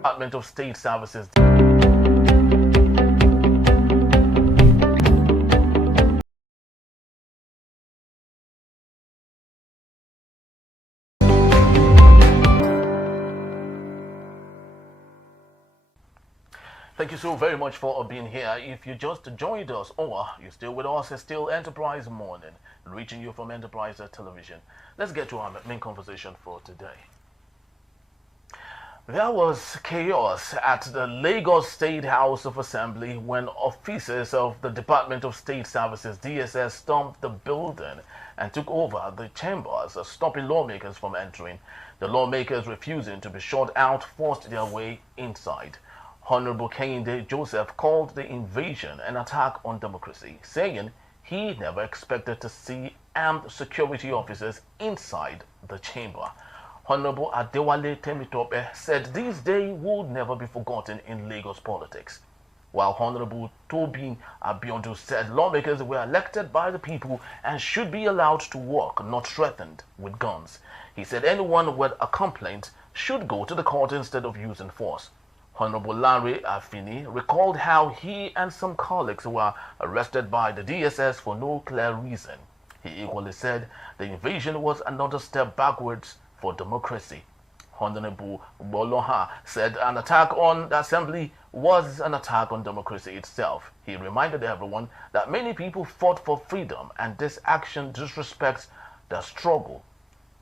Department of State Services. Thank you so very much for being here. If you just joined us or you're still with us, it's still Enterprise Morning, reaching you from Enterprise Television. Let's get to our main conversation for today. There was chaos at the Lagos State House of Assembly when officers of the Department of State Services (DSS) stormed the building and took over the chambers, stopping lawmakers from entering. The lawmakers, refusing to be shut out, forced their way inside. Honorable Kehinde Joseph called the invasion an attack on democracy, saying he never expected to see armed security officers inside the chamber. Honorable Adewale Temitope said this day would never be forgotten in Lagos politics, while Honorable Tobin Abiodun said lawmakers were elected by the people and should be allowed to work, not threatened with guns. He said anyone with a complaint should go to the court instead of using force. Honorable Larry Afini recalled how he and some colleagues were arrested by the DSS for no clear reason. He equally said the invasion was another step backwards for democracy. Honorable Boloha said an attack on the assembly was an attack on democracy itself. He reminded everyone that many people fought for freedom and this action disrespects the struggle.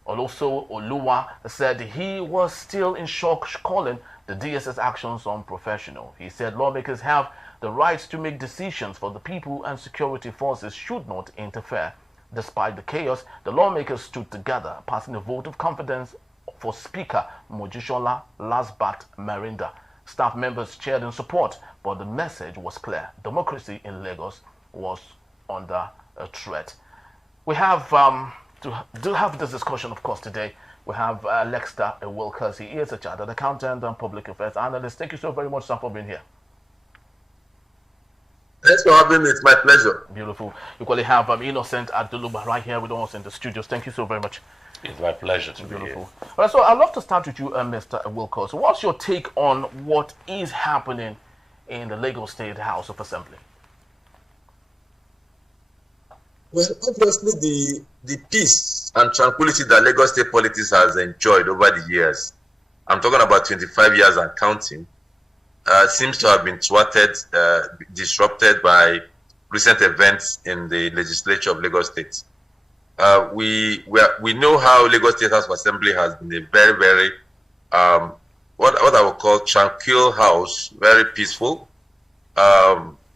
Also, Oluwa said he was still in shock, calling the DSS actions unprofessional. He said lawmakers have the right to make decisions for the people and security forces should not interfere. Despite the chaos, the lawmakers stood together, passing a vote of confidence for Speaker Mojisola Lasbat Merinda. Staff members cheered in support, but the message was clear. Democracy in Lagos was under a threat. We have to have this discussion, of course, today. We have Lexter Wilkers. He is a chartered accountant and public affairs analyst. Thank you so very much, sir, for being here. Thanks for having me. It's my pleasure. Beautiful. You equally have Innocent Aduluba right here with us in the studios. Thank you so very much. It's my pleasure to be here. All right, so I'd love to start with you, Mr. Wilkers. What's your take on what is happening in the Lagos State House of Assembly? Well, obviously, the peace and tranquility that Lagos State politics has enjoyed over the years, I'm talking about 25 years and counting, seems to have been thwarted, disrupted by recent events in the legislature of Lagos State. We know how Lagos State House of Assembly has been a very, very, what I would call tranquil house, very peaceful,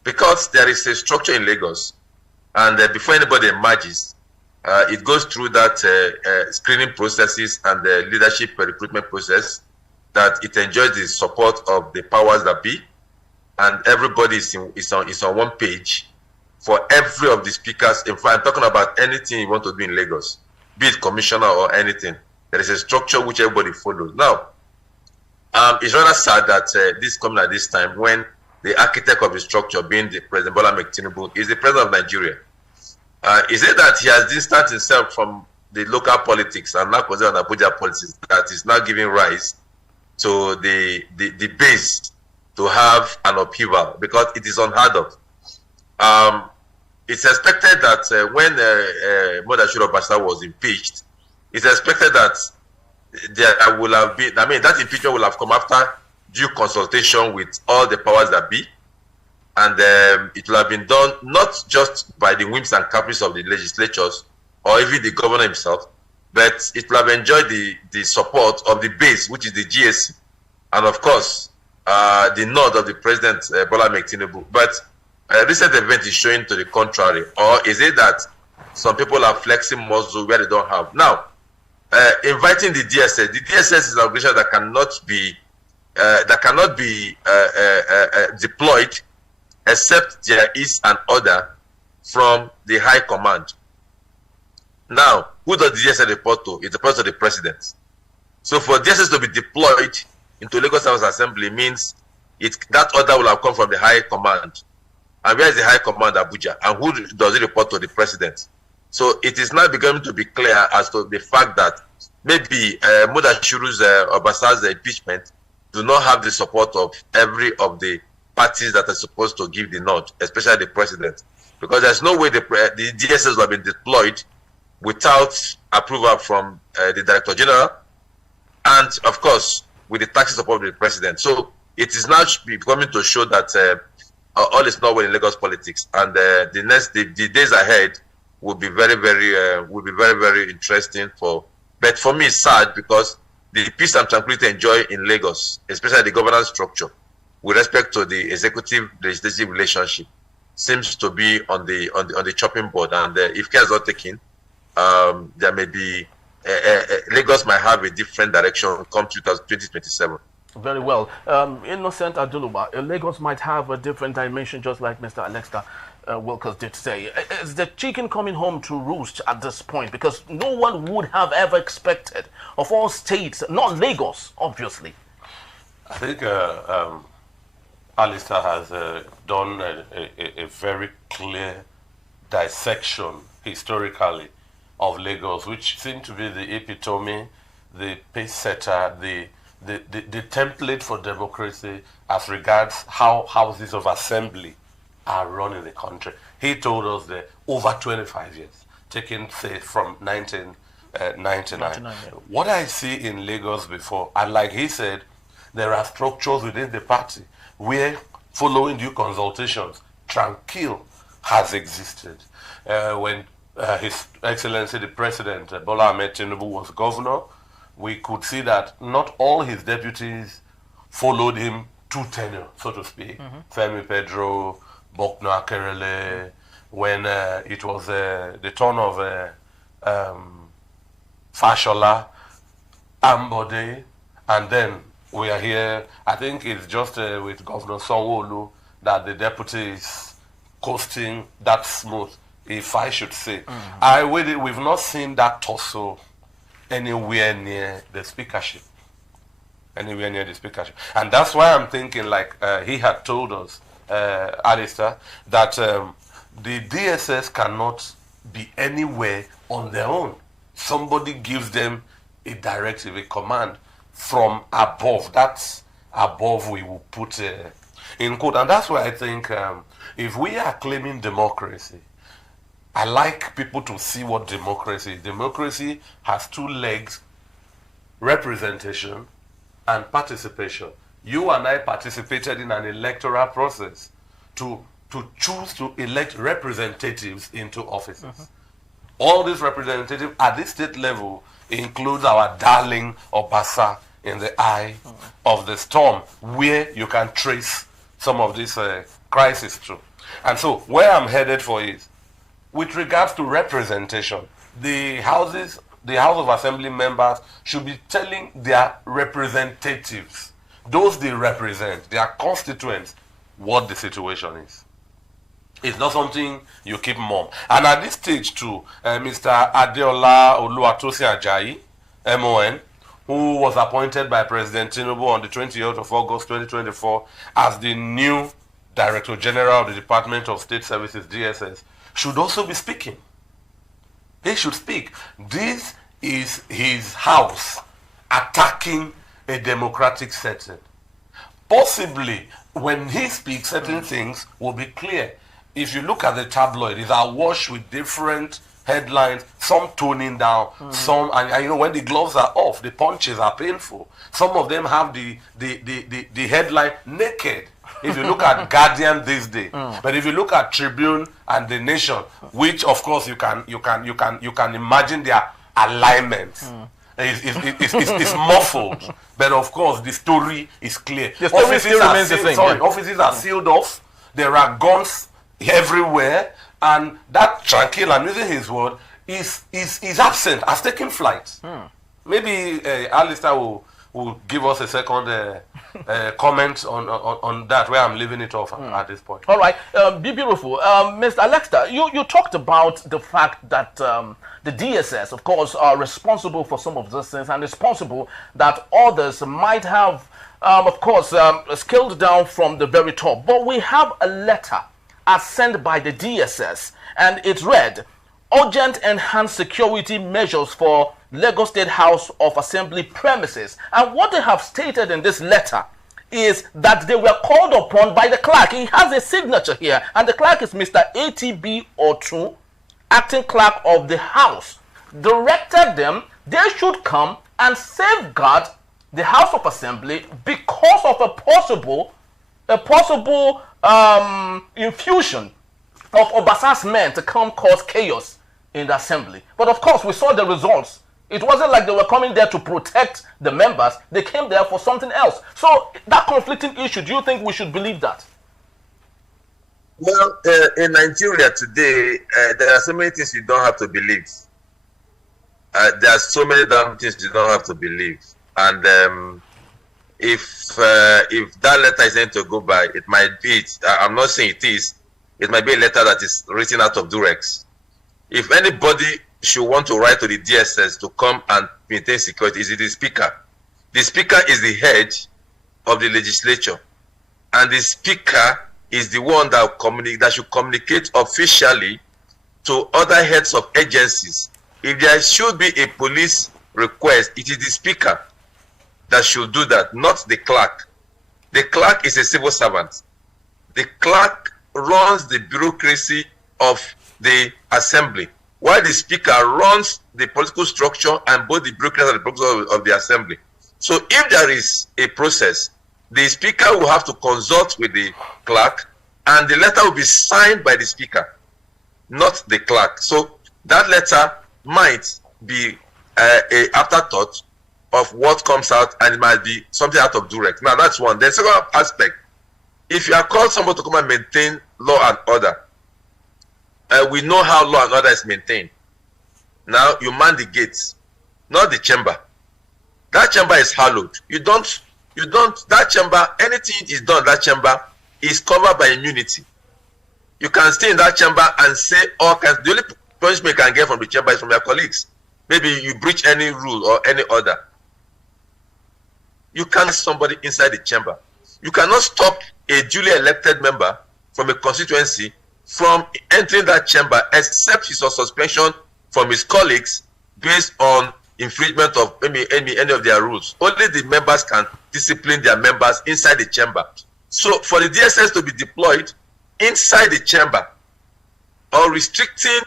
because there is a structure in Lagos, and before anybody emerges, it goes through that screening processes and the leadership recruitment process, that it enjoys the support of the powers that be, and everybody is on one page for every of the speakers. In fact, I'm talking about anything you want to do in Lagos, be it commissioner or anything. There is a structure which everybody follows. Now, it's rather sad that this coming at this time when the architect of the structure, being the President Bola Ahmed Tinubu, is the president of Nigeria. Is it that he has distanced himself from the local politics and now considered Abuja politics that is now giving rise to the base to have an upheaval, because it is unheard of. It's expected that when Modashiru Obasa was impeached, it's expected that there will have been, that impeachment will have come after due consultation with all the powers that be, and it will have been done not just by the whims and caprices of the legislatures or even the governor himself, but it will have enjoyed the support of the base, which is the GSC, and of course, the nod of the President Bola Ahmed Tinubu. But a recent event is showing to the contrary, or is it that some people are flexing muscle where they don't have? Now, inviting the DSS is an organization that cannot be deployed except there is an order from the high command. Now, who does the DSS report to? It reports to the president. So for DSS to be deployed into Lagos House Assembly means that order will have come from the high command. And where is the high command, Abuja? And who does it report to? The president. So it is now beginning to be clear as to the fact that maybe Modashiru Obasa's impeachment do not have the support of every of the parties that are supposed to give the nod, especially the president, because there's no way the DSS will have been deployed without approval from the Director General, and of course with the tacit support of the president. So it is now becoming to show that all is not well in Lagos politics, and the days ahead will be very interesting but for me it's sad, because the peace and tranquility enjoyed in Lagos, especially the governance structure with respect to the executive legislative relationship, seems to be on the chopping board, and if care is not taken, there may be Lagos might have a different direction come 2027. Very well. Innocent Aduluba, Lagos might have a different dimension, just like Mr. Alexa Wilkers did say. Is the chicken coming home to roost at this point? Because no one would have ever expected, of all states, not Lagos, obviously. I think Alistair has done a very clear dissection historically of Lagos, which seemed to be the epitome, the pace setter, the template for democracy as regards how houses of assembly are run in the country. He told us that over 25 years, taking, say, from 1999. Yeah. What I see in Lagos before, and like he said, there are structures within the party where, following due consultations, tranquil has existed. When His Excellency the President, Bola Ahmed Tinubu, was governor, we could see that not all his deputies followed him to tenure, so to speak. Femi Pedro, Bokno Akerele, when it was the turn of Fashola, Ambode, and then we are here. I think it's just with Governor Sanwo-Olu that the deputy is coasting that smooth, if I should say. We've not seen that tussle anywhere near the speakership. And that's why I'm thinking, like he had told us, Alistair, that the DSS cannot be anywhere on their own. Somebody gives them a directive, a command from above. That's above we will put in quote. And that's why I think if we are claiming democracy, I like people to see what democracy is. Democracy has two legs: representation and participation. You and I participated in an electoral process to choose to elect representatives into offices. All these representatives at the state level includes our darling Obasa in the eye of the storm, where you can trace some of this crisis to. And so where I'm headed for is, with regards to representation, the House of Assembly members should be telling their representatives, those they represent, their constituents, what the situation is. It's not something you keep mum. And at this stage too, Mr. Adeola Oluwatosin Ajayi, MON, who was appointed by President Tinubu on the 28th of August 2024 as the new Director General of the Department of State Services, DSS, should also be speaking. He should speak. This is his house attacking a democratic setting. Possibly, when he speaks, certain things will be clear. If you look at the tabloid, it's awash with different headlines, some toning down, some, and you know, when the gloves are off, the punches are painful. Some of them have the headline naked. If you look at Guardian this day, but if you look at Tribune and The Nation, which of course you can imagine their alignment. It's muffled, but of course the story is clear. The story still remains the same. Offices are sealed off. There are guns everywhere, and that tranquil, I'm using his word, is absent, has taken flight. Maybe Alistair will give us a second comment on that, where I'm leaving it off at this point. All right, be beautiful. Mr. Alexa, you talked about the fact that the DSS, of course, are responsible for some of these things, and responsible that others might have, of course, scaled down from the very top. But we have a letter as sent by the DSS, and it read, "Urgent enhanced security measures for Lagos State House of Assembly premises. And what they have stated in this letter is that they were called upon by the clerk. He has a signature here, and the clerk is Mr. ATB Otun, acting clerk of the House, directed them they should come and safeguard the House of Assembly because of a possible infusion of Obasan's men to come cause chaos in the assembly. But of course, we saw the results. It wasn't like they were coming there to protect the members. They came there for something else. So that conflicting issue, do you think we should believe that? Well, in Nigeria today, there are so many things you don't have to believe. There are so many damn things you don't have to believe. And if that letter is meant to go by, it might be, I'm not saying it is, it might be a letter that is written out of Durex. If anybody should want to write to the DSS to come and maintain security, is it the Speaker? The Speaker is the head of the legislature. And the Speaker is the one that should communicate officially to other heads of agencies. If there should be a police request, it is the Speaker that should do that, not the clerk. The clerk is a civil servant. The clerk runs the bureaucracy of the assembly, while the Speaker runs the political structure and both the bureaucracy and the political of the assembly. So if there is a process, the Speaker will have to consult with the clerk, and the letter will be signed by the Speaker, not the clerk. So that letter might be a afterthought of what comes out, and it might be something out of Durex. Now that's one. The second aspect, if you are called somebody to come and maintain law and order, we know how law and order is maintained. Now you man the gates, not the chamber. That chamber is hallowed. That chamber, anything is done, that chamber is covered by immunity. You can stay in that chamber and say all kinds. The only punishment you can get from the chamber is from your colleagues. Maybe you breach any rule or any order. You can't somebody inside the chamber. You cannot stop a duly elected member from a constituency from entering that chamber except his or suspension from his colleagues based on infringement of maybe any of their rules. Only the members can discipline their members inside the chamber. So for the DSS to be deployed inside the chamber or restricting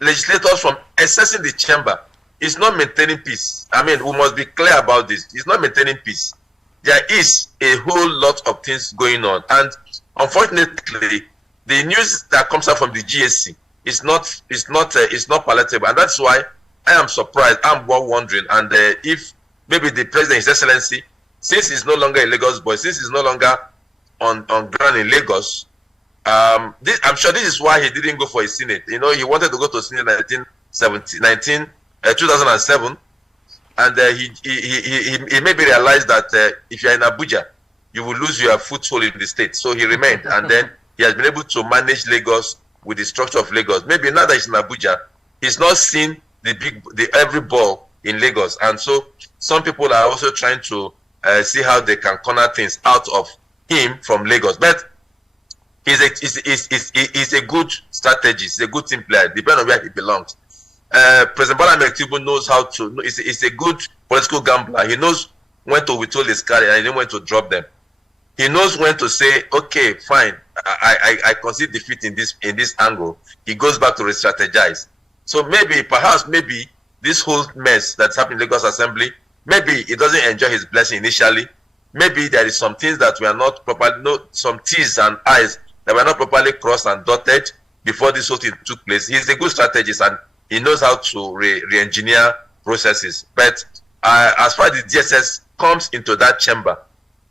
legislators from accessing the chamber is not maintaining peace. I mean, we must be clear about this. It's not maintaining peace. There is a whole lot of things going on, and unfortunately, the news that comes out from the GSC is not palatable, and that's why I am surprised. I'm wondering, and if maybe the president, His Excellency, since he's no longer a Lagos boy, since he's no longer on ground in Lagos, I'm sure this is why he didn't go for a Senate. You know, he wanted to go to Senate in 2007, and he maybe realized that if you're in Abuja, you will lose your foothold in the state. So he remained, and then he has been able to manage Lagos with the structure of Lagos. Maybe now that he's in Abuja, he's not seen the every ball in Lagos, and so some people are also trying to see how they can corner things out of him from Lagos. But he's a good strategist, he's a good team player, depending on where he belongs. President Bola Ahmed Tinubu knows how to. He's a good political gambler. He knows when to withhold his carry and when to drop them. He knows when to say, okay, fine, I concede defeat in this angle. He goes back to re-strategize. So perhaps this whole mess that's happening in Lagos Assembly, maybe he doesn't enjoy his blessing initially. Maybe there is some things that were not properly, some T's and I's that were not properly crossed and dotted before this whole thing took place. He's a good strategist and he knows how to re-engineer processes. But as far as the DSS comes into that chamber,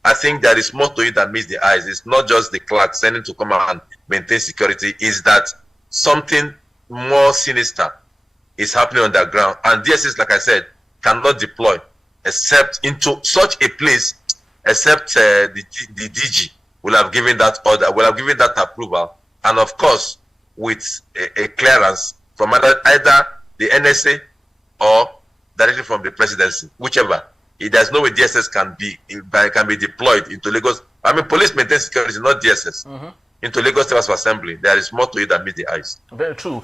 I think there is more to it than meets the eyes. It's not just the clerk sending to come and maintain security. Is that something more sinister is happening on the ground? And DSS, like I said, cannot deploy except into such a place, except the DG will have given that order, will have given that approval, and of course with a clearance from either the NSA or directly from the presidency, whichever. There's no way DSS can be deployed into Lagos. I mean, police maintain security, not DSS. Into Lagos State House of Assembly. There is more to it than meets the eyes. Very true.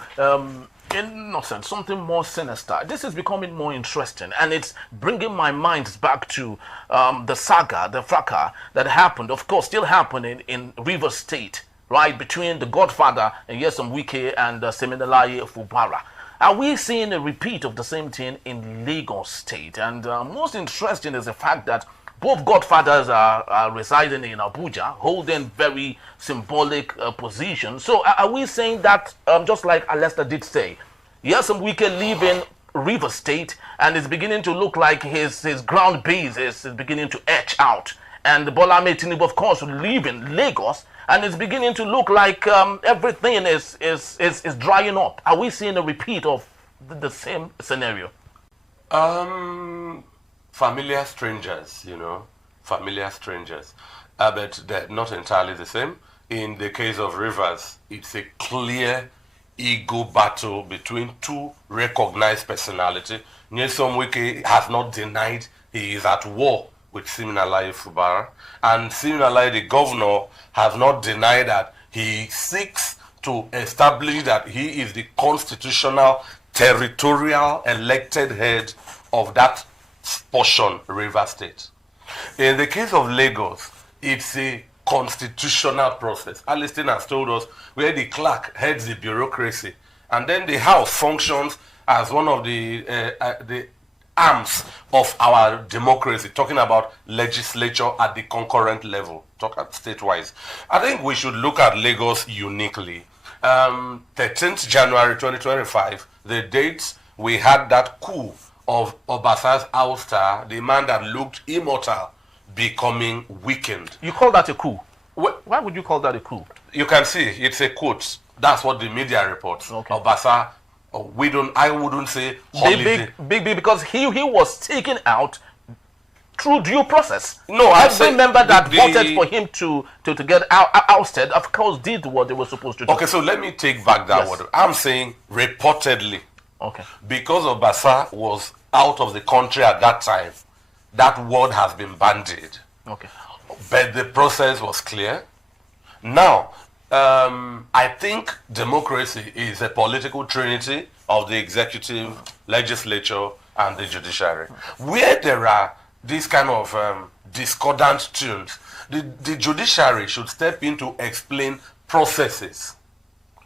innocent, something more sinister. This is becoming more interesting, and it's bringing my mind back to the saga, the fracas that happened, of course, still happening in Rivers State, right, between the Godfather and Nyesom Wike and Seminalaye Fubara. Are we seeing a repeat of the same thing in Lagos State? And most interesting is the fact that both godfathers are residing in Abuja, holding very symbolic positions. So are we saying that, just like Alester did say, Nyesom Wike leaving River State, and it's beginning to look like his ground base is beginning to etch out, and Bola Ahmed Tinubu, of course, leaving Lagos, and it's beginning to look like everything is drying up. Are we seeing a repeat of the same scenario? Familiar strangers, familiar strangers. But they're not entirely the same. In the case of Rivers, it's a clear ego battle between two recognized personalities. Nyesom Wike has not denied he is at war with Siminalayi Fubara, and Siminalayi, the governor, has not denied that he seeks to establish that he is the constitutional, territorial, elected head of that portion, River State. In the case of Lagos, it's a constitutional process. Alistin has told us where the clerk heads the bureaucracy, and then the House functions as one of the arms of our democracy, talking about legislature at the concurrent level, talk at state-wise. I think we should look at Lagos uniquely. 13th January 2025, the date we had that coup of Obasa's ouster, the man that looked immortal, becoming weakened. You call that a coup? Why would you call that a coup? You can see, it's a quote. That's what the media reports. Okay. Obasa, I wouldn't say holiday. Big, because he was taken out through due process. No, every member that voted for him to get ousted, of course, did what they were supposed to do. Okay, so let me take back that word. I'm saying reportedly. Okay. Because Obasa was out of the country at that time, that word has been bandied. Okay. But the process was clear. Now, I think democracy is a political trinity of the executive, legislature, and the judiciary. Where there are these kind of discordant tunes, the judiciary should step in to explain processes.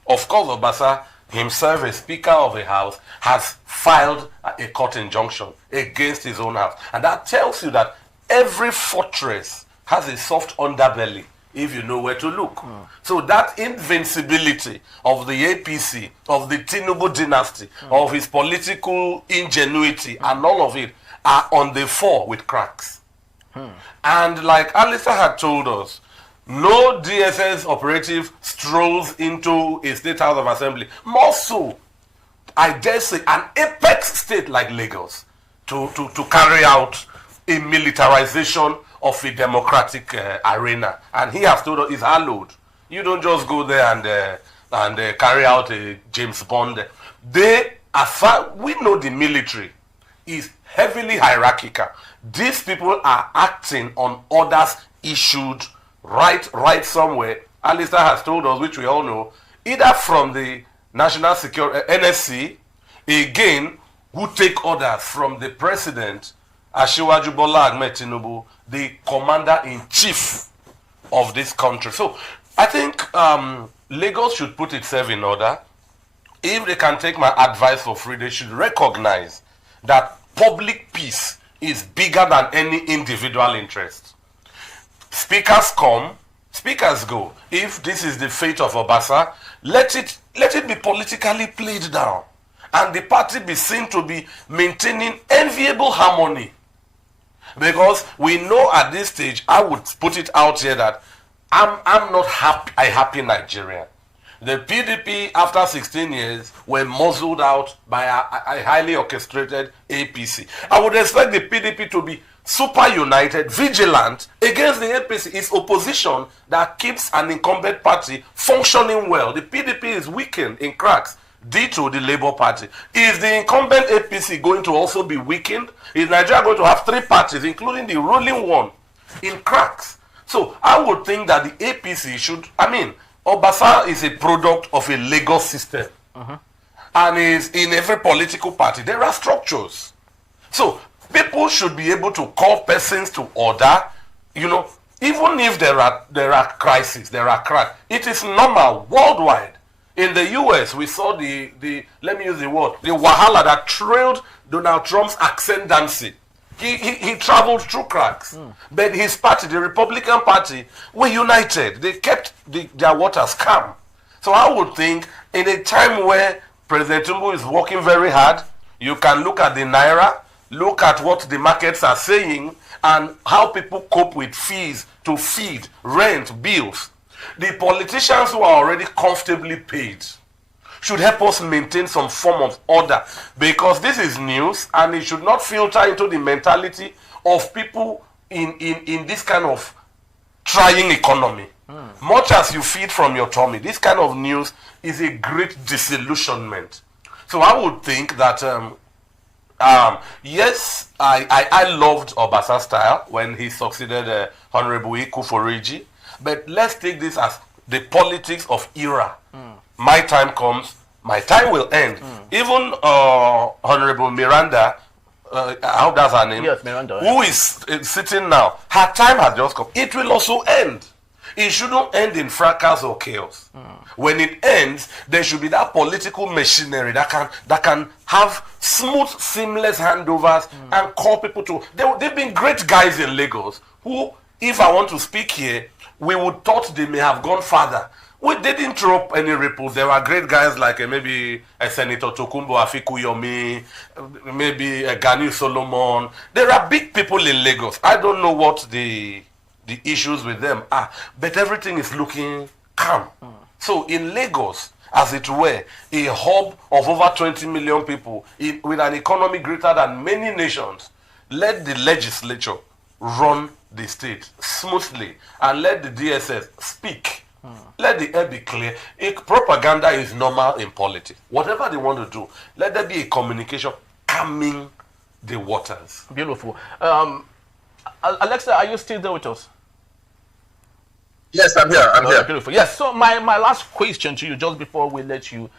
Of course, Obasa himself, a Speaker of the House, has filed a court injunction against his own house. And that tells you that every fortress has a soft underbelly if you know where to look. So that invincibility of the APC, of the Tinubu dynasty, of his political ingenuity, and all of it are on the fore with cracks. And like Alisa had told us, no DSS operative strolls into a state house of assembly. More so, I dare say, an apex state like Lagos to carry out a militarization of a democratic arena. And he has told us it's hallowed. You don't just go there and carry out a James Bond. We know the military is heavily hierarchical. These people are acting on orders issued right somewhere. Alistair has told us, which we all know, either from the National Security, NSC, again, who take orders from the president, Asiwaju Bola Ahmed Tinubu, the commander-in-chief of this country. So I think Lagos should put itself in order. If they can take my advice for free, they should recognize that public peace is bigger than any individual interest. Speakers come, speakers go. If this is the fate of Obasa, let it be politically played down, and the party be seen to be maintaining enviable harmony. Because we know at this stage, I would put it out here that I'm not a happy Nigerian. The PDP, after 16 years, were muzzled out by a highly orchestrated APC. I would expect the PDP to be super united, vigilant against the APC. It's opposition that keeps an incumbent party functioning well. The PDP is weakened in cracks due to the Labour Party. Is the incumbent APC going to also be weakened? Is Nigeria going to have three parties, including the ruling one, in cracks? So I would think that the APC should, Obasa is a product of a Lagos system. and is in every political party. There are structures. So people should be able to call persons to order, even if there are crises, there are cracks. It is normal worldwide. In the US, we saw the let me use the word, the wahala that trailed Donald Trump's ascendancy. He traveled through cracks. But his party, the Republican Party, were united. They kept their waters calm. So I would think in a time where President Tinubu is working very hard, you can look at the Naira, look at what the markets are saying, and how people cope with fees to feed, rent, bills. The politicians who are already comfortably paid should help us maintain some form of order, because this is news and it should not filter into the mentality of people in this kind of trying economy. Much as you feed from your tummy, this kind of news is a great disillusionment. So I would think that yes, I loved Obasanjo's style when he succeeded Honorable Ikuforiji, but let's take this as the politics of era. My time comes, my time will end. Even Honorable Miranda, I hope that's her name, yes, Miranda, who is sitting now, her time has just come. It will also end. It shouldn't end in fracas or chaos. When it ends, there should be that political machinery that can have smooth, seamless handovers and call people to. They've been great guys in Lagos who, if I want to speak here, we would thought they may have gone further. We didn't throw up any ripples. There were great guys like maybe Senator Tokumbo Afikuyomi, maybe Gani Solomon. There are big people in Lagos. I don't know what the issues with them are, but everything is looking calm. So in Lagos, as it were, a hub of over 20 million people with an economy greater than many nations, let the legislature run the state smoothly and let the DSS speak. Let the air be clear. Propaganda is normal in politics. Whatever they want to do, let there be a communication calming the waters. Beautiful. Alexa, are you still there with us? Yes, I'm here. I'm here. Beautiful. Yes. So my last question to you, just before we let you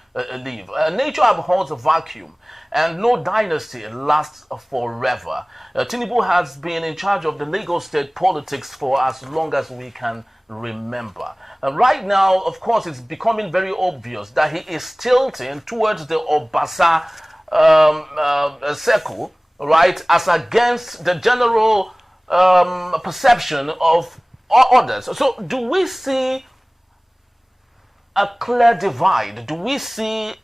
leave. Nature abhors a vacuum, and no dynasty lasts forever. Tinubu has been in charge of the Lagos state politics for as long as we can remember. Right now, of course, it's becoming very obvious that he is tilting towards the Obasa circle, right, as against the general perception of others. So do we see a clear divide? Do we see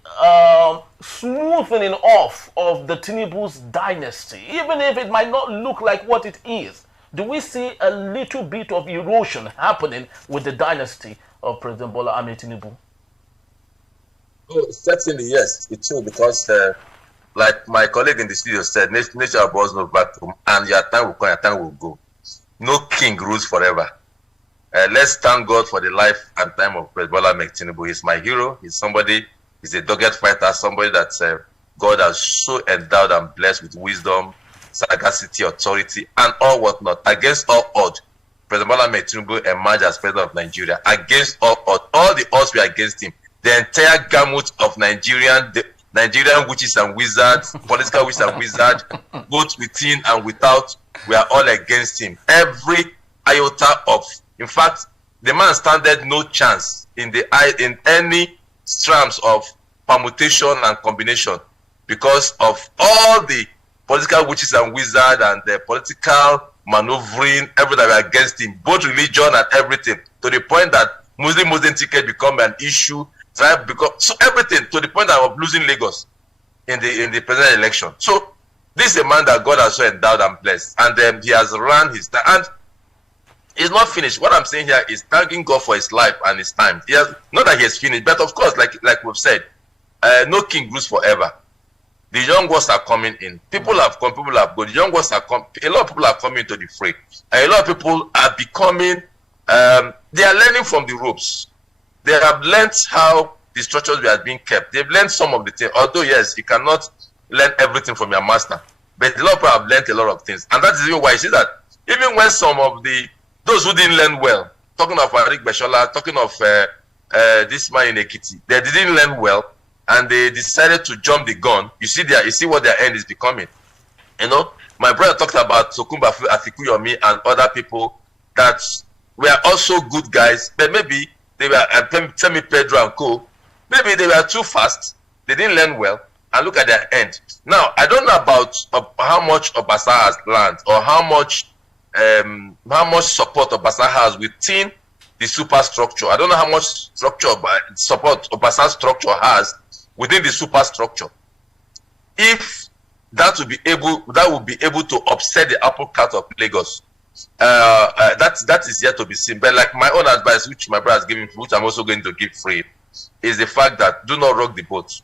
smoothing off of the Tinubu's dynasty, even if it might not look like what it is? Do we see a little bit of erosion happening with the dynasty of President Bola Ahmed Tinubu? Oh, certainly, yes, it will, because like my colleague in the studio said, nature abhors no vacuum, and your time will come, your time will go. No king rules forever. Let's thank God for the life and time of President Bola Ahmed Tinubu. He's my hero. He's a dogged fighter, somebody that God has so endowed and blessed with wisdom, sagacity, authority, and all whatnot. Against all odds, President Bola Ahmed Tinubu emerged as president of Nigeria. Against all odds, all the odds were against him. The entire gamut of Nigerian witches and wizards, political witches and wizards, both within and without, were all against him. Every iota of, in fact, the man standed no chance in any strands of permutation and combination, because of all the political witches and wizards and the political maneuvering, everything were against him, both religion and everything, to the point that Muslim ticket become an issue, so everything, to the point that of losing Lagos in the presidential election. So this is a man that God has so endowed and blessed, and he has run his time, and it's not finished. What I'm saying here is thanking God for his life and his time. Not that he has finished, but of course, like we've said, no king rules forever. The young ones are coming in. People have come, people have gone. The young ones are coming. A lot of people are coming into the fray. A lot of people are becoming, they are learning from the ropes. They have learned how the structures were being kept. They've learned some of the things. Although, yes, you cannot learn everything from your master. But a lot of people have learned a lot of things. And that is even why you see that even when some of those who didn't learn well, talking of Arik Beshola, talking of this man in Ekiti, they didn't learn well. and they decided to jump the gun. You see what their end is becoming. You know, my brother talked about Tokunbo Afikuyomi and other people that were also good guys, but maybe they were, tell me Pedro and co, maybe they were too fast, they didn't learn well, and look at their end. Now, I don't know about how much Obasa has learned or how much support Obasa has within the superstructure. I don't know how much support Obasa's structure has within the superstructure. If that would be able to upset the apple cart of Lagos, that is yet to be seen. But like my own advice, which my brother has given, which I'm also going to give free, is the fact that do not rock the boat.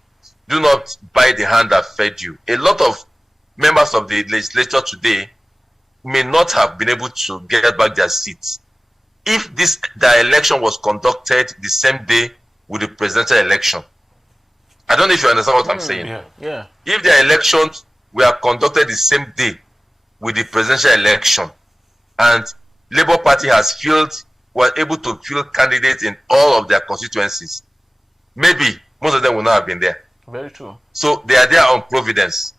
Do not bite the hand that fed you. A lot of members of the legislature today may not have been able to get back their seats if the election was conducted the same day with the presidential election. I don't know if you understand what I'm saying. Yeah. If the elections were conducted the same day with the presidential election, and Labour Party was able to field candidates in all of their constituencies, maybe most of them would not have been there. Very true. So they are there on providence.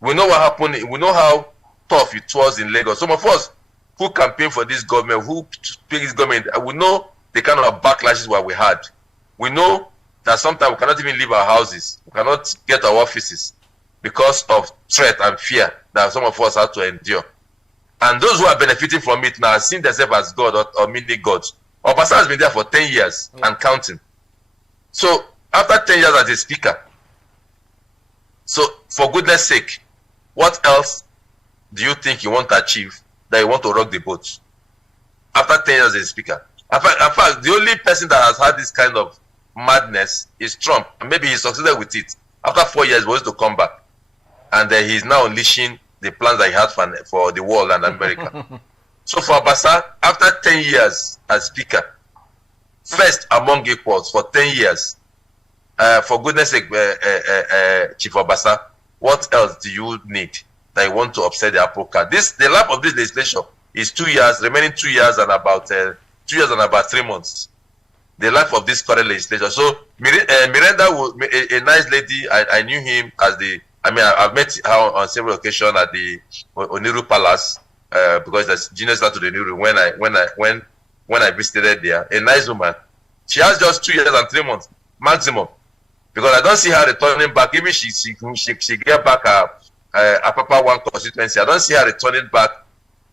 We know what happened. We know how tough it was in Lagos. Some of us who campaigned for this government, who picked this government, we know the kind of backlashes what we had. We know that sometimes we cannot even leave our houses. We cannot get our offices because of threat and fear that some of us had to endure. And those who are benefiting from it now see themselves as God or mini gods. Obasa has been there for 10 years and counting. So after 10 years as a speaker, so for goodness sake, what else do you think you want to achieve that you want to rock the boat? After 10 years as a speaker. In fact, the only person that has had this kind of madness is Trump. And maybe he succeeded with it. After 4 years, he was to come back. And then he's now unleashing the plans that he had for the world and America. So for Obasa, after 10 years as speaker, first among equals for 10 years, for goodness sake, Chief Obasa, what else do you need that you want to upset the apple cart? The life of this legislation is 2 years, remaining 2 years and about 2 years and about 3 months. The life of this current legislation. So Miranda, a nice lady, I knew him as I've met her on several occasions at the Oniru Palace because there's genius to the Oniru when I visited there. A nice woman. She has just 2 years and 3 months maximum, because I don't see her returning back. Even she get back her Papa One constituency. I don't see her returning back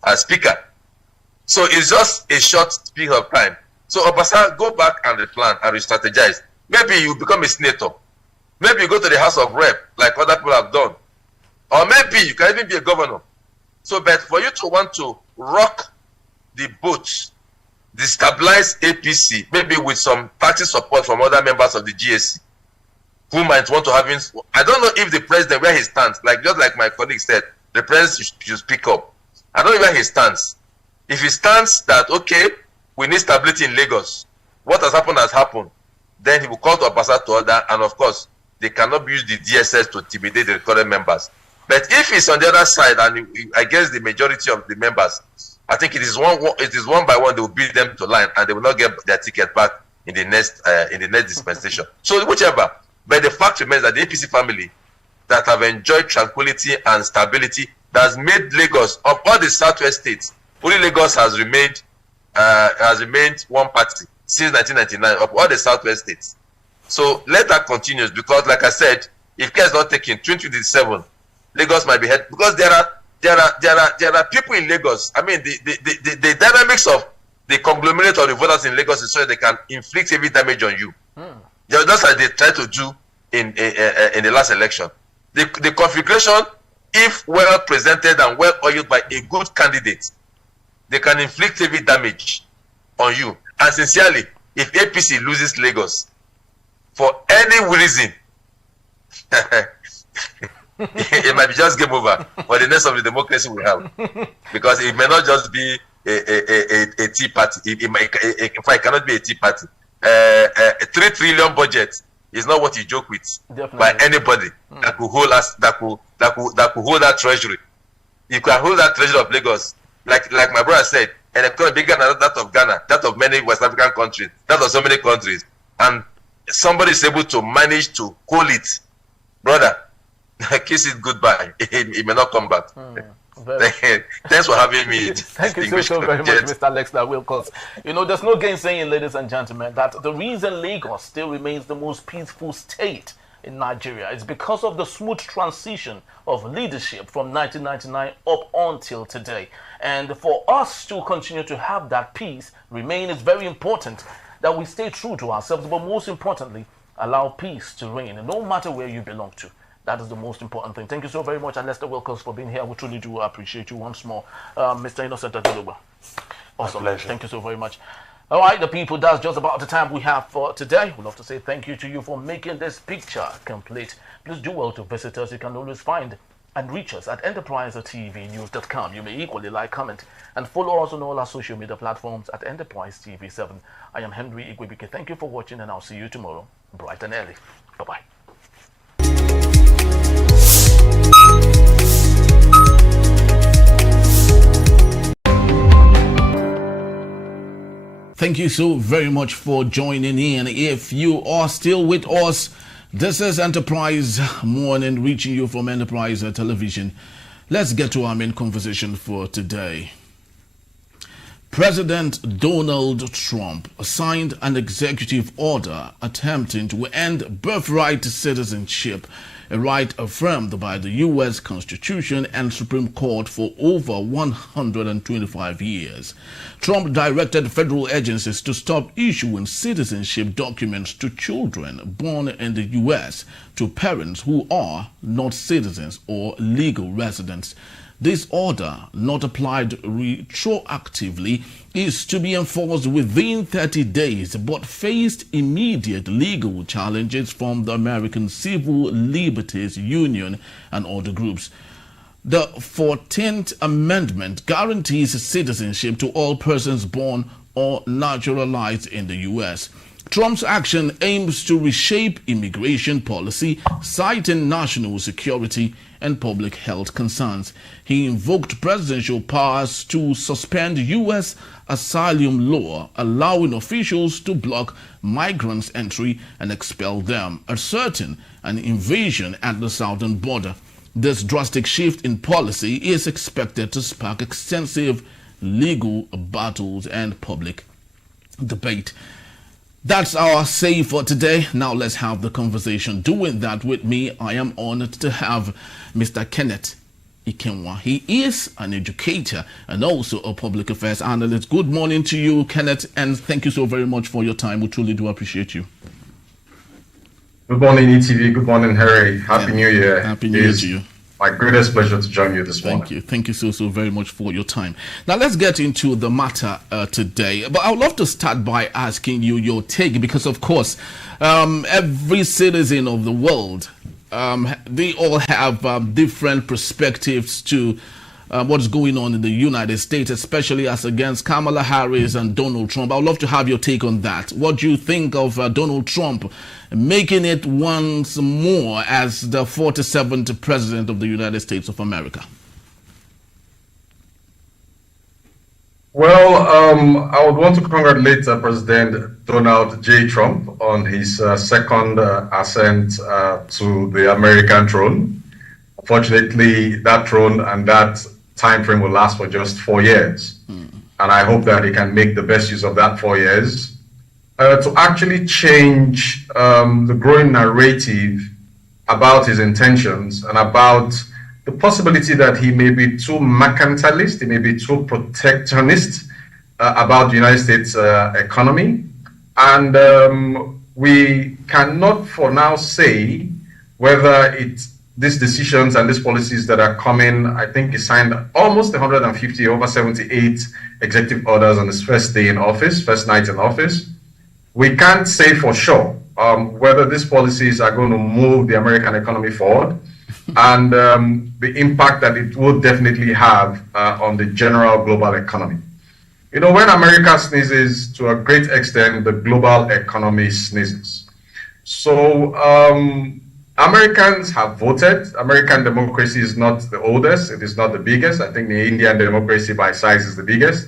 as speaker. So it's just a short period of time. So Obasa, go back and replan and re-strategize. Maybe you become a senator. Maybe you go to the House of Rep like other people have done. Or maybe you can even be a governor. So, but for you to want to rock the boat, destabilize APC, maybe with some party support from other members of the GSC, who might want to have I don't know if the president, where he stands, just like my colleague said, the president should speak up. I don't know where he stands. If he stands that, okay, we need stability in Lagos, what has happened, then he will call to Obasa to order, and of course, they cannot use the DSS to intimidate the recorded members. But if it's on the other side, and I guess the majority of the members, I think it is one by one they will beat them to line, and they will not get their ticket back in the next dispensation. So whichever. But the fact remains that the APC family that have enjoyed tranquility and stability, that has made Lagos, of all the southwest states, only Lagos has remained one party since 1999 of all the southwest states. So let that continue, because like I said, if care is not taken, 2027, Lagos might be head, because there are people in Lagos. I mean, the dynamics of the conglomerate of the voters in Lagos is so they can inflict heavy damage on you. Just like they tried to do in the last election. The configuration, if well presented and well oiled by a good candidate, they can inflict heavy damage on you. And sincerely, if APC loses Lagos for any reason, it might be just game over for the next of the democracy we have, because it may not just be a tea party. In fact, it cannot be a tea party. A 3 trillion budget is not what you joke with. Definitely. By anybody that could hold us, that could hold that treasury. You can hold that treasury of Lagos, like my brother said, and economy bigger than that of Ghana, that of many West African countries, that of so many countries, and somebody is able to manage to call it, brother, kiss it goodbye. It may not come back. Thanks for having me. Thank you so very much, Mr. Lexler Wilcox. There's no gainsaying, ladies and gentlemen, that the reason Lagos still remains the most peaceful state in Nigeria is because of the smooth transition of leadership from 1999 up until today. And for us to continue to have that peace remain, it's very important that we stay true to ourselves, but most importantly, allow peace to reign, no matter where you belong to. That is the most important thing. Thank you so very much, Lester Wilcox, for being here. We truly do appreciate you once more. Mr. Innocent Adeluba. Awesome. Thank you so very much. All right, the people, that's just about the time we have for today. We'd love to say thank you to you for making this picture complete. Please do well to visit us. You can always find and reach us at enterprisetvnews.com. You may equally like, comment, and follow us on all our social media platforms at Enterprise TV7. I am Henry Igwebike. Thank you for watching, and I'll see you tomorrow, bright and early. Bye-bye. Thank you so very much for joining in. If you are still with us, this is Enterprise Morning, reaching you from Enterprise Television. Let's get to our main conversation for today. President Donald Trump signed an executive order attempting to end birthright citizenship, a right affirmed by the U.S. Constitution and Supreme Court for over 125 years. Trump directed federal agencies to stop issuing citizenship documents to children born in the U.S. to parents who are not citizens or legal residents. This order, not applied retroactively, is to be enforced within 30 days but faced immediate legal challenges from the American Civil Liberties Union and other groups. The 14th Amendment guarantees citizenship to all persons born or naturalized in the U.S. Trump's action aims to reshape immigration policy, citing national security and public health concerns. He invoked presidential powers to suspend U.S. asylum law, allowing officials to block migrants' entry and expel them, asserting an invasion at the southern border. This drastic shift in policy is expected to spark extensive legal battles and public debate. That's our say for today. Now let's have the conversation. Doing that with me, I am honored to have Mr. Kenneth Ikenwa. He is an educator and also a public affairs analyst. Good morning to you, Kenneth, and thank you so very much for your time. We truly do appreciate you. Good morning, ETV. Good morning, Harry. Happy New Year. Happy New Year to you. My greatest pleasure to join you this morning. Thank you so very much for your time. Now let's get into the matter today. But I would love to start by asking you your take, because of course every citizen of the world, they all have different perspectives to what's going on in the United States, especially as against Kamala Harris and Donald Trump. I would love to have your take on that. What do you think of Donald Trump making it once more as the 47th President of the United States of America? Well, I would want to congratulate President Donald J. Trump on his second ascent to the American throne. Unfortunately, that throne and that time frame will last for just 4 years. And I hope that he can make the best use of that 4 years to actually change the growing narrative about his intentions and about the possibility that he may be too mercantilist, he may be too protectionist about the United States economy. And we cannot for now say whether these decisions and these policies that are coming. I think he signed almost 150, over 78 executive orders on his first day in office, first night in office. We can't say for sure whether these policies are going to move the American economy forward and the impact that it will definitely have on the general global economy. You know, when America sneezes, to a great extent, the global economy sneezes. So Americans have voted. American democracy is not the oldest. It is not the biggest. I think the Indian democracy by size is the biggest.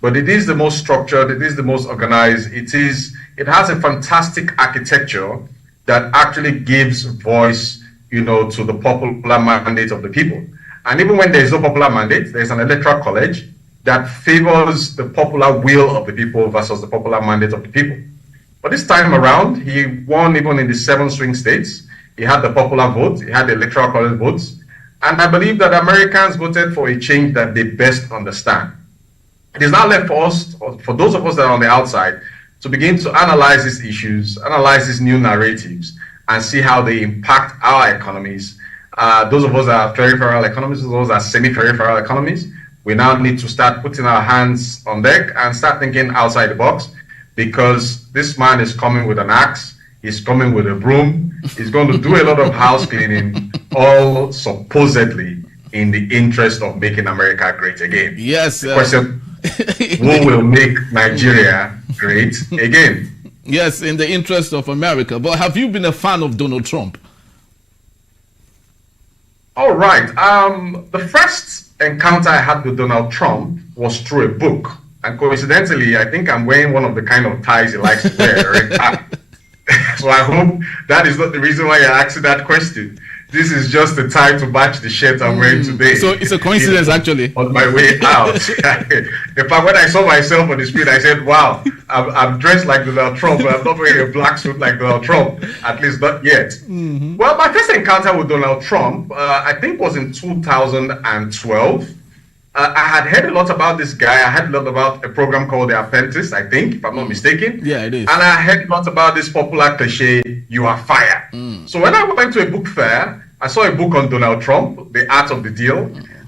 But it is the most structured. It is the most organized. It is it has a fantastic architecture that actually gives voice, to the popular mandate of the people. And even when there is no popular mandate, there's an electoral college that favors the popular will of the people versus the popular mandate of the people. But this time around, he won even in the 7 swing states. He had the popular vote, he had the electoral college votes. And I believe that Americans voted for a change that they best understand. It is now left for us, or for those of us that are on the outside, to begin to analyze these issues, analyze these new narratives, and see how they impact our economies. Those of us that are peripheral economies, those of us that are semi-peripheral economies, we now need to start putting our hands on deck and start thinking outside the box, because this man is coming with an axe, he's coming with a broom, he's going to do a lot of house cleaning, all supposedly in the interest of making America great again. Yes. The question, who will make Nigeria great again? Yes, in the interest of America. But have you been a fan of Donald Trump? All right. The first encounter I had with Donald Trump was through a book. And coincidentally, I think I'm wearing one of the kind of ties he likes to wear. So I hope that is not the reason why you're asking that question. This is just the time to match the shirt I'm wearing today. So it's a coincidence, actually. On my way out. In fact, when I saw myself on the street, I said, wow, I'm dressed like Donald Trump, but I'm not wearing a black suit like Donald Trump, at least not yet. Well, my first encounter with Donald Trump, I think was in 2012. I had heard a lot about this guy. I heard a lot about a program called The Apprentice, I think, if I'm not mistaken. Yeah, it is. And I heard a lot about this popular cliche, you are fired. So when I went to a book fair, I saw a book on Donald Trump, The Art of the Deal,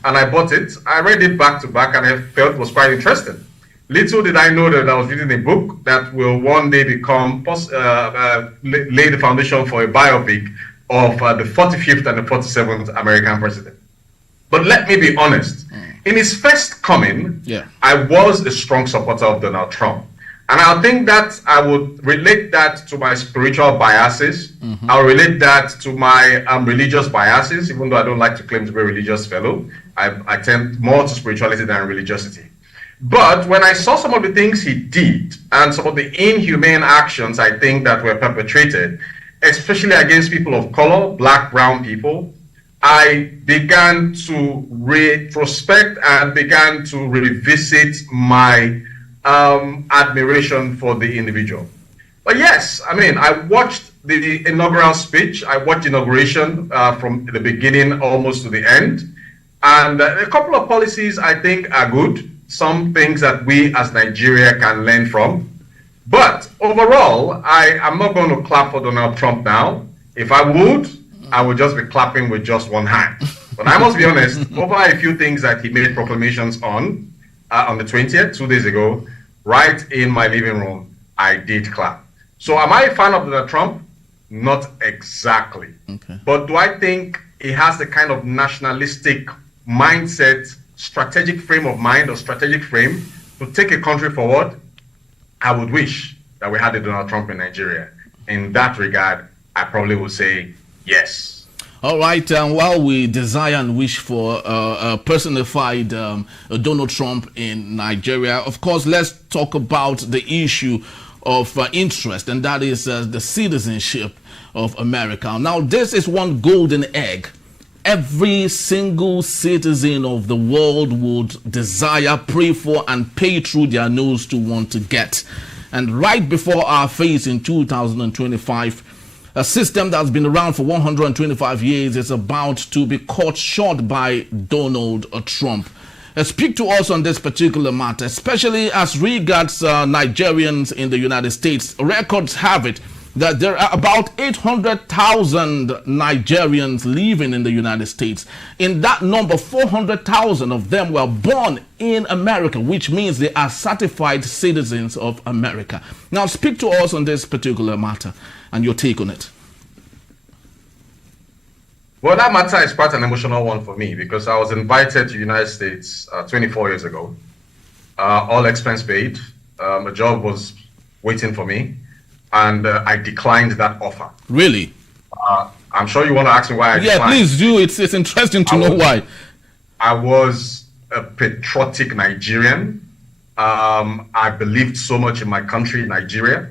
and I bought it. I read it back to back, and I felt it was quite interesting. Little did I know that I was reading a book that will one day become, lay the foundation for a biopic of the 45th and the 47th American president. But let me be honest. In his first coming, I was a strong supporter of Donald Trump. And I think that I would relate that to my spiritual biases. I'll relate that to my religious biases, even though I don't like to claim to be a religious fellow. I tend more to spirituality than religiosity. But when I saw some of the things he did and some of the inhumane actions I think that were perpetrated, especially against people of color, black, brown people, I began to retrospect and began to revisit my admiration for the individual. But yes, I mean, I watched the inaugural speech. I watched inauguration from the beginning almost to the end. And a couple of policies I think are good. Some things that we as Nigeria can learn from. But overall, I am not going to clap for Donald Trump now. If I would, I would just be clapping with just one hand. But I must be honest, over a few things that he made proclamations on the 20th, 2 days ago, right in my living room, I did clap. So am I a fan of Donald Trump? Not exactly. Okay. But do I think he has the kind of nationalistic mindset, strategic frame of mind or strategic frame to take a country forward? I would wish that we had a Donald Trump in Nigeria. In that regard, I probably would say yes. All right, while we desire and wish for a personified Donald Trump in Nigeria, of course, let's talk about the issue of interest, and that is the citizenship of America. Now, this is one golden egg every single citizen of the world would desire, pray for, and pay through their nose to want to get. And right before our face in 2025, a system that's been around for 125 years is about to be cut short by Donald Trump. Speak to us on this particular matter, especially as regards Nigerians in the United States. Records have it that there are about 800,000 Nigerians living in the United States. In that number, 400,000 of them were born in America, which means they are certified citizens of America. Now, speak to us on this particular matter and your take on it. Well, that matter is quite an emotional one for me because I was invited to the United States 24 years ago. All expense paid. A job was waiting for me, and I declined that offer. Really? I'm sure you want to ask me why I declined. Yeah, please do. It's interesting to know why. I was a patriotic Nigerian. I believed so much in my country, Nigeria.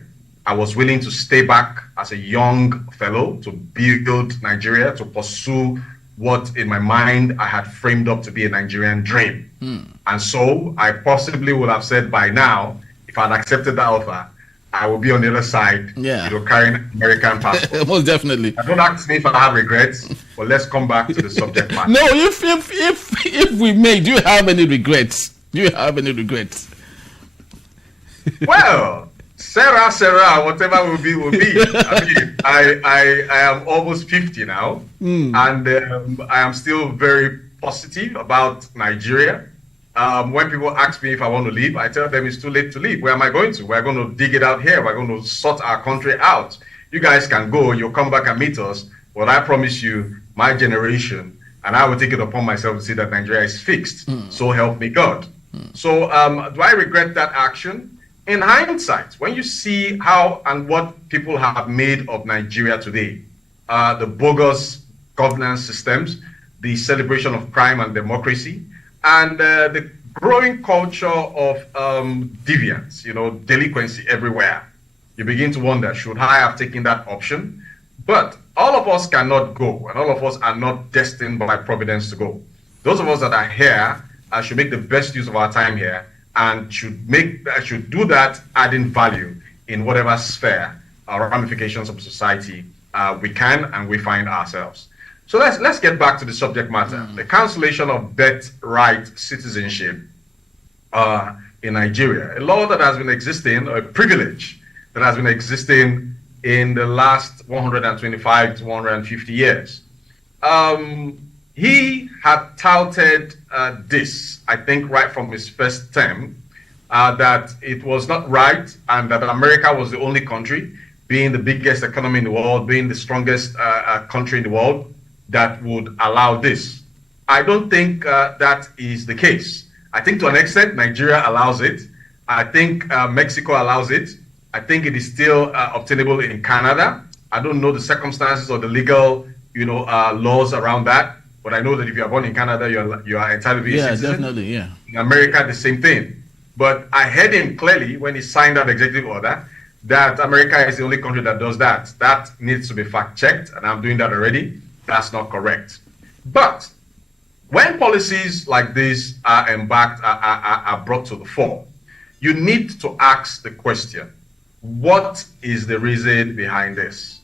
I was willing to stay back as a young fellow to build Nigeria, to pursue what in my mind I had framed up to be a Nigerian dream. And so I possibly would have said by now, if I'd accepted that offer, I will be on the other side, carrying an American passport. Most definitely. Don't ask me if I have regrets, but let's come back to the subject matter. No, if we may, do you have any regrets? Well, Sarah, whatever will be. I mean, I am almost 50 now, and I am still very positive about Nigeria. When people ask me if I want to leave, I tell them it's too late to leave. Where am I going to? We're going to dig it out here. We're going to sort our country out. You guys can go. You'll come back and meet us. But I promise you, my generation, and I will take it upon myself to see that Nigeria is fixed. So help me God. So do I regret that action? In hindsight, when you see how and what people have made of Nigeria today, the bogus governance systems, the celebration of crime and democracy, and the growing culture of deviance, delinquency everywhere, you begin to wonder, should I have taken that option? But all of us cannot go, and all of us are not destined by providence to go. Those of us that are here should make the best use of our time here, and should do that adding value in whatever sphere or ramifications of society we can and we find ourselves. So let's get back to the subject matter. The cancellation of birthright citizenship in Nigeria, a law that has been existing, a privilege that has been existing in the last 125 to 150 years. He had touted this, I think, right from his first term, that it was not right and that America was the only country, being the biggest economy in the world, being the strongest country in the world, that would allow this. I don't think that is the case. I think to an extent, Nigeria allows it. I think Mexico allows it. I think it is still obtainable in Canada. I don't know the circumstances or the legal, laws around that. But I know that if you are born in Canada, you are entitled to be a citizen. Definitely, yeah. In America, the same thing. But I heard him clearly when he signed that executive order that America is the only country that does that. That needs to be fact-checked, and I'm doing that already. That's not correct. But when policies like this are embarked, are brought to the fore, you need to ask the question, what is the reason behind this?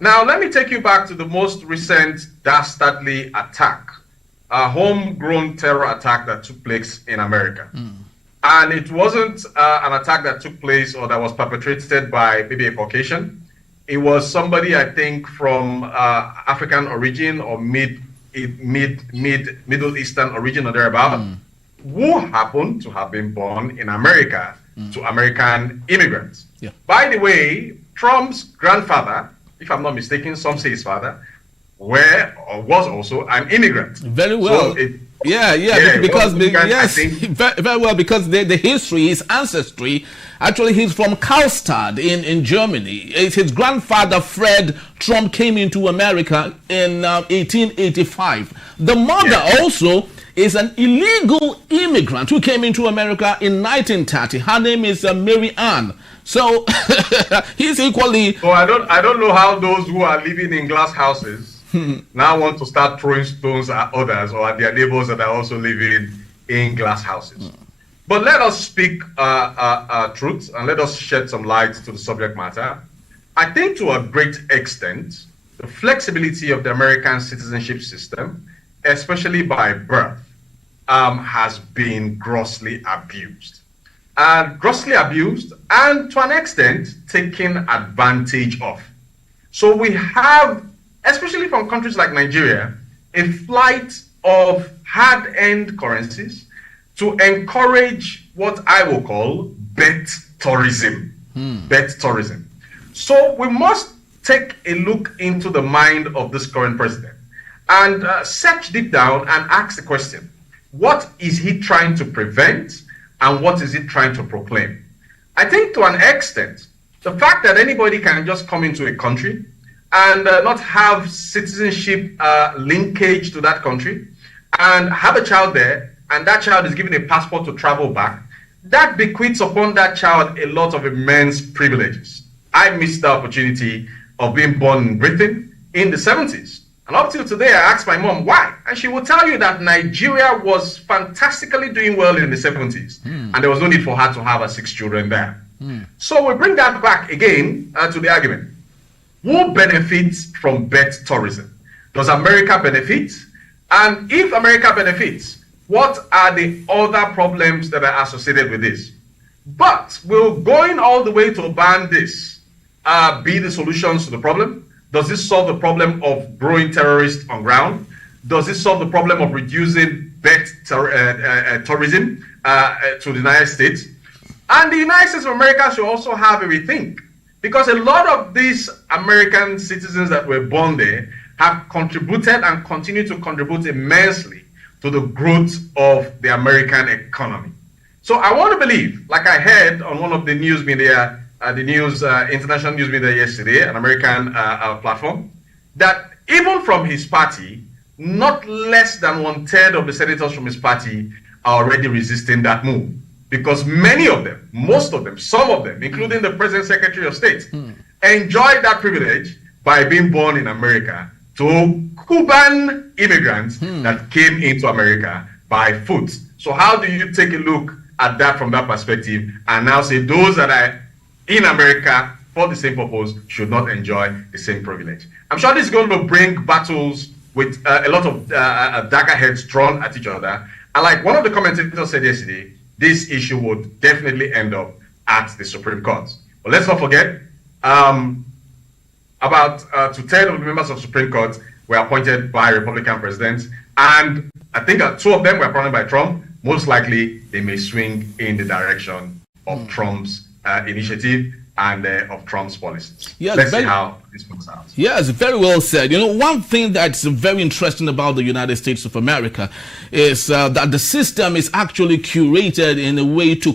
Now, let me take you back to the most recent dastardly attack, a homegrown terror attack that took place in America. And it wasn't an attack that took place or that was perpetrated by maybe a Caucasian. It was somebody, I think, from African origin or Middle Eastern origin or thereabout, who happened to have been born in America to American immigrants. Yeah. By the way, Trump's grandfather, if I'm not mistaken, some say his father, was also an immigrant. Very well. So because very well, because the history, his ancestry, actually he's from Karlstad in Germany. His grandfather Fred Trump came into America in 1885. The mother also is an illegal immigrant who came into America in 1930. Her name is Mary Ann. So he's equally. So I don't know how those who are living in glass houses now want to start throwing stones at others or at their neighbors that are also living in glass houses. But let us speak truth and let us shed some light to the subject matter. I think to a great extent, the flexibility of the American citizenship system, especially by birth, has been grossly abused. Grossly abused and to an extent taken advantage of. So we have, especially from countries like Nigeria, a flight of hard-earned currencies to encourage what I will call bet tourism. Bet tourism. So we must take a look into the mind of this current president and search deep down and ask the question, what is he trying to prevent and what is he trying to proclaim? I think to an extent, the fact that anybody can just come into a country and not have citizenship linkage to that country and have a child there, and that child is given a passport to travel back, that bequeaths upon that child a lot of immense privileges. I missed the opportunity of being born in Britain in the 70s. And up till today, I asked my mom why. And she will tell you that Nigeria was fantastically doing well in the 70s. And there was no need for her to have her 6 children there. So we bring that back again to the argument. Who benefits from birth tourism? Does America benefit? And if America benefits, what are the other problems that are associated with this? But will going all the way to ban this be the solutions to the problem? Does this solve the problem of growing terrorists on ground? Does this solve the problem of reducing birth tourism to the United States? And the United States of America should also have a rethink, because a lot of these American citizens that were born there have contributed and continue to contribute immensely to the growth of the American economy. So I want to believe, like I heard on one of the news media, international news media yesterday, an American platform, that even from his party, not less than 1/3 of the senators from his party are already resisting that move. Because many of them, most of them, some of them, including the President Secretary of State, enjoyed that privilege by being born in America to Cuban immigrants that came into America by foot. So how do you take a look at that from that perspective and now say those that are in America for the same purpose should not enjoy the same privilege? I'm sure this is going to bring battles with a lot of dagger heads drawn at each other. And like one of the commentators said yesterday, this issue would definitely end up at the Supreme Court. But let's not forget, about 2/10 of the members of Supreme Court were appointed by Republican presidents, and I think 2 of them were appointed by Trump. Most likely, they may swing in the direction of Trump's initiative and of Trump's policies. Yes, let's see how this works out. Yes, very well said. You know, one thing that's very interesting about the United States of America is that the system is actually curated in a way to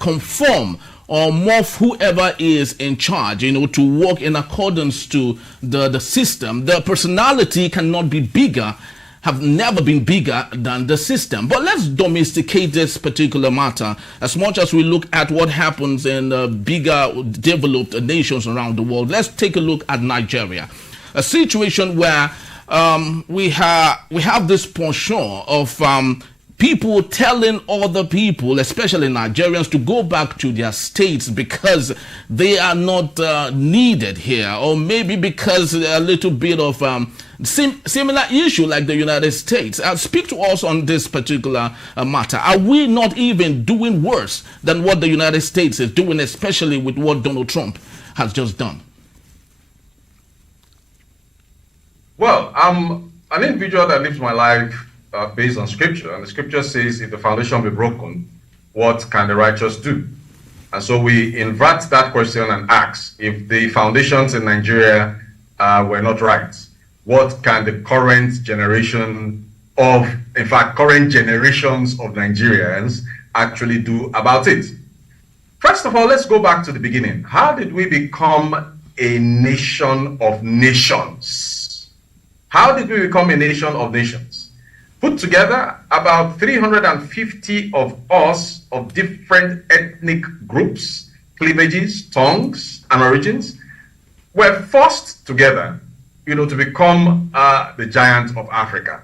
conform or morph whoever is in charge, you know, to work in accordance to the system. The personality cannot be bigger, have never been bigger than the system. But let's domesticate this particular matter as much as we look at what happens in bigger developed nations around the world. Let's take a look at Nigeria, a situation where we have this penchant of people telling other people, especially Nigerians, to go back to their states because they are not needed here, or maybe because a little bit of similar issue like the United States. Speak to us on this particular matter. Are we not even doing worse than what the United States is doing, especially with what Donald Trump has just done? Well, I'm an individual that lives my life based on scripture, and the scripture says, if the foundation be broken, what can the righteous do? And so we invert that question and ask, if the foundations in Nigeria were not right, what can the current generation of, in fact, current generations of Nigerians actually do about it? First of all, let's go back to the beginning. How did we become a nation of nations? How did we become a nation of nations? Put together, about 350 of us of different ethnic groups, cleavages, tongues, and origins were forced together, you know, to become the giant of Africa.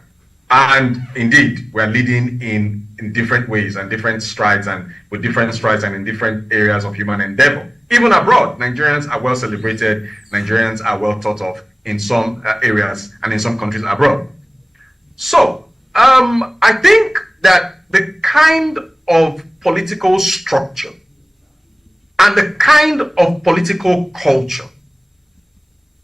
And indeed, we're leading in different ways and different strides, and with different strides and in different areas of human endeavor. Even abroad, Nigerians are well celebrated. Nigerians are well thought of in some areas and in some countries abroad. So, I think that the kind of political structure and the kind of political culture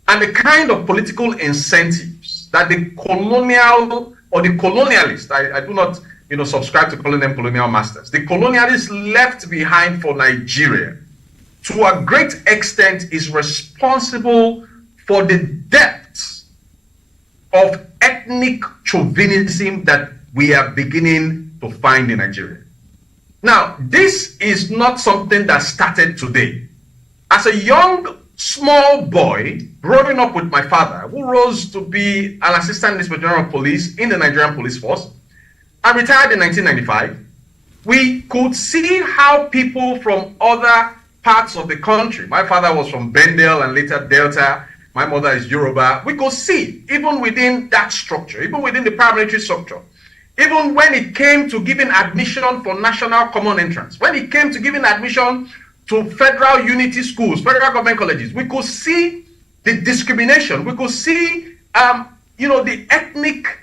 and the kind of political incentives that the colonial or the colonialists, I do not, you know, subscribe to calling them colonial masters, the colonialists left behind for Nigeria, to a great extent is responsible for the depths of ethnic chauvinism that we are beginning to find in Nigeria. Now, this is not something that started today. As a young, small boy, growing up with my father, who rose to be an assistant inspector general of police in the Nigerian police force, I retired in 1995. We could see how people from other parts of the country. My father was from Bendel and later Delta. My mother is Yoruba. We could see, even within that structure, even within the paramilitary structure, even when it came to giving admission for national common entrance, when it came to giving admission to federal unity schools, federal government colleges, we could see the discrimination. We could see, the ethnic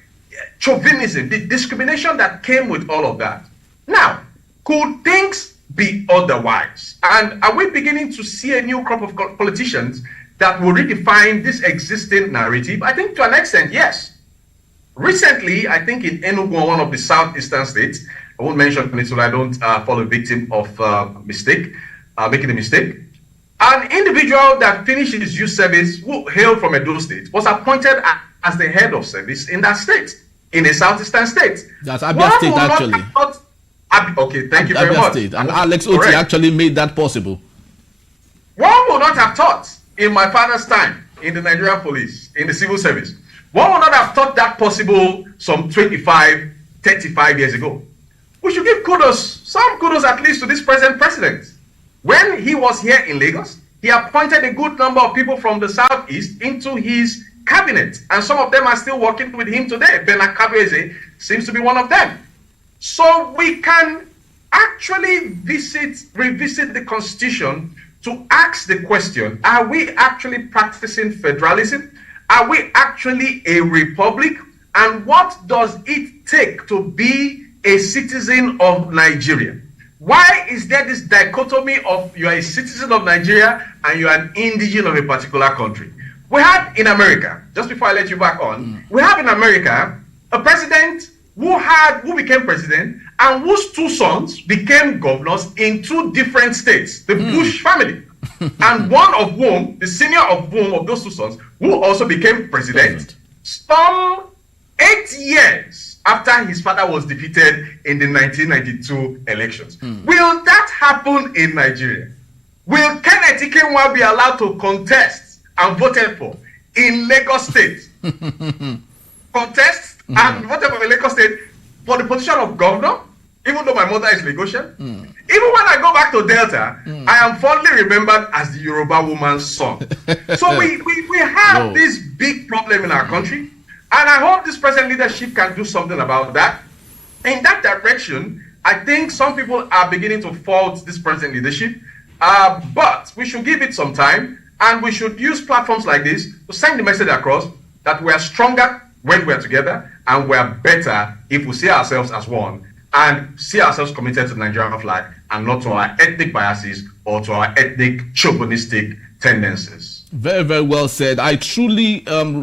chauvinism, the discrimination that came with all of that. Now, could things be otherwise? And are we beginning to see a new crop of politicians that will redefine this existing narrative? I think to an extent, yes. Recently, I think in Enugu, one of the southeastern states, I won't mention it so I don't fall a victim of making a mistake. An individual that finished his youth service, who hailed from Edo State, was appointed as the head of service in that state, in a southeastern state. That's Abia State, actually. Okay, thank you very much. State. And Alex Oti actually made that possible. One would not have thought in my father's time in the Nigerian police, in the civil service, one would not have thought that possible some 25, 35 years ago. We should give some kudos at least to this present president. When he was here in Lagos, he appointed a good number of people from the southeast into his cabinet, and some of them are still working with him today. Ben Akabeze seems to be one of them. So we can actually revisit the Constitution to ask the question, are we actually practicing federalism? Are we actually a republic? And what does it take to be a citizen of Nigeria? Why is there this dichotomy of you are a citizen of Nigeria and you are an indigen of a particular country? We had in America, just before I let you back on, we have in America a president who became president and whose two sons became governors in two different states, the Bush family. And one of whom, the senior of whom of those two sons, who also became president, some 8 years after his father was defeated in the 1992 elections. Will that happen in Nigeria? Will Kenneth Ikenwa be allowed to contest and voted for in Lagos State? Contest and voted for in Lagos State for the position of governor, even though my mother is Lagosian? Even when I go back to Delta, I am fondly remembered as the Yoruba woman's son. So we have this big problem in our country. And I hope this present leadership can do something about that. In that direction, I think some people are beginning to fault this present leadership. But we should give it some time, and we should use platforms like this to send the message across that we are stronger when we are together, and we are better if we see ourselves as one and see ourselves committed to the Nigerian flag and not to our ethnic biases or to our ethnic chauvinistic tendencies. Very, very well said. I truly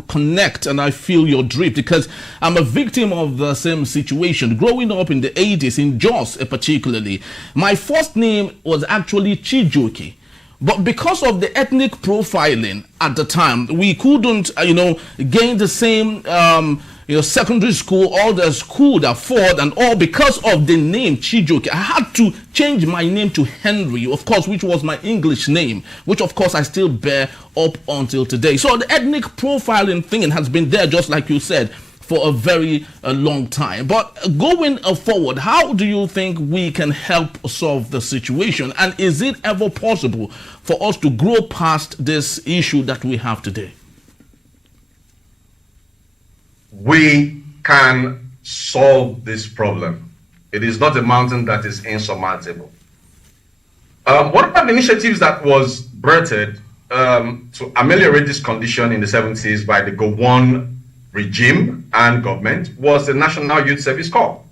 connect and I feel your drift because I'm a victim of the same situation. Growing up in the 80s, in Jos particularly, my first name was actually Chijoke. But because of the ethnic profiling at the time, we couldn't, gain the same, secondary school, all the school that afford and all because of the name Chijoke. I had to change my name to Henry, of course, which was my English name, which of course I still bear up until today. So the ethnic profiling thing has been there, just like you said, for a very long time. But going forward, how do you think we can help solve the situation? And is it ever possible for us to grow past this issue that we have today? We can solve this problem. It is not a mountain that is insurmountable. One of the initiatives that was birthed to ameliorate this condition in the 70s by the Gowon regime and government was the National Youth Service Corps.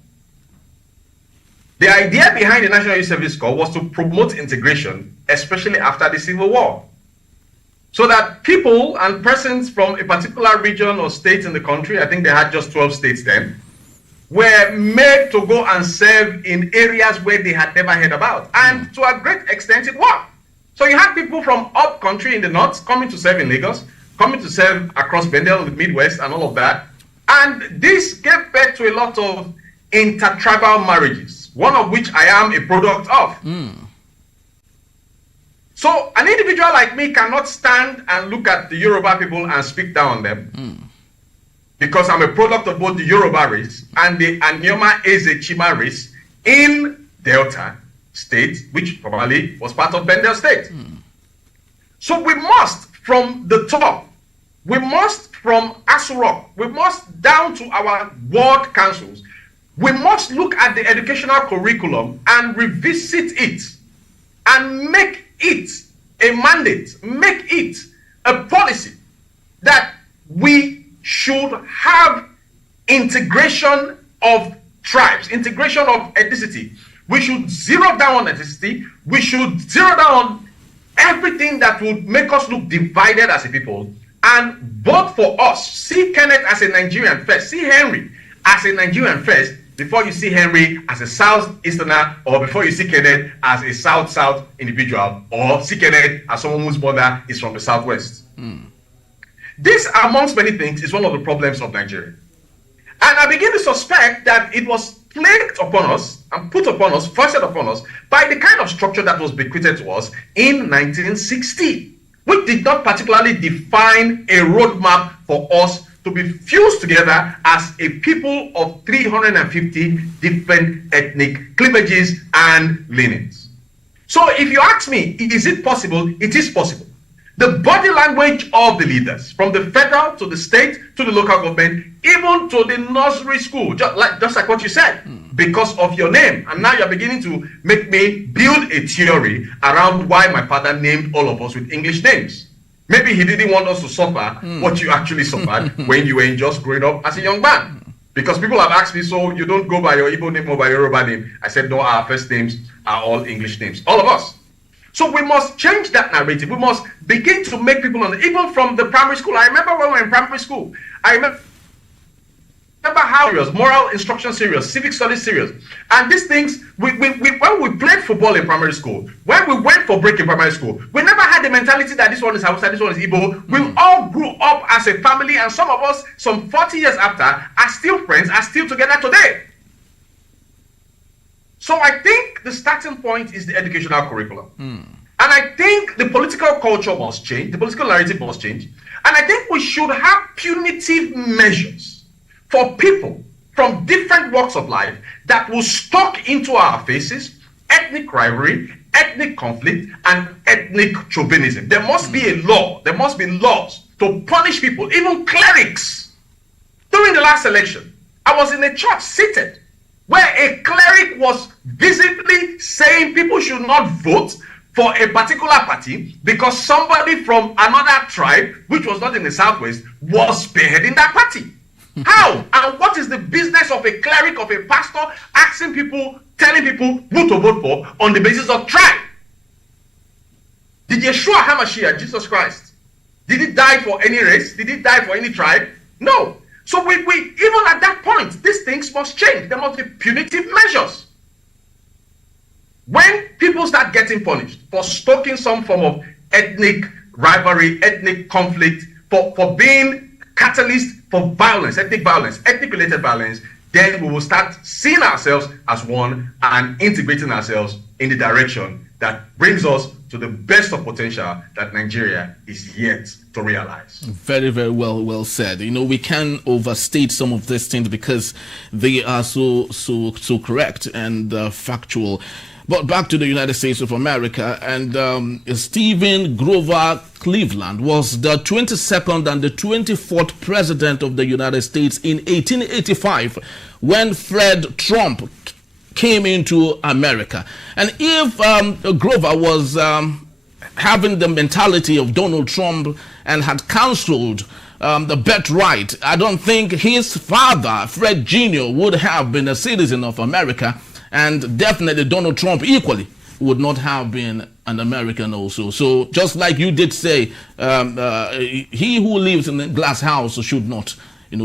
The idea behind the National Youth Service Corps was to promote integration, especially after the Civil War, so that people and persons from a particular region or state in the country, I think they had just 12 states then, were made to go and serve in areas where they had never heard about. And to a great extent, it worked. So you had people from up country in the north coming to serve in Lagos, coming to serve across Bendel, the Midwest, and all of that. And this gave birth to a lot of intertribal marriages, one of which I am a product of. So an individual like me cannot stand and look at the Yoruba people and speak down on them. Because I'm a product of both the Yoruba race and the Anyoma Eze Chima race in Delta. state, which probably was part of Bendel State. So we must, from the top, we must from Asurok, we must down to our ward councils, we must look at the educational curriculum and revisit it and make it a mandate, make it a policy that we should have integration of tribes, integration of ethnicity. We should zero down on ethnicity. We should zero down on everything that would make us look divided as a people, and vote for us. See Kenneth as a Nigerian first. See Henry as a Nigerian first before you see Henry as a Southeasterner, or before you see Kenneth as a South-South individual, or see Kenneth as someone whose mother is from the Southwest. This, amongst many things, is one of the problems of Nigeria. And I begin to suspect that it was plagued upon us and put upon us, foisted upon us, by the kind of structure that was bequeathed to us in 1960, which did not particularly define a roadmap for us to be fused together as a people of 350 different ethnic cleavages and leanings. So if you ask me, is it possible? It is possible. The body language of the leaders, from the federal to the state to the local government, even to the nursery school, just like what you said, because of your name. And now you're beginning to make me build a theory around why my father named all of us with English names. Maybe he didn't want us to suffer what you actually suffered when you were just growing up as a young man. Because people have asked me, so you don't go by your Igbo name or by your Yoruba name? I said, no, our first names are all English names, all of us. So we must change that narrative. We must begin to make people understand, even from the primary school. I remember when we were in primary school, I remember how serious, moral instruction serious, civic studies serious. And these things, when we played football in primary school, when we went for break in primary school, we never had the mentality that this one is Hausa, this one is Igbo. We all grew up as a family, and some of us, some 40 years after, are still friends, are still together today. So I think the starting point is the educational curriculum. And I think the political culture must change, the political narrative must change. And I think we should have punitive measures for people from different walks of life that will stalk into our faces ethnic rivalry, ethnic conflict, and ethnic chauvinism. There must be a law, there must be laws to punish people, even clerics. During the last election, I was in a church seated where a cleric was visibly saying people should not vote for a particular party because somebody from another tribe, which was not in the Southwest, was spearheading that party. How? And what is the business of a cleric, of a pastor, asking people, telling people who to vote for on the basis of tribe? Did Yeshua HaMashiach, Jesus Christ, did he die for any race? Did he die for any tribe? No. So we even at that point, these things must change. There must be punitive measures. When people start getting punished for stoking some form of ethnic rivalry, ethnic conflict, for being catalyst for violence, ethnic-related violence, then we will start seeing ourselves as one and integrating ourselves in the direction that brings us to the best of potential that Nigeria is yet to realize. Very, very well said. You know, we can overstate some of these things because they are so correct and factual. But back to the United States of America, and Stephen Grover Cleveland was the 22nd and the 24th president of the United States in 1885 when Fred Trump came into America. And if Grover was having the mentality of Donald Trump and had counseled the birthright, I don't think his father, Fred Jr., would have been a citizen of America. And definitely Donald Trump equally would not have been an American also. So just like you did say, he who lives in a glass house should not,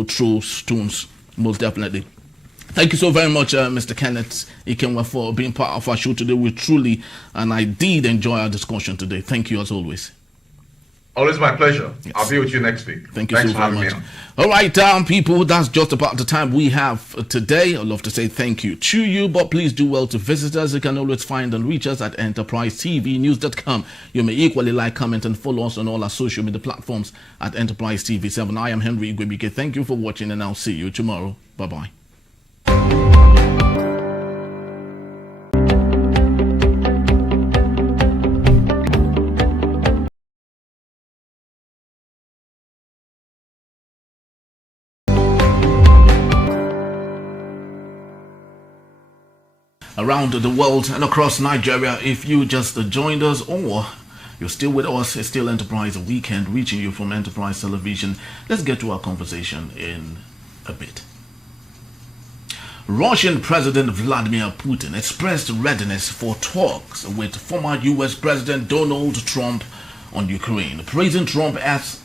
throw stones, most definitely. Thank you so very much, Mr. Kenneth Ikenwa, for being part of our show today. We truly, and I did enjoy our discussion today. Thank you as always. Always my pleasure. Yes. I'll be with you next week. Thank you Thanks so for very having much. me All right, people, that's just about the time we have today. I'd love to say thank you to you, but please do well to visit us. You can always find and reach us at enterprisetvnews.com. You may equally like, comment, and follow us on all our social media platforms at Enterprise TV 7. I am Henry Igwebike. Thank you for watching, and I'll see you tomorrow. Bye-bye. around the world and across Nigeria. If you just joined us or you're still with us, it's still Enterprise Weekend, reaching you from Enterprise Television. Let's get to our conversation in a bit. Russian President Vladimir Putin expressed readiness for talks with former U.S. President Donald Trump on Ukraine, praising Trump as,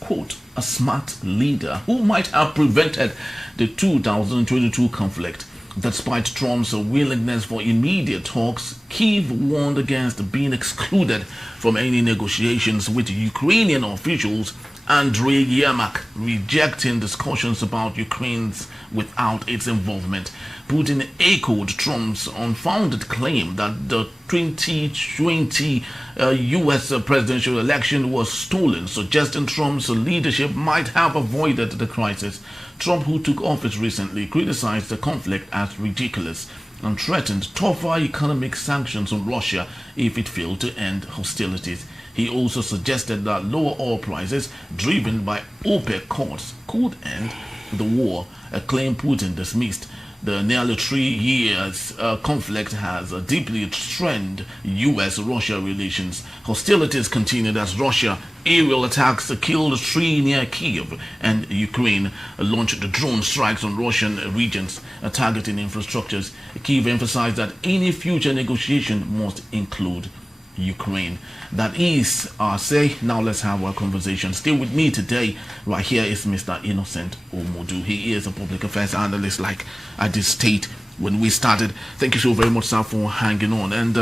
quote, a smart leader who might have prevented the 2022 conflict. Despite Trump's willingness for immediate talks, Kyiv warned against being excluded from any negotiations with Ukrainian officials, Andriy Yermak rejecting discussions about Ukraine's without its involvement. Putin echoed Trump's unfounded claim that the 2020 U.S. presidential election was stolen, suggesting Trump's leadership might have avoided the crisis. Trump, who took office recently, criticized the conflict as ridiculous and threatened tougher economic sanctions on Russia if it failed to end hostilities. He also suggested that lower oil prices, driven by OPEC cuts, could end the war, a claim Putin dismissed. The nearly 3 years conflict has deeply strained U.S.-Russia relations. Hostilities continued as Russia aerial attacks killed 3 near Kyiv, and Ukraine launched drone strikes on Russian regions targeting infrastructures. Kyiv emphasized that any future negotiation must include Ukraine. That is our say. Now let's have our conversation. Still with me today, right here, is Mr. Innocent Omodu. He is a public affairs analyst, like I did state when we started. Thank you so very much, sir, for hanging on. And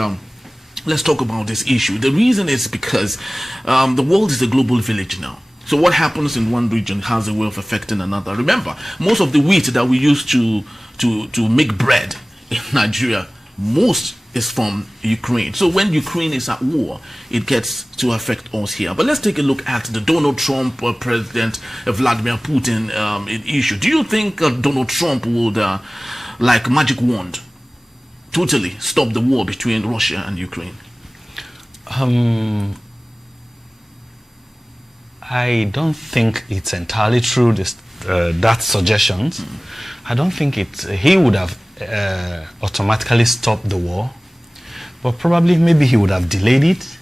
let's talk about this issue. The reason is because the world is a global village now. So what happens in one region has a way of affecting another. Remember, most of the wheat that we use to make bread in Nigeria, most is from Ukraine. So when Ukraine is at war, it gets to affect us here. But let's take a look at the Donald Trump President Vladimir Putin issue. Do you think Donald Trump would, like magic wand, totally stop the war between Russia and Ukraine? I don't think it's entirely true, that suggestion. I don't think he would have automatically stopped the war, but probably maybe he would have delayed it,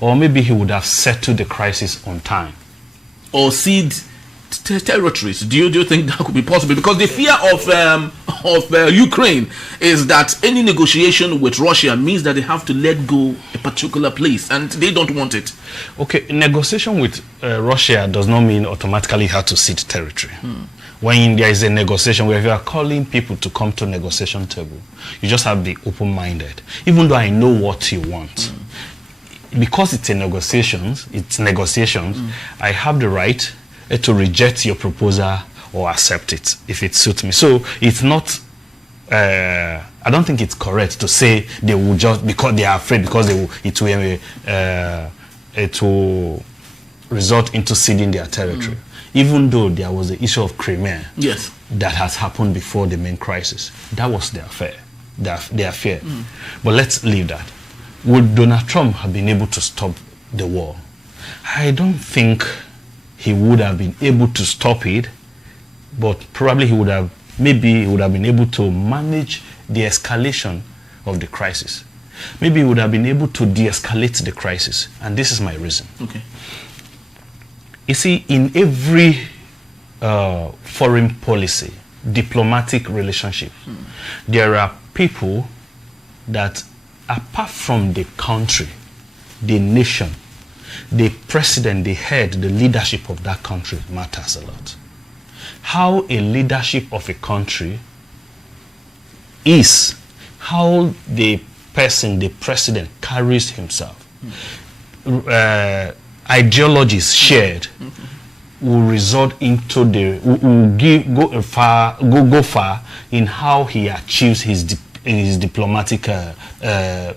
or maybe he would have settled the crisis on time, or cede territories. Do you think that could be possible? Because the fear of Ukraine is that any negotiation with Russia means that they have to let go a particular place, and they don't want it. Okay, negotiation with Russia does not mean automatically you have to cede territory. When there is a negotiation, where you are calling people to come to a negotiation table, you just have to be open-minded. Even though I know what you want, because it's negotiations, I have the right to reject your proposal or accept it if it suits me. So it's not. I don't think it's correct to say they will just, because they are afraid, because it will result into ceding their territory. Even though there was the issue of Crimea, yes, that has happened before the main crisis. That was their fear. But let's leave that. Would Donald Trump have been able to stop the war? I don't think he would have been able to stop it, but probably he would have been able to manage the escalation of the crisis. Maybe he would have been able to de-escalate the crisis. And this is my reason. Okay. You see, in every foreign policy, diplomatic relationship, there are people that, apart from the country, the nation, the president, the head, the leadership of that country matters a lot. How a leadership of a country is, how the person, the president, carries himself. Ideologies shared will result into go far in how he achieves his diplomatic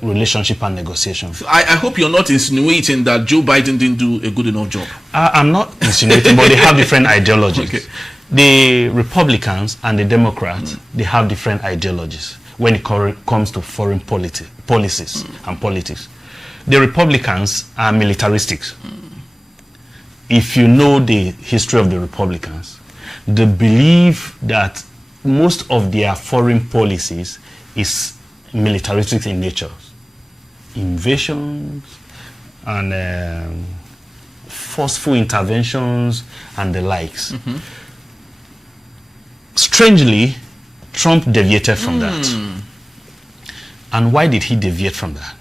relationship and negotiations. I hope you're not insinuating that Joe Biden didn't do a good enough job. I'm not insinuating, but they have different ideologies. Okay. The Republicans and the Democrats, they have different ideologies when it comes to foreign policies and politics. The Republicans are militaristic. If you know the history of the Republicans, they believe that most of their foreign policies is militaristic in nature. Invasions and forceful interventions and the likes. Strangely, Trump deviated from that. And why did he deviate from that?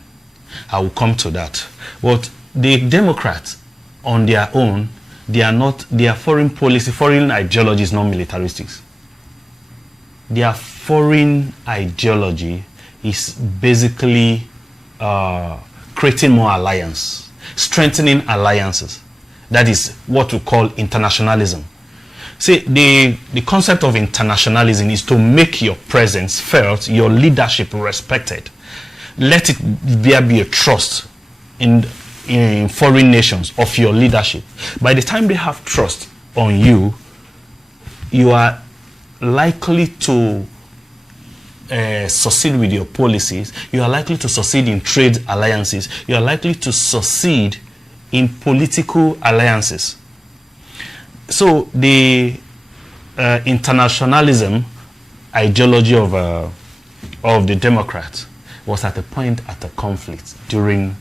I will come to that. But the Democrats, on their own, their foreign policy, foreign ideology is not militaristic. Their foreign ideology is basically creating more alliance, strengthening alliances. That is what we call internationalism. See, the concept of internationalism is to make your presence felt, your leadership respected. Let there be a trust in foreign nations of your leadership. By the time they have trust on you, you are likely to succeed with your policies. You are likely to succeed in trade alliances. You are likely to succeed in political alliances. So the internationalism ideology of the Democrats was at a point at a conflict during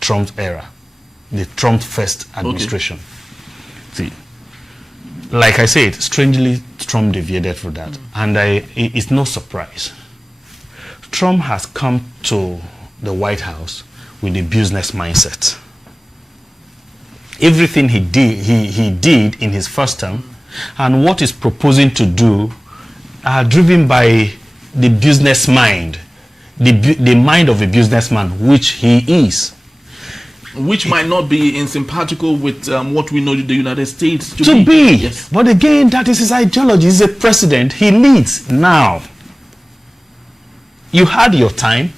Trump's era, the Trump first administration. See, like I said, strangely, Trump deviated from that, and it's no surprise. Trump has come to the White House with a business mindset. Everything he did in his first term, and what he's proposing to do, are driven by the business mind, the mind of a businessman, which he is. Which might not be incompatible with what we know the United States to be. Yes. But again, that is his ideology. He's a president. He leads now. You had your time.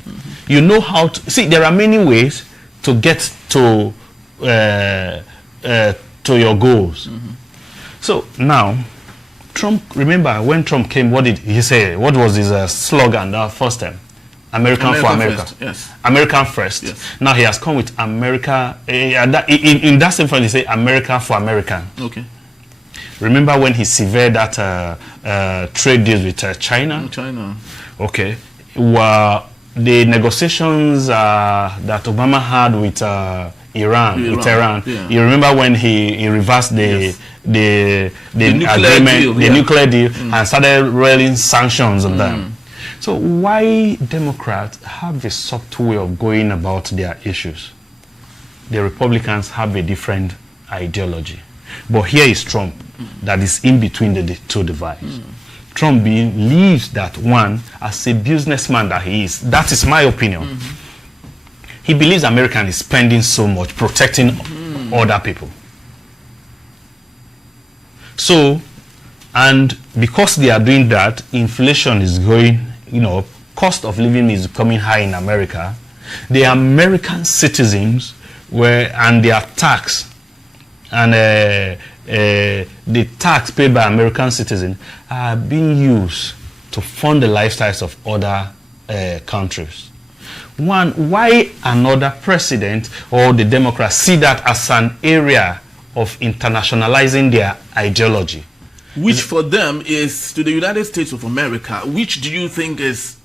You know how to... See, there are many ways to get to your goals. So now, Trump, remember when Trump came, what did he say? What was his slogan first time? American for America. First, yes. American first. Yes. Now he has come with America. In that same front, he say America for American. Okay. Remember when he severed that trade deals with China? China. Okay. Well, the negotiations that Obama had with Iran. Yeah. You remember when he reversed the agreement, the nuclear deal, and started rolling sanctions on them. So why Democrats have a subtle way of going about their issues? The Republicans have a different ideology. But here is Trump that is in between the two divides. Trump believes that, one, as a businessman that he is, that is my opinion. He believes America is spending so much protecting other people. So, and because they are doing that, inflation is going, cost of living is becoming high in America. The American citizens and their tax and the tax paid by American citizens are being used to fund the lifestyles of other countries. One, why another president or the Democrats see that as an area of internationalizing their ideology? Which for them is to the United States of America. Which do you think is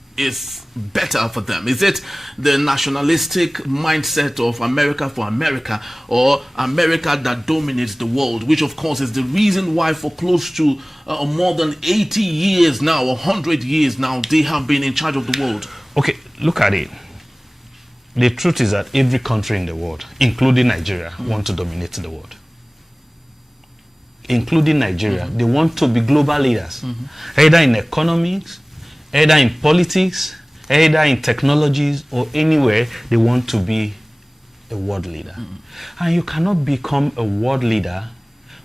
better for them? Is it the nationalistic mindset of America for America, or America that dominates the world, which of course is the reason why for close to more than 80 years now, 100 years now, they have been in charge of the world? Okay, look at it. The truth is that every country in the world, including Nigeria, want to dominate the world. Including Nigeria, they want to be global leaders, either in economics, either in politics, either in technologies, or anywhere they want to be a world leader. And you cannot become a world leader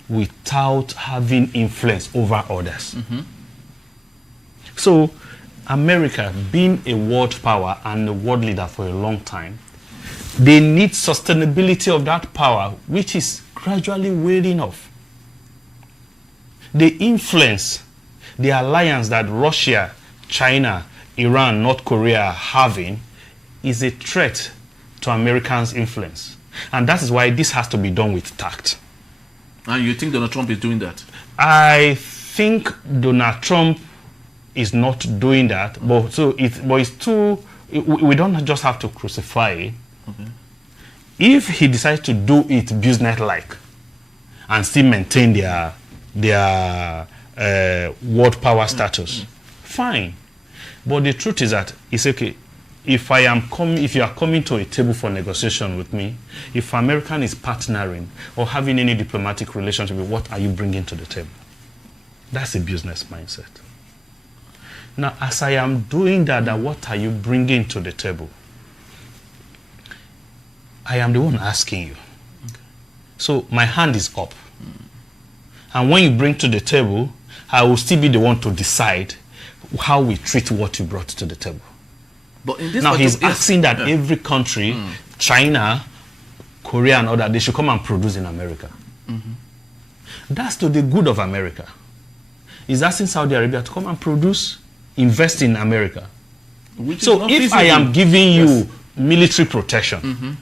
without having influence over others. So America, being a world power and a world leader for a long time, they need sustainability of that power, which is gradually wearing off. The influence, the alliance that Russia, China, Iran, North Korea are having is a threat to Americans' influence. And that is why this has to be done with tact. And you think Donald Trump is doing that? I think Donald Trump is not doing that, but it's too. We don't just have to crucify it. Okay. If he decides to do it business-like and still maintain their world power status, fine. But the truth is that it's okay. If you are coming to a table for negotiation with me, if American is partnering or having any diplomatic relationship, what are you bringing to the table? That's a business mindset. Now, as I am doing that, what are you bringing to the table? I am the one asking you. Okay. So my hand is up. And when you bring to the table, I will still be the one to decide how we treat what you brought to the table. But in this now he's asking that every country, China, Korea and other, they should come and produce in America. That's to the good of America. He's asking Saudi Arabia to come and produce, invest in America. So if I am giving you military protection,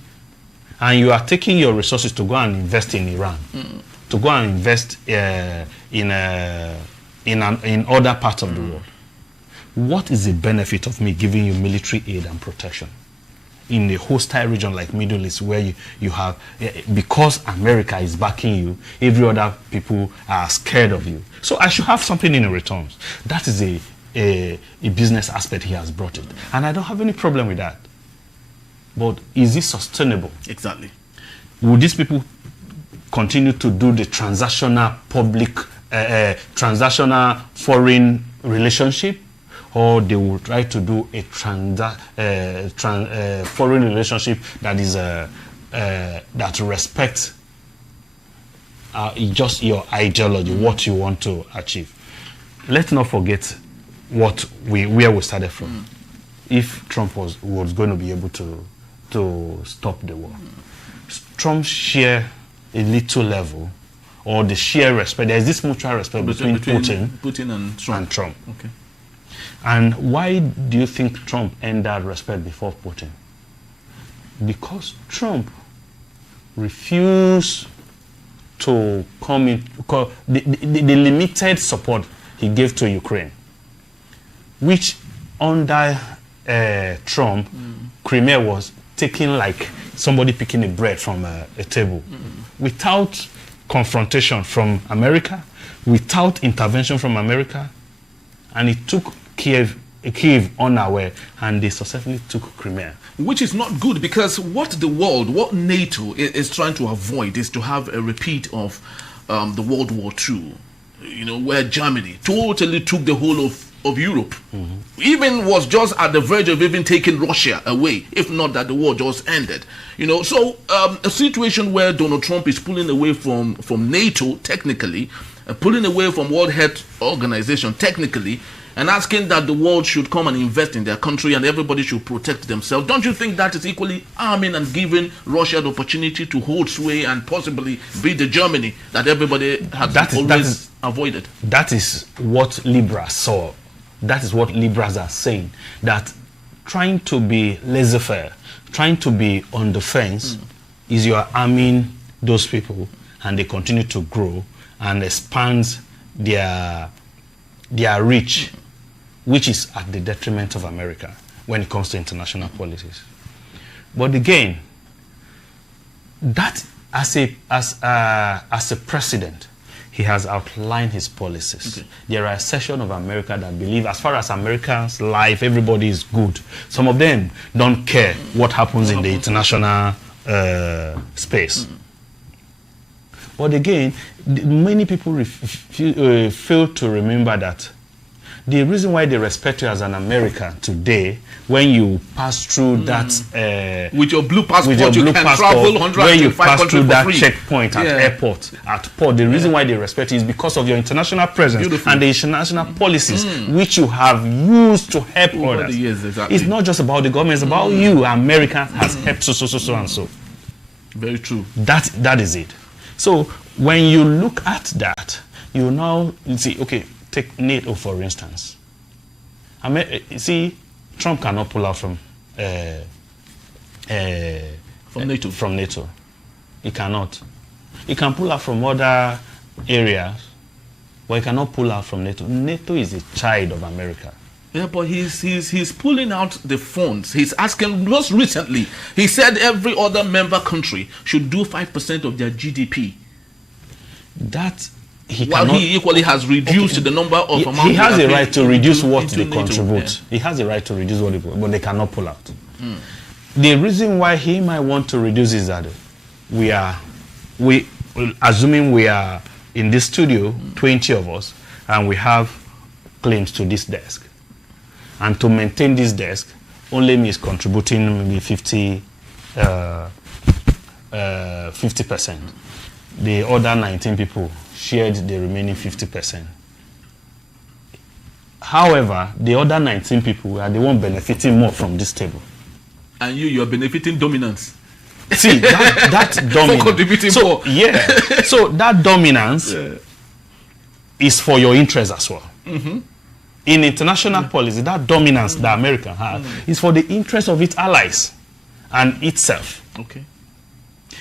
and you are taking your resources to go and invest in Iran, to go and invest in other parts of the world, what is the benefit of me giving you military aid and protection in a hostile region like Middle East, where you have, because America is backing you, every other people are scared of you. So I should have something in return. That is a business aspect he has brought it. And I don't have any problem with that. But is it sustainable? Exactly. Will these people continue to do the transactional transactional foreign relationship, or they will try to do a foreign relationship that is that respects just your ideology, what you want to achieve? Let's not forget where we started from. If Trump was going to be able to stop the war, Trump share a little level, or the sheer respect. There is this mutual respect between Putin and Trump. Okay. And why do you think Trump earned that respect before Putin? Because Trump refused to come in, the limited support he gave to Ukraine, which under Trump, Crimea was taken like somebody picking a bread from a table, without confrontation from America, without intervention from America, and it took Kiev unaware, and they successfully took Crimea. Which is not good, because what NATO is trying to avoid is to have a repeat of the World War II, where Germany totally took the whole of Europe, even was just at the verge of even taking Russia away, if not that the war just ended. So a situation where Donald Trump is pulling away from NATO technically, pulling away from World Health Organization technically, and asking that the world should come and invest in their country and everybody should protect themselves. Don't you think that is equally arming and giving Russia the opportunity to hold sway and possibly be the Germany that everybody has always avoided? That is what liberals saw. That is what liberals are saying, that trying to be laissez-faire, trying to be on the fence, is you are arming those people, and they continue to grow and expand their reach, which is at the detriment of America when it comes to international politics. But again, that as a president, he has outlined his policies. Okay. There are a section of America that believe, as far as America's life, everybody is good. Some of them don't care what happens in the international space. But again, many people fail to remember that the reason why they respect you as an American today, when you pass through that with your blue passport, you can travel 105 when you pass through that free. checkpoint at airport, at port, the reason why they respect you is because of your international presence and the international policies which you have used to help over others. The years, exactly. It's not just about the government; it's about you. America has helped so and so. Very true. That is it. So when you look at that, you now see, okay, take NATO for instance. See, Trump cannot pull out from NATO. From NATO. He cannot. He can pull out from other areas, but he cannot pull out from NATO. NATO is a child of America. Yeah, but he's pulling out the funds. He's asking, most recently, he said every other member country should do 5% of their GDP. That he While cannot, he equally has reduced the number of amount he has a right to reduce what into they NATO. contribute. Yeah. He has a right to reduce what they put, but they cannot pull out. The reason why he might want to reduce is that assuming we are in this studio, 20 of us, and we have claims to this desk. And to maintain this desk, only me is contributing maybe 50%. The other 19 people shared the remaining 50%. However, the other 19 people are the one benefiting more from this table. And you're benefiting dominance. See, that dominance. For contributing more. Yeah. So that dominance is for your interest as well. In international policy, that dominance that America has is for the interest of its allies and itself. Okay.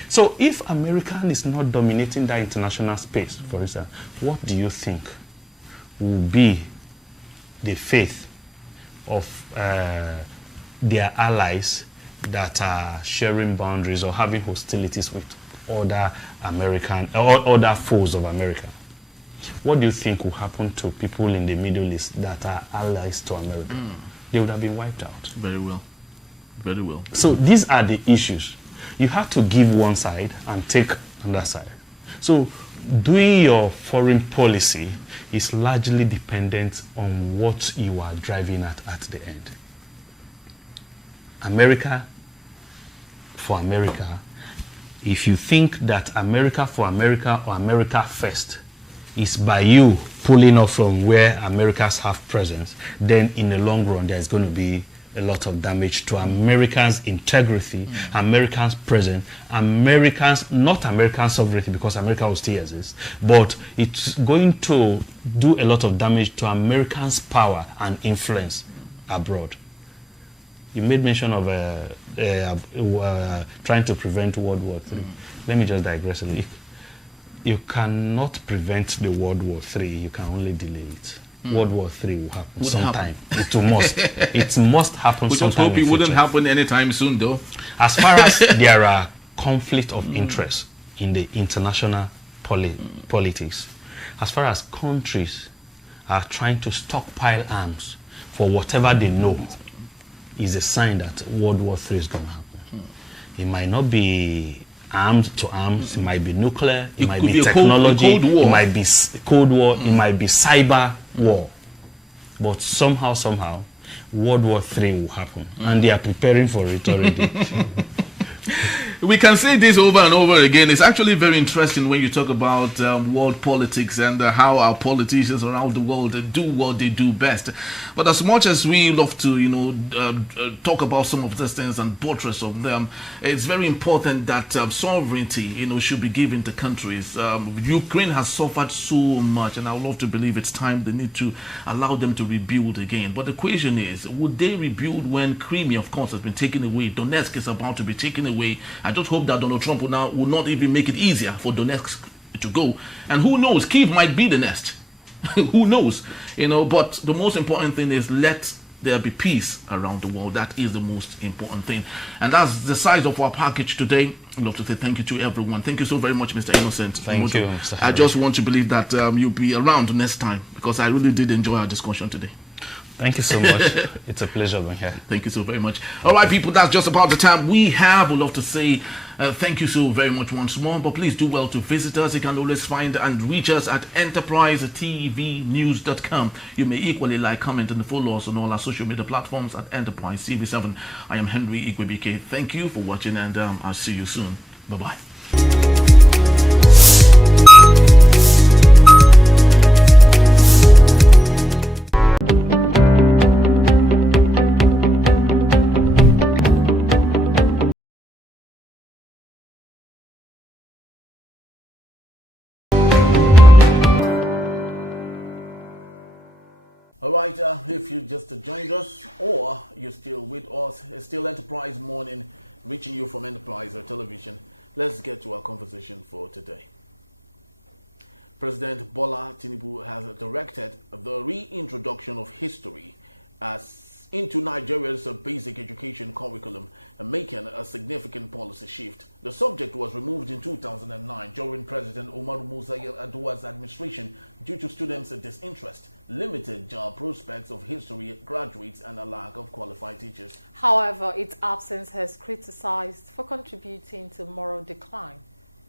So if America is not dominating that international space, for instance, what do you think will be the faith of their allies that are sharing boundaries or having hostilities with other American or other foes of America? What do you think will happen to people in the Middle East that are allies to America? They would have been wiped out. Very well. Very well. So these are the issues. You have to give one side and take another side. So doing your foreign policy is largely dependent on what you are driving at the end. America for America, if you think that America for America or America first is by you pulling off from where Americans have presence, then in the long run there is going to be a lot of damage to Americans' integrity, Americans' presence, not American sovereignty, because America will still exist, but it's going to do a lot of damage to Americans' power and influence abroad. You made mention of trying to prevent World War III. Let me just digress a little. You cannot prevent the World War III, you can only delay it. World War III will happen sometime. It must. It must happen sometime. We just hope it wouldn't happen anytime soon, though. As far as there are conflict of interest in the international politics, as far as countries are trying to stockpile arms for whatever they know, is a sign that World War III is going to happen. It might not be arms to arms, it might be nuclear, it might be technology, it might be Cold War, it might be cyber war. But somehow, World War III will happen. And they are preparing for it already. We can say this over and over again. It's actually very interesting when you talk about world politics and how our politicians around the world do what they do best. But as much as we love to, talk about some of these things and buttress of them, it's very important that sovereignty, should be given to countries. Ukraine has suffered so much, and I would love to believe it's time they need to allow them to rebuild again. But the question is, would they rebuild when Crimea, of course, has been taken away? Donetsk is about to be taken away. I just hope that Donald Trump will not even make it easier for Donetsk to go. And who knows, Kyiv might be the next. Who knows? But the most important thing is let there be peace around the world. That is the most important thing. And that's the size of our package today. I'd love to say thank you to everyone. Thank you so very much, Mr. Innocent. Thank you, Mr. I just want to believe that you'll be around next time, because I really did enjoy our discussion today. Thank you so much. It's a pleasure being here. Thank you so very much. All right, people, that's just about the time we have. We'd love to say thank you so very much once more. But please do well to visit us. You can always find and reach us at enterprisetvnews.com. You may equally like, comment, and follow us on all our social media platforms at Enterprise TV7. I am Henry Igwebike. Thank you for watching, and I'll see you soon. Bye-bye. All right, if you just joined us or you're still with us, it's still Enterprise Morning, reaching you from Enterprise Television. Let's get to our conversation for today. President Bola Tinubu has directed the reintroduction of history as into Nigeria's basic education curriculum, making a significant policy shift. The subject was removed in 2009 during President Umar Musa Yar'Adua's administration due to students' disinterest, limited job prospects of history graduates, and a lack of qualified teachers. However, its absence has criticized for contributing to moral decline,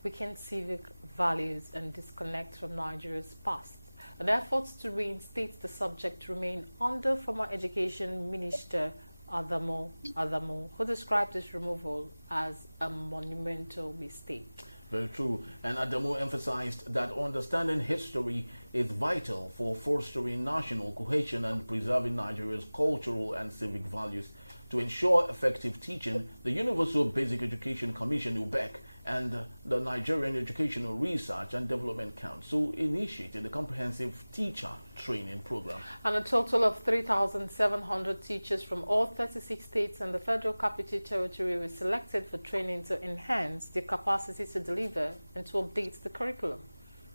weakened civic values, and disconnect from Nigeria's past. And efforts to reinstate the subject remain under former Education Minister Adamu, who described this removal as a monumental mistake. Very true. And Adamu emphasized that understanding history is vital for fostering national cohesion and preserving Nigeria's cultural and civic values. To ensure effective teaching, the Universal Basic Education Commission, UBEC, and the Nigerian Educational Research and Development Council initiated a comprehensive teacher training program. And a total of 3,700 teachers from all 36 states and the Federal Capital Territory were selected for training to enhance their capacity to deliver and to update the curriculum.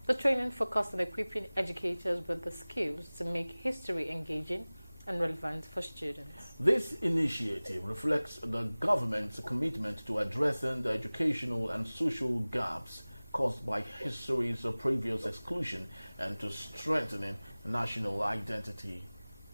The training focused on equipping educators with the skills to make history engaging and relevant for students. This initiative reflects the government's commitment to addressing the educational and social gaps caused by history's previous exclusion and to strengthening national identity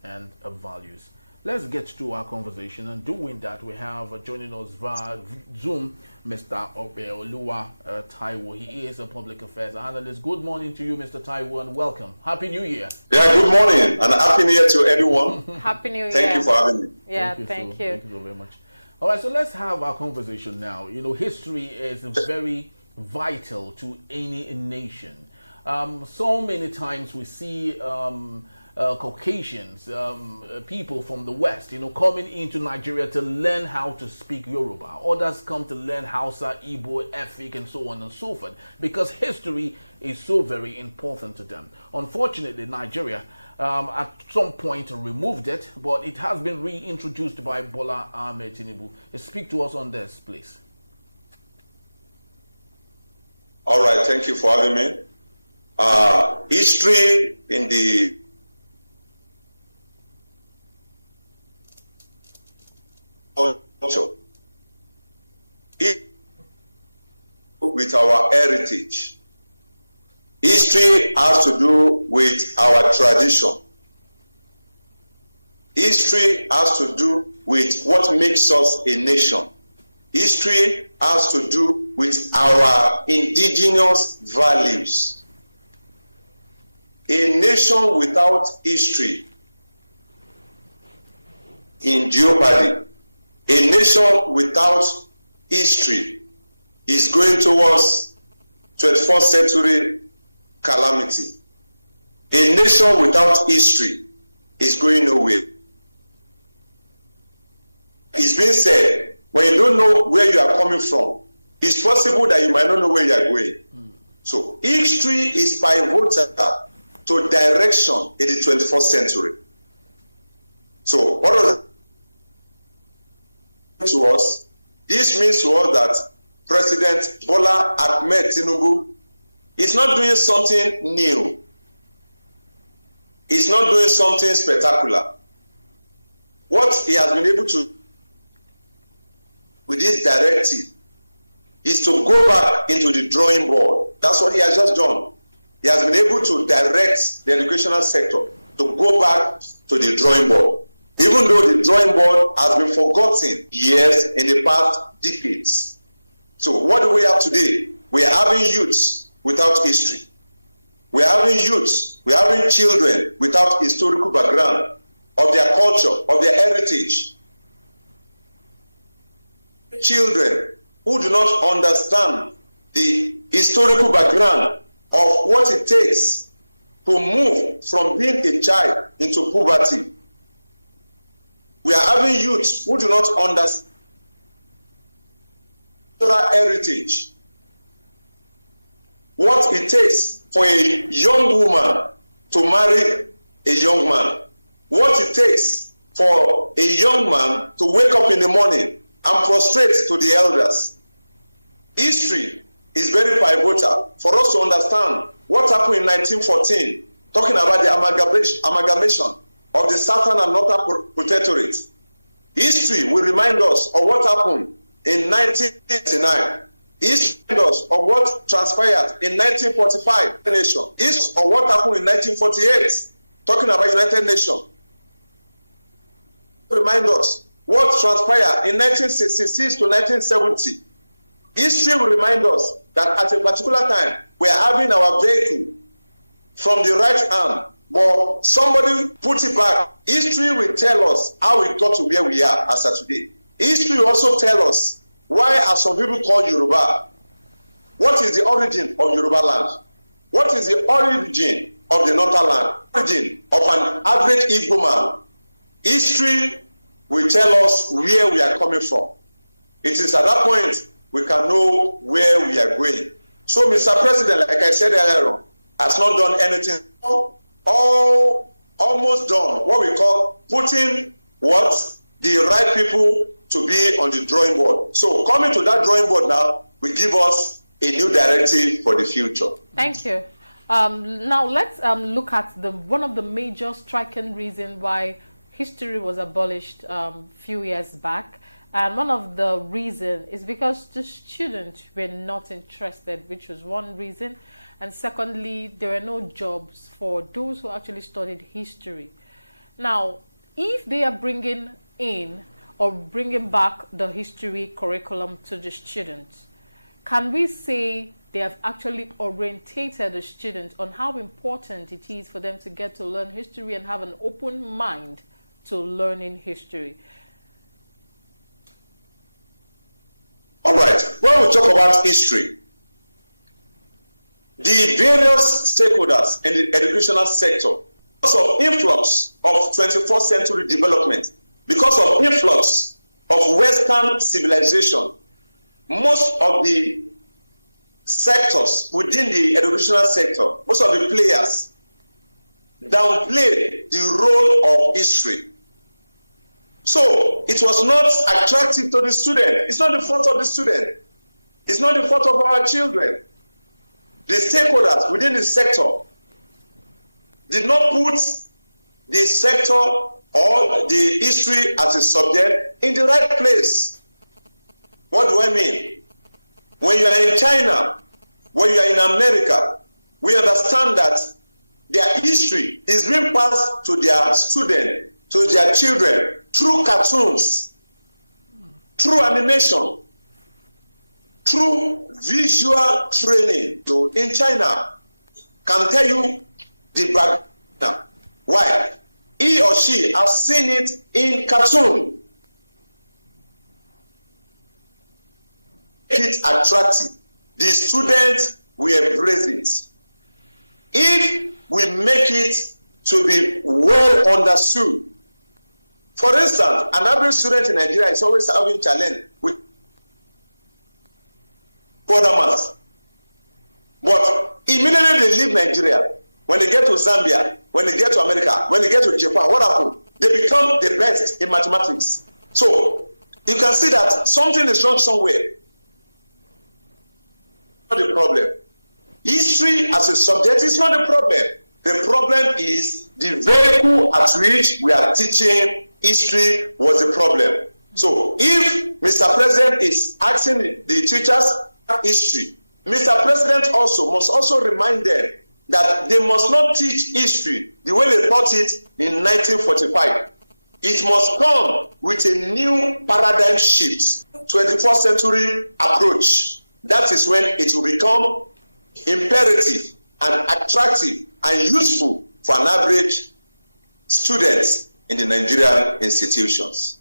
and values. Let's get to our conversation, and doing that, we have joining us via Zoom Mr. Opeoluwa Taiwo. He is a public affairs analyst. Good morning to you, Mr. Taiwo, and welcome. Happy New Year. Yeah, good morning, and Happy New Year to everyone. Happy New Year. Thank you for having me. Yeah, Thank you so very much. All right, so let's have our conversation now. You know, history is very vital to any nation. So many times we see Caucasians, people from the West, coming into Nigeria to learn how to speak Yoruba. Others come to learn Hausa, Igbo, Efik, and so on and so forth, because history is so very important to them. Unfortunately, Nigeria at some point removed it, but it has been reintroduced by Bola Ahmed Tinubu. Speak to us on this, please. All right, thank you for having me. History in the culture, with our heritage. History has to do with our tradition. History has to do with what makes us a nation. History has to do with our indigenous values. A nation without history in jeopardy. A nation without history is going towards 21st century calamity. A nation without history is going nowhere. It's been said, when you don't know where you are coming from, it's possible that you might not know where you are going. So history is pivotal to direction in the 21st century. So what does it mean to us? This means to us that President Bola Ahmed Tinubu is not doing something new. He's not doing something spectacular. What he has been able to with this directive is to go back into the drawing board. That's what he has just done. He has been able to direct the educational sector to go back to the drawing board, even though the drawing board has been forgotten years in the past decades. So what do we have today? We are having youths without history. We are having youths, we are having children without historical background of their culture, of their heritage. Children who do not understand the historical background of what it takes to move from being a child into puberty. We are having youths who do not understand heritage. What it takes for a young woman to marry a young man. What it takes for a young man to wake up in the morning and prostrate to the elders. History is very pivotal for us to understand what happened in 1914, talking about the amalgamation of the Southern and Northern Protectorate. History will remind us of what happened in 1989. History will remind us of what transpired in 1945 nation. History of what happened in 1948, talking about United Nations. Remind us what transpired in 1966 to 1970. History will remind us that at a particular time we are having our vehicle from the right arm, but somebody put it back. History will tell us how we got to where we are as of today. History will also tell us why are some people called Yoruba. What is the origin of Yoruba land? What is the origin of the Northern land? Origin of an average Igbo man? History will tell us where we are coming from. It is at that point we can know where we are going. So, Mr. President, like I said earlier on, has not done anything. Almost done what we call putting the right people to be on the drawing board. So, coming to that drawing board now will give us a new directive for the future. Thank you. Now let's look at one of the major striking reasons why history was abolished few years back. And one of the reasons is because the students were not interested, which was one reason. And secondly, there were no jobs for those who actually studied history. Now, if they are bringing in or bringing back the history curriculum to the students, can we say they have actually orientated the students on how important it is for them to get to learn history and have an open mind to learning history? All right, when we talk about history, the various stakeholders in the educational sector, because of influx of 21st century development, because of influx of Western civilization, most of the sectors within the educational sector, most of the players downplay the role of history. So it was not attractive to the student. It's not the fault of the student. It's not the fault of our children. The stakeholders within the sector did not put the sector or the history as a subject in the right place. What do I mean? When you are in China, when you are in America, we understand that their history is being passed to their students, to their children, through cartoons, through animation, through visual training. So in China, can tell you the background. Why? He or she has seen it in cartoon. Make it attractive. The students will embrace it. If we make it to be well understood, for instance, an average student in Nigeria is always having challenge with other maths. But immediately they leave Nigeria, when they get to Zambia, when they get to America, when they get to Japan, what happens? They become the best in mathematics. So you can see that something is wrong somewhere. Not the problem. History as a subject is not the problem. The problem is the vehicle at which we are teaching history was the problem. So if Mr. President is asking the teachers history, Mr. President must also remind them that they must not teach history the way they taught it in 1945. It must come with a new paradigm shift, 21st century approach. That is when it will become imperative and attractive and useful for an average student in the Nigerian institutions.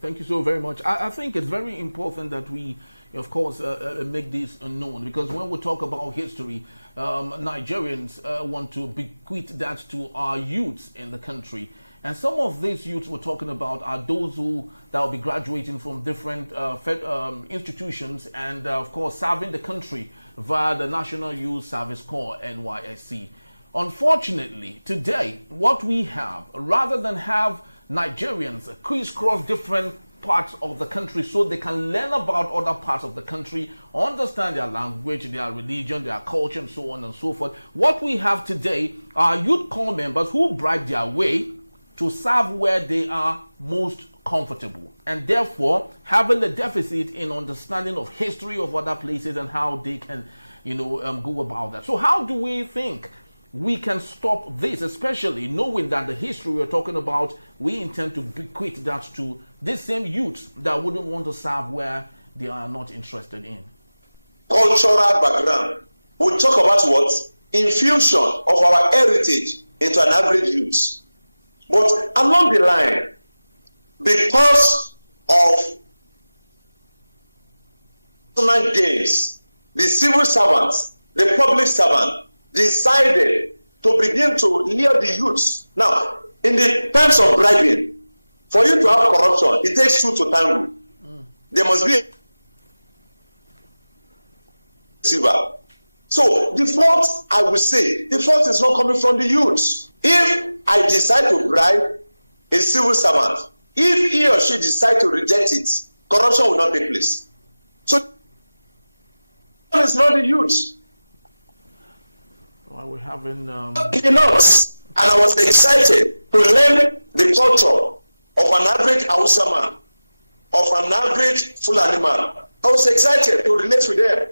Thank you so very much. I think it's very important that we, of course, make this known, because when we talk about history, Nigerians want to bequeath that to our youths in the country. And some of these youths we're talking about are those that will be graduating from different institutions and, of course, serving the country via the National Youth Service Corps, NYSC. Unfortunately, today, what we have, rather than have Nigerians crisscross different parts of the country so they can learn about other parts of the country, understand their language, their religion, their culture, and so on and so forth. What we have today are youth corps members who bribe their way to serve where they are most comfortable, and therefore having a deficit in understanding of history of other places and how they can, go about that. So how do we think we can stop this, especially knowing that the history we're talking about, we intend to bequeath that to these same youths that wouldn't want to serve where they are not interested in? Cultural background. We talk about what? Infusion of our heritage into an average youth. But along the line, because of personal gains, the civil servants, the public servant decided to begin to lure the youths. Now, in the terms of bribing, for you to have corruption, it takes two to tango. There must be a receiver. So the fault, I will say, the fault is not coming from the youths. If I decide to bribe a civil servant, if he or she decide to reject it, corruption will not take place. So it's not the youths. Well, we're having and I was excited to learn the culture of an average Hausa man, of an average Fulani man. I was excited to relate with them.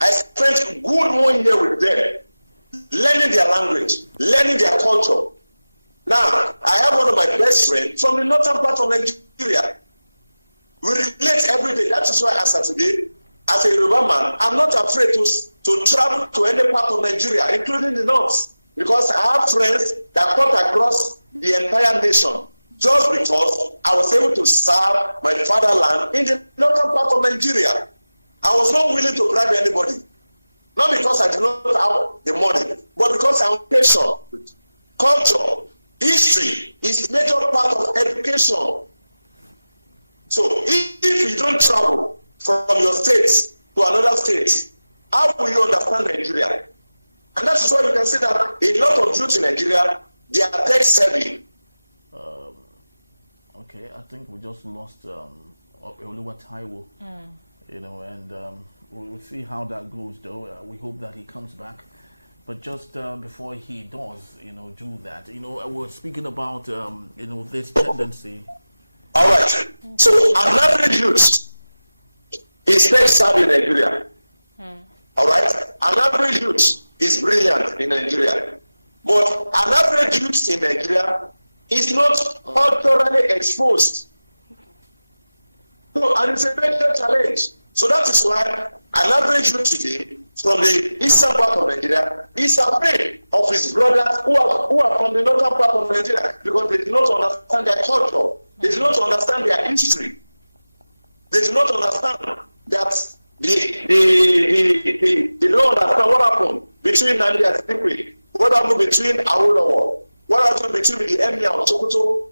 I spent good 1 year with them, learning their language, learning their culture. Now, I have one of my best friends from the northern part of Nigeria. We relate every day. That is why, as of today, as a Yoruba man, I'm not afraid to travel to any part of Nigeria, including the north, because I have friends that cut across the entire nation just because I was able to serve my fatherland in the northern part of Nigeria. I was not willing to bribe anybody, not because I did not have the money, but because I'm patient. Culture, history is major part of education. So if you don't travel from your state to another state, how will you understand Nigeria? And that is why you can see that a lot of youth in Nigeria, they are tech savvy. Okay, I think we just lost Oluwa Taiwo, and we'll see how that goes though. We hope that he comes back. But just before he does, do that, we're speaking about, this tendency. All right. So an average youth is tech savvy in Nigeria. All right. An average youth is brilliant in Nigeria. But an average youth in Nigeria is not culturally exposed. So, and it's a major challenge. So that is why an average youth today from the eastern part of Nigeria is afraid of his brothers who are from the northern part of Nigeria because they do not understand their culture. They do not understand their history. They do not understand that they don't understand what happened between Nandi and Stipe, what happened between Awolowo, what happened between the Emir of Sokoto,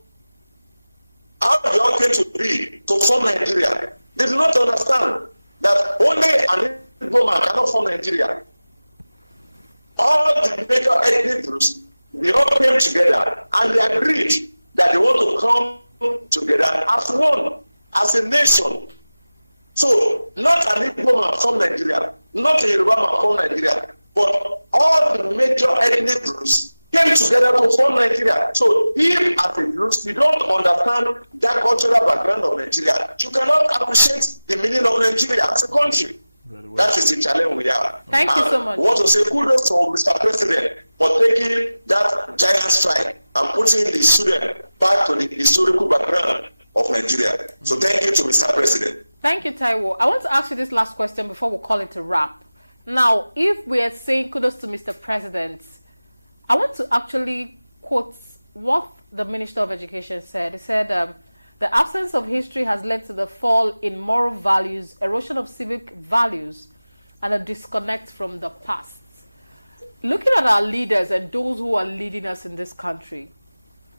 how they all came to be to form Nigeria. They do not understand that only an Igbo man cannot form Nigeria. All the major ethnic groups, they all came together and they agreed that they want to come together as one, as a nation. So, not an Igbo man from Nigeria, not a Yoruba man from Nigeria, but all the major ethnic groups came together to form Nigeria. So, if as a youth you don't understand that cultural background of Nigeria, you cannot appreciate the meaning of Nigeria as a country. Well. That is the challenge we have. Thank you so much. I want to say kudos to Mr. President for taking that giant stride and putting the student back to the historical background of Nigeria. So thank you to Mr. President. Thank you, Taiwo. I want to ask you this last question before we call it a wrap. Now, if we are saying kudos to Mr. President, I want to actually quote what the Minister of Education said. He said, the absence of history has led to the fall in moral values, erosion of civic values, and a disconnect from the past. Looking at our leaders and those who are leading us in this country,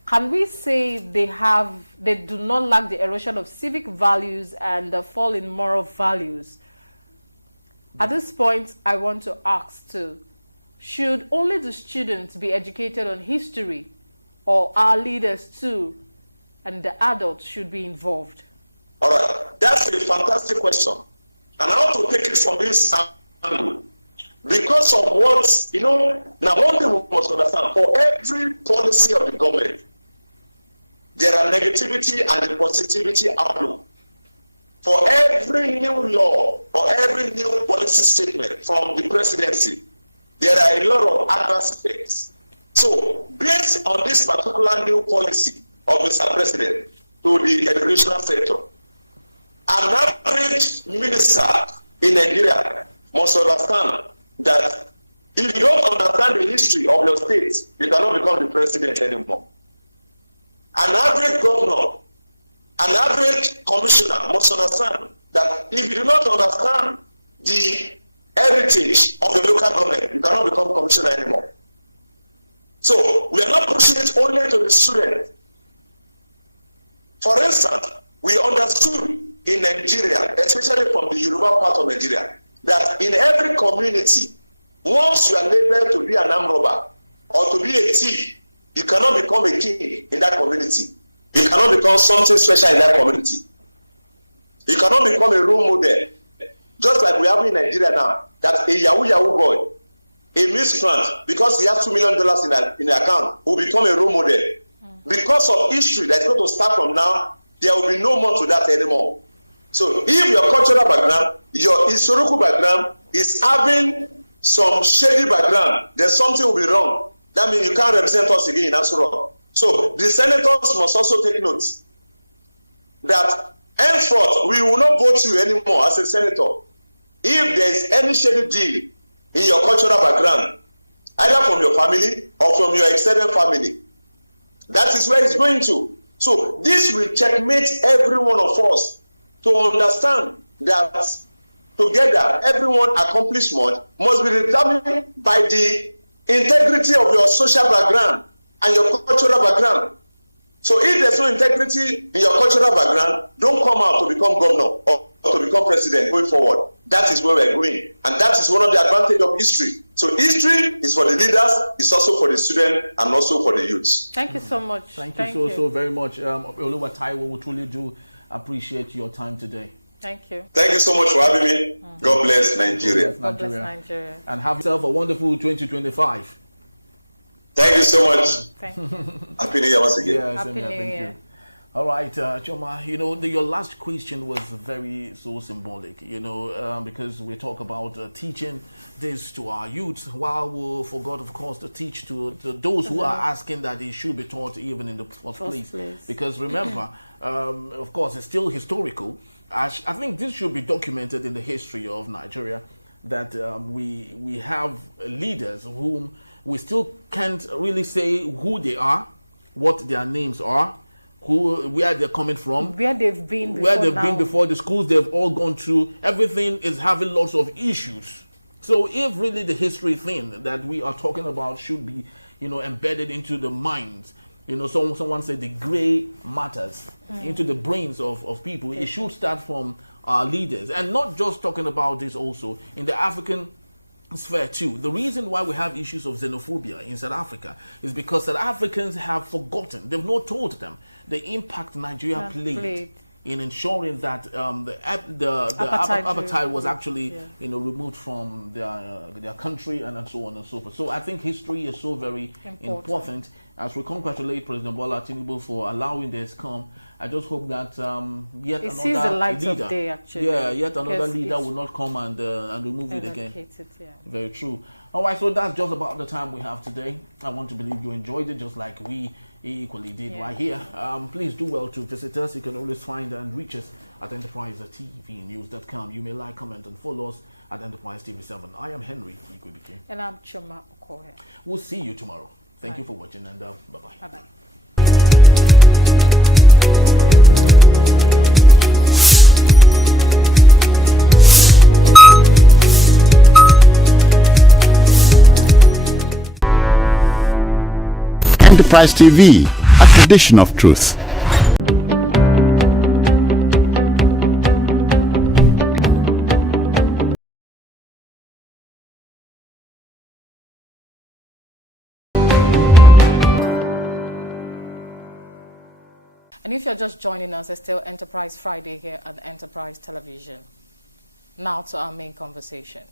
can we say they do not lack the erosion of civic values and the fall in moral values? At this point, I want to ask too, should only the students be educated on history, or our leaders too and the adults should be involved? That's a fantastic question. And I want to take it from this angle. Because of what, now one thing we must understand, for every policy of the government, there are negativity and the positivity outlook. For every new law or every new policy statement from the presidency, there are a lot of adverse effects. So, based on this particular new policy of Mr. President to the educational sector, an average minister in Nigeria must understand that if you don't understand the history of your state, you cannot become the president anymore. An average governor, an average commissioner must understand that if you do not understand the heritage of the local government, you cannot become commissioner anymore. So we are not pushing it only to the student. For instance, we understood in Nigeria, especially from the Yoruba part of Nigeria, that in every community, once you are labeled to be an armed robber or to be a thief, you cannot become a king in that community. You cannot become something special in that community. You cannot become a role model. Just like we have in Nigeria now, that a Yahoo boy, a miscreant, because he has $2 million in the account, will become a role model. Because of history that's going to start from now, there will be no more to that anymore. So if your cultural background, your historical background is having some shady background, then something will be wrong. That means you can't represent us again in Asura. So the senators must also take note that henceforth we will not vote you anymore as a senator if there is any shady deal in your cultural background, either from your family or from your extended family. That is where it's going to. So this will checkmate every one of us to understand that together everyone accomplishment must be determined by the integrity of your social background and your cultural background. So if there's no integrity in your cultural background, don't come out to become governor or to become president going forward. That is where we're going. And that is one of the advantages of history. So history is for the leaders, it's also for the students, and also for the youths. Thank you so much. Thank you so very much. Oluwa Taiwo, we truly do appreciate your time today. Thank you. Thank you so much for having me. God bless Nigeria. God bless Nigeria. And have yourself a wonderful 2025. Thank you so much. Thank you. Happy New Year once again. Yeah, Happy New thank Year. you. All right, Choma, your last question was very symbolic, because we talk about teaching this to our youth, while we forgot, of course, to teach to those who are asking that they should be taught even in the first place. Because remember, of course, it's still historical. I think this should be documented in the history of Nigeria, that we have leaders whom we still can't really say who they are, what their names are, where they're coming from, where they've been before, the schools they've all gone through. Everything is having lots of issues. So if really the history thing that we are talking about should be, embedded into the minds, someone said the gray matters into the brains of people, it should start from our leaders. And not just talking about this, also in the African sphere too. The reason why we have issues of xenophobia in South Africa is because South Africans have forgotten, they've not told them the impact Nigeria played in ensuring that the apartheid was actually removed from their country, and so on and so forth. So I think history is so very important. As we congratulate President Bola Tinubu for allowing this come, I just hope that yet another sees the light leader, of day, actually. Yet another leader will not come and remove it again. Very true. All right, so that's just about the time we have today. I want to believe you enjoyed it just like we equally did right here. Please do well to visit us. You can always find and reach us at enterprisetvnews.com. You may like, comment, and follow us at Enterprise TV7. I am Henry Igwebike. And I'm Choma Okoye. We'll see you tomorrow. Thank you for watching, and bye-bye. Bye-bye. Enterprise TV, a tradition of truth. And if you're just joining us, it's still Enterprise Friday here on Enterprise Television. Now to our main conversation.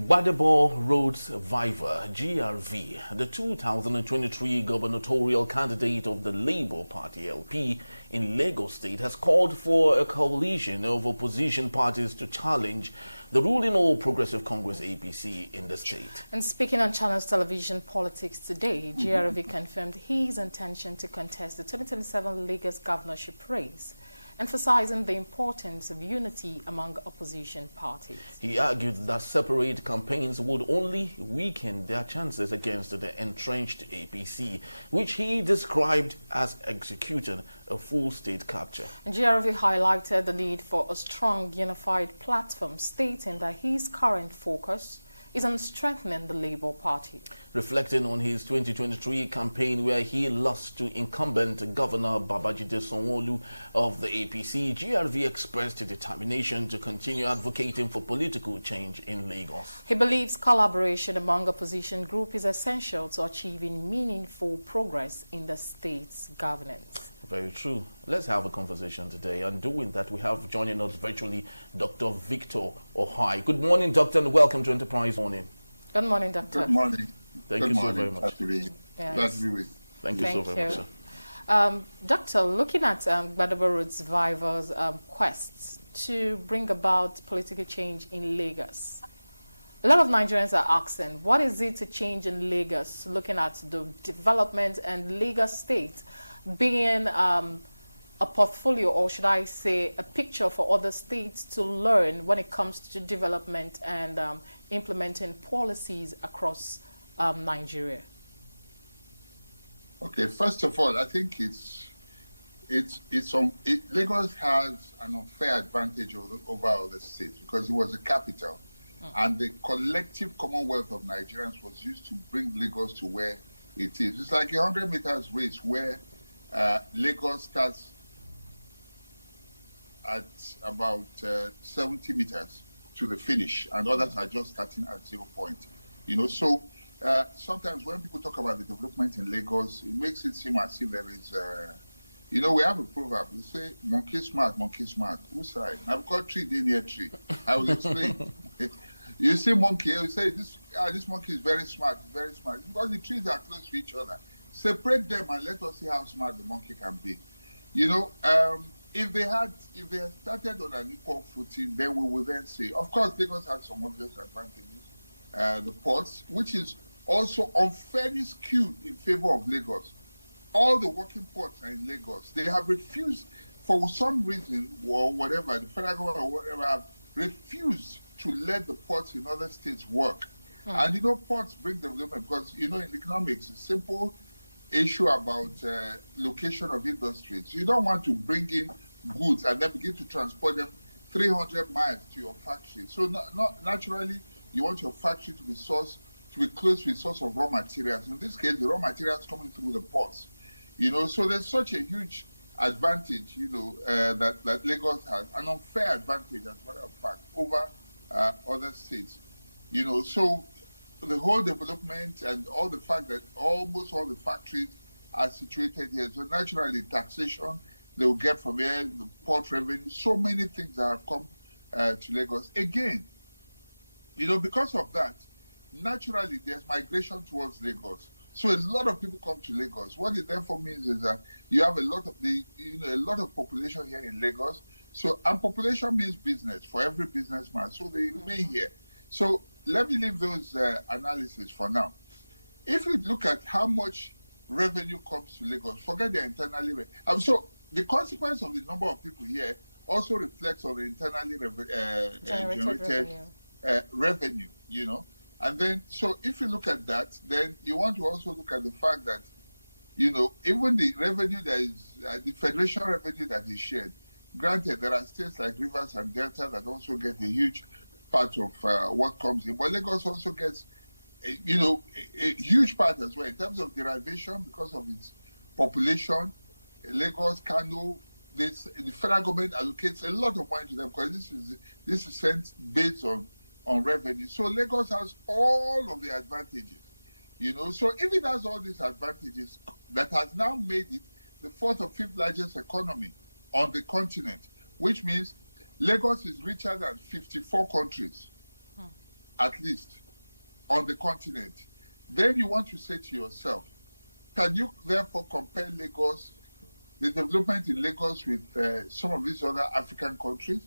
Gbadebo Road Survivor, GRV, the 2023 gubernatorial candidate of the Labour Party LP in Lagos State, has called for a coalition of opposition parties to challenge the ruling All Progressive Congress APC in the state. And speaking on Channels Television Politics today, GRV confirmed his intention to contest the 2027 Lagos governorship race, emphasizing the importance of unity among opposition parties. He argued that separate campaigns would only weaken their chances against the entrenched APC, which he described as executing a full state capture. And GRV highlighted the need for a strong, unified platform, stating that his current focus is on strengthening the Labour Party. Reflecting on his 2023 campaign where he lost to incumbent Governor Babajide Sanwo-Olu of the APC, GRV expressed a determination to continue advocating for political change in Lagos. He believes collaboration among opposition groups is essential to achieving meaningful progress in the state's governance. Very true. Let's have a conversation today. And doing that, we have joining us virtually Dr. Victor Ohai. Good morning, Doctor, and welcome to Enterprise Morning. Good morning, Doctor. Good morning. Thank you so very much. Glad to be with you. Thank you so very much, sir. Doctor, looking at Gbadebo Road Survivors' quests to bring about political change in Lagos, a lot of Nigerians are asking, what is it to change in Lagos, looking at the development and Lagos State being a portfolio, or should I say a picture for other states to learn when it comes to development and implementing policies across Nigeria? Okay, first of all, I think Lagos has an unfair advantage over other states because it was a capital, and the collective commonwealth of Nigerians was used to bring Lagos to where it is. It's like a 100 meters race where Lagos starts at about 70 meters to the finish, and others are just starting at 0 point. So sometimes when people talk about the development in Lagos, it makes it seem as if there is, we have a proverb. We say, monkey smart, monkey smart. Who's right? I've got tree, they near tree. I will explain. You see monkey, you say, this monkey is very smart, because the trees are close to each other. Separate them and let us see how smart the monkey can be. If they had started on an equal footing, then we would then say, of course, Lagos has some obvious advantages. The ports, which is also unfairly skewed in favor of Lagos. All the working ports are in Lagos. They have refused, for some reason or whatever, the federal government or whatever, have refused to let the ports in other states work. And ports bring development because, in economics, it's simple issue about location of industries. You don't want to bring in goods and then begin to transport them 300 miles to your factory. So naturally, you want your factory to be close to the source of raw materials. In this case, the raw materials coming through the ports. So there's such a huge advantage, that Lagos has, an unfair advantage, as a matter of fact, over other states. So the whole development and all the fact that almost all the factories are situated here. So naturally, taxation they will get from here, the port revenue, so many things that have come to Lagos. Again, because of that, naturally there's migration towards Lagos. So a lot of people come to Lagos. What it therefore means is that you have a lot of population here in Lagos. So, and population means business for every businessman. So they remain here. So let me leave those analysis for now. If we look at how much revenue comes to Lagos, forget the internally. So the consequence of the number of people here also reflects on the internally generated revenue, And then, so if you look at that, then you want to also look at the fact that, even the revenue that is, the federation revenue that is shared, granted, there are states like Rivers and Delta that also get a huge part of what comes in. But Lagos also gets, a huge part as well in terms of derivation because of its population. Lagos, Kano, the federal government allocates a lot of money to them because this is sent based on revenue. So Lagos has all of the advantages, So if it has all these advantages, that has now made it the fourth or fifth largest economy on the continent, which means Lagos is richer than 54 countries, at least, on the continent. Then you want to say to yourself, can you therefore compare Lagos, the development in Lagos, with some of these other African countries?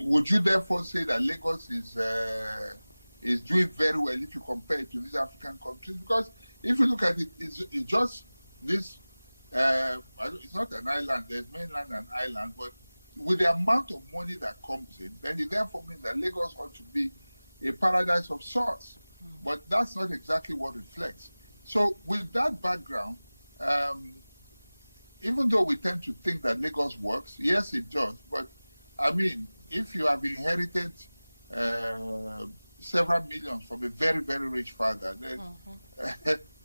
Would you therefore say that Lagos is doing very well if you compare it to these African countries? Because if you look at it, it's just this, it's not an island, there's mainland and island, but with the amount of money that comes in, then it therefore means that Lagos ought to be a paradise of sorts. But that's not exactly what reflects. So with that background, even though we tend to think that Lagos works, yes, it does. But I mean, if you have inherited several millions from a very, very rich father, then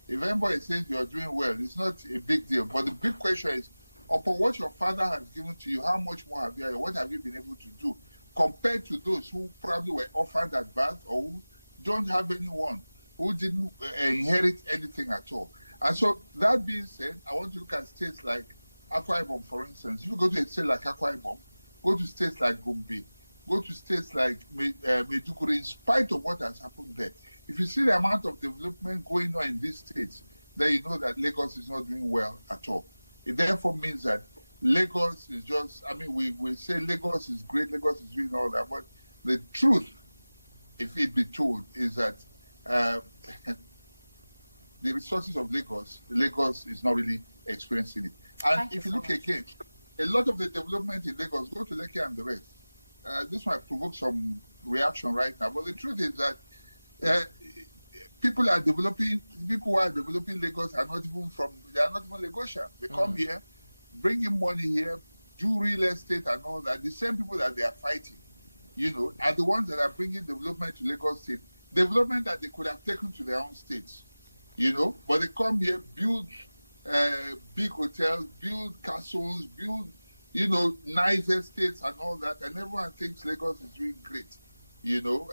if anybody says you're doing well, it's not a big deal. But the big question is, upon what your father has given to you, how much more have you, what have you been able to do compared to those who probably were orphaned at birth or who don't have anyone, who didn't inherit anything at all. And so, that being said, I want to look at states like Akwa Ibom, for instance. If you go to a state like Akwa Ibom, go to states like Gombe, go to states like Maiduguri, in spite of what has happened there. If you see the amount of development going on in these states, then you know that Lagos is not doing well at all. It therefore means that Lagos is just, I mean, we say Lagos is great, Lagos is doing all that, but the truth, if it be told, is that the resources of Lagos is not really experiencing it. And if you look again, a lot of the development in Lagos, go to Lekki and the rest. This might provoke some reaction right now, but the truth is that people who are developing Lagos are not even Lagosian. They come here, bring in money here, do real estate and all that. The same people that they are fighting, you know, are the ones that are bringing development to Lagos State, development that they could have taken to their own states, you know. But they come here, build big hotels, build castles, build, you know, nice estates and all that, and everyone thinks Lagos is doing great, you know,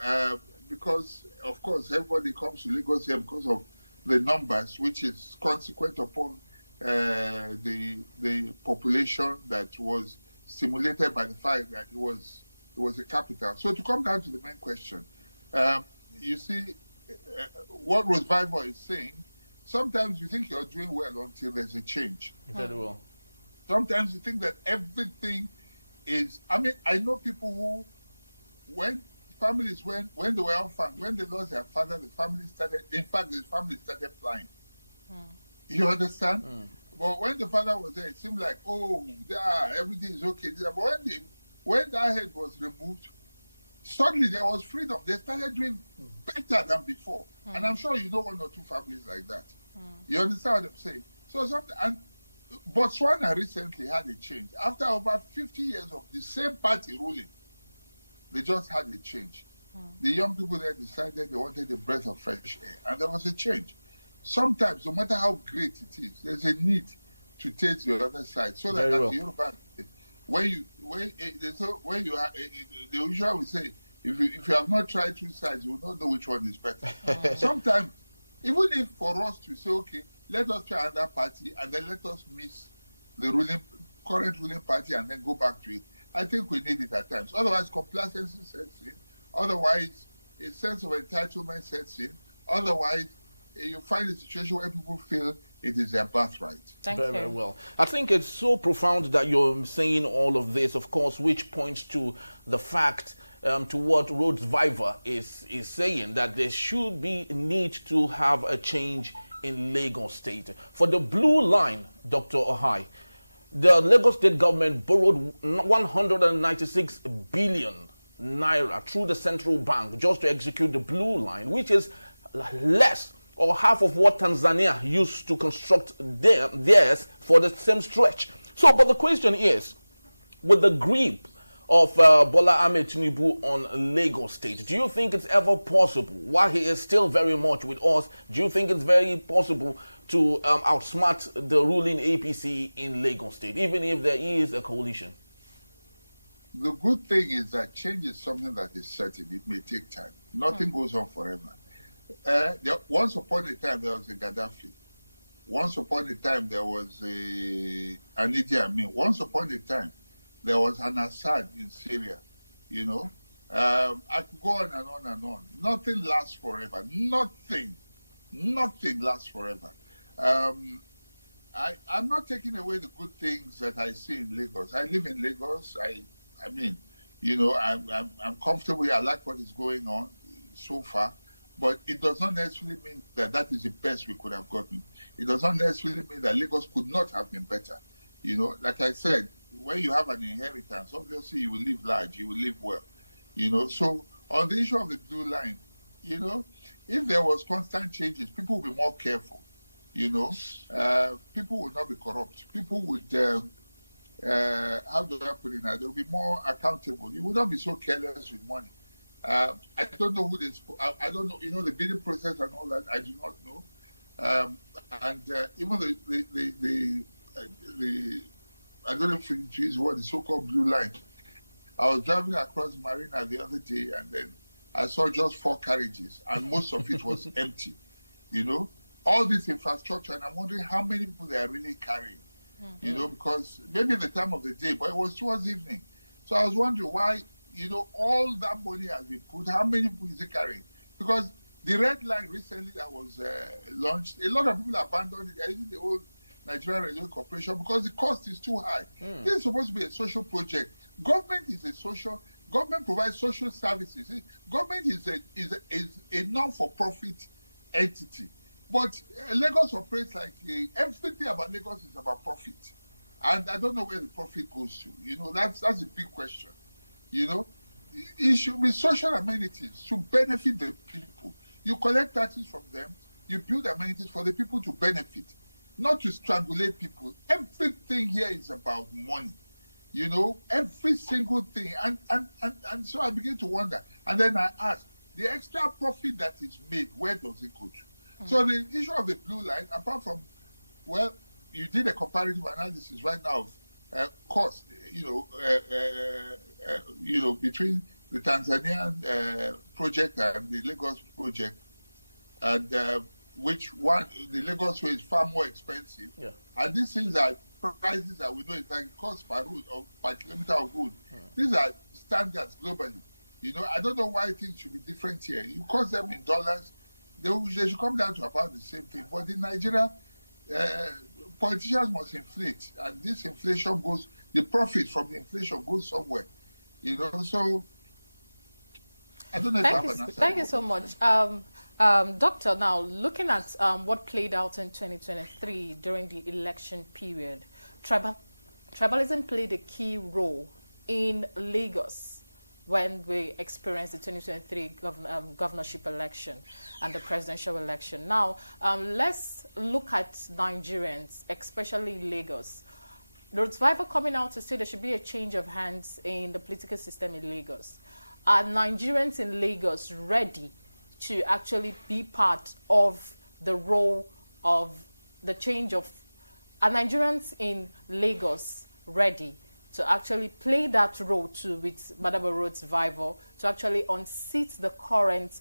because, of course, everybody comes to Lagos here because of the numbers, which is consequent upon the population that was stimulated by the fact that it was a capital. So to come down to the main question, you see, what Rosvival is saying, sometimes you think you're doing well until there's a change. Very well. Sometimes you think that everything is, I mean, I know people who, when they were orphaned, when they lost their father, the family started flying. You understand? But when the father was there, it seemed like, oh, yeah, everything is okay. But when that head was removed, suddenly there was freedom. They started doing better than before. And I'm sure you know one or two families like that. You understand what I'm saying? So and Botswana recently had a change. After over 50 years of the same party ruling, they just had a change. The young people there decided they wanted a breath of fresh air, and there was a change. Sometimes, no matter how great it is, there's a need to taste the other side, so that the Yoruba, they usually will say, if you have not tried two sides, you will not know which one is better. Sometimes, even if for us to say, okay, let us try another party, and then let us miss the current ruling party, and then go back to it, I think we need it at times. Otherwise, complacency sets in. Otherwise, a sense of entitlement sets in. Otherwise, you find a situation where people feel it is their birthright. Very well. I think it's so profound that you're saying all of this, of course, which points to the fact, to what Rosvival is saying, that there should be need to have a change in Lagos State. For the blue line, Dr. Ohai, the Lagos State government borrowed 196 billion naira through the central bank just to execute the blue line, which is less or half of what Tanzania used to construct theirs for the same stretch. So, but the question is, with the grip of Bola Ahmed Tinubu on Lagos State, do you think it's ever possible, while he is still very much with us, do you think it's very possible to outsmart the ruling APC in Lagos State, even if there is a coalition? The good thing is that change is something that is certain. It may take time. Nothing goes on forever. Once upon a time, there was a Gaddafi. Once upon a time, there was an Idi Amin. Once upon a time, there was an Assad in Syria. You know, I could go on and on and on. Nothing lasts forever. Nothing lasts forever. I'm not taking away the good things that I see in Lagos. I live in Lagos. I mean, you know, I'm comfortable. I like what is going on so far. But it does not necessarily mean that that is the best we could have gotten. It does not necessarily mean that Lagos could not have been better. You know, like I said, when you have an inheritance, obviously you will live large, you will live well. You know, so on the issue of the blue line, you know, if there was constant changes, people would be more careful. You know, people would not be corrupt. People would, how do I put it now? They'll be more accountable. You would not be so careless with money. I don't know who this. I don't know. You know, the bidding process and all that. I do not know. Even the I don't know if you use what the so-called blue line. I was driving across Marina the other day, and then I saw just 4 carriages, and most of it was empty. You know, all this infrastructure, and I'm wondering how many people they are really carrying. You know, because maybe the time of the day, but it was towards evening. So I was wondering why. You know, all that money has been put. How many people is it carrying? Because the red line recently that was launched, a lot of people abandoned it. They're using the old Nigerian Railway Corporation because the cost is too high. This is supposed to be a social project. Government is a social. Government provides social services. Government is a non-for-profit entity. But Lagos operates like everything about Lagos is about profit, and I don't know where the profit goes to. You know, that's a big question. You know, it should be social amenities to benefit the people. You collect taxes from them, you build amenities for the people to benefit, not to strangulate people. Everything here is about money, you know, every single thing. And so I begin to wonder. And then I ask, the extra profit that is made, where does it go to? So the issue of the blue line, apart from, well, you did a comparative analysis right now of cost, between the Tanzanian project and the Lagos project, and which one, the Lagos way is far more expensive. Yeah. And these things are prices that we know it's like cost per road or per kilometer of road. These are standards globally. You know, I don't know why things should be different here. You cost them in dollars, they should come down to about the same thing. But in Nigeria, politicians must inflate, and this inflation goes, the profit from the inflation goes somewhere. You know, so I don't know if I have an answer. Thank you so much. Doctor, now looking at what played out in 2023 during the election period, tribalism played a key role in Lagos when we experienced the 2023 governorship election and the presidential election. Now, let's look at Nigerians, especially Lagos. The survivor coming out to say there should be a change of hands in the political system in Lagos. Are Nigerians in Lagos ready to actually be part of the role of the change of... Are Nigerians in Lagos ready to actually play that role too with Madaba Road Survivor to actually unseat the current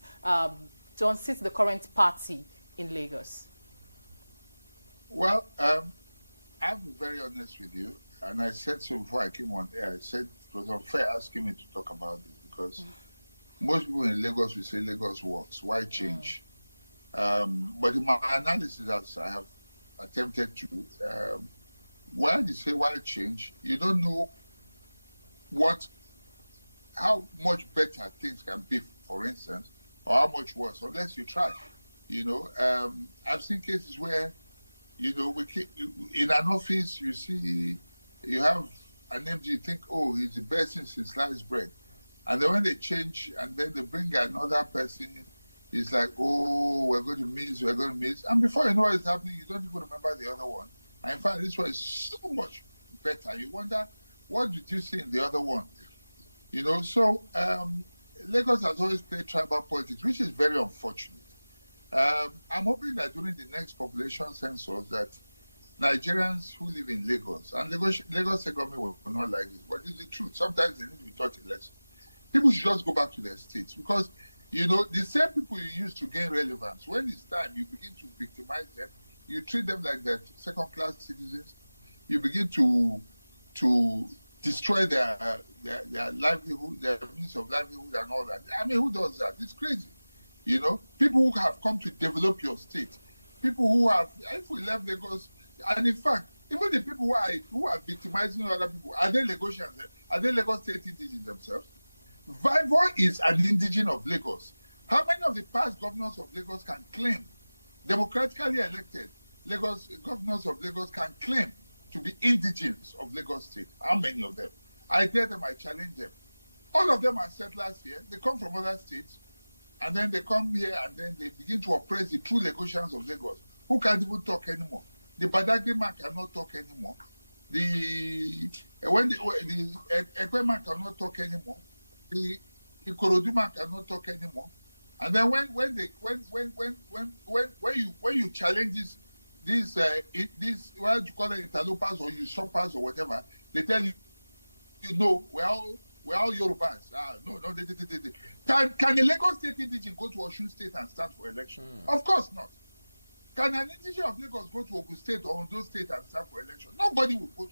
party in Lagos? Well, I'll be very honest with you, and I said so before I came on air. I said it was unfair asking me to talk about this because most people in Lagos will say Lagos works. Why change? But in my analysis, as I have attempted to, when you say why change, you don't know how much better things can be, for instance, or how much worse, unless you try. You know, I've seen cases where, you know, in an office, you see, you have an MD, you think, oh, he's the best since sliced bread. And then when they change and then they bring another person, it's like, oh, we're going to miss. And before you know what's happening, you don't even remember the other one. And in fact, this one is so much better. You wonder, what did you see in the other one? You know, so Lagos has always played tribal politics, which is very unfortunate. I'm hoping that during the next population census that Nigerians who live in Lagos, and Lagos State government will not like this, but it's the truth. Sometimes they need to be taught a lesson. People should just go back to their states because, you know, the same people you use to gain relevance, when it's time, you begin to victimize them, you treat them like they're second-class citizens. You begin to destroy their livelihood, their means of livelihood and all that. I mean, who does that? It's crazy. You know, people who have come to develop your state, people who have, if we left Lagos, and in fact, even the people who are victimizing other people, are they Lagosians? Are they Lagos state indigenous themselves? Vivor is an indigene of Lagos. How many of the past governors of Lagos can claim, democratically elected Lagos governors of Lagos can claim to be indigenes of Lagos state? How many of them? I dare them, I challenge them. All of them are settlers here. They come from other states, and then they come here and then they begin to oppress the true Lagosians of Lagos, who can't even talk anymore. The Badagry man cannot talk anymore. The Ekwe man cannot talk anymore. The Ikorodu man cannot talk anymore. And then when you challenge these what you call it, interlopers or usurpers or whatever, they tell you, we're all Yorubas. No. Can a Lagos state indigene go to Osun state and stand for election? Of course not. Can an indigene of Lagos go to Ogun state or Ondo state and stand for election? Nobody will go to.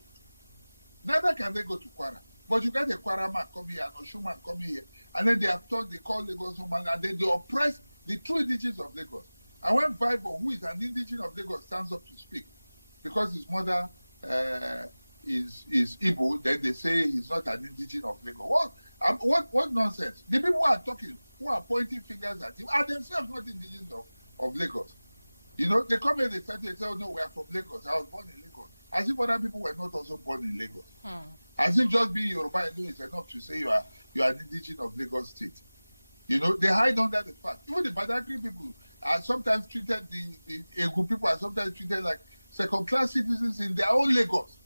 Neither can they go to Kwara. But you get a Kwara man coming here, an Osun man coming here, and then they call Lagos woman, and then they oppress the true indigenes of Lagos. And when Vivor, who is an indigene of Lagos, stands up to speak, because his mother is Igbo, then they say he's not an indigene of Lagos. What nonsense? The people who are talking, who are pointing fingers at him, are themselves not indigenes of Lagos. You know, they come here, they say, oh no, we are from Lagos. I was born in Lagos. As if other people were not also born in Lagos. As if just being Yoruba alone is enough to say you are an indigene of Lagos state. You know, they hide under the fact. Even the Badagry people are sometimes treated, the Egu people are sometimes treated like second-class citizens in their own Lagos.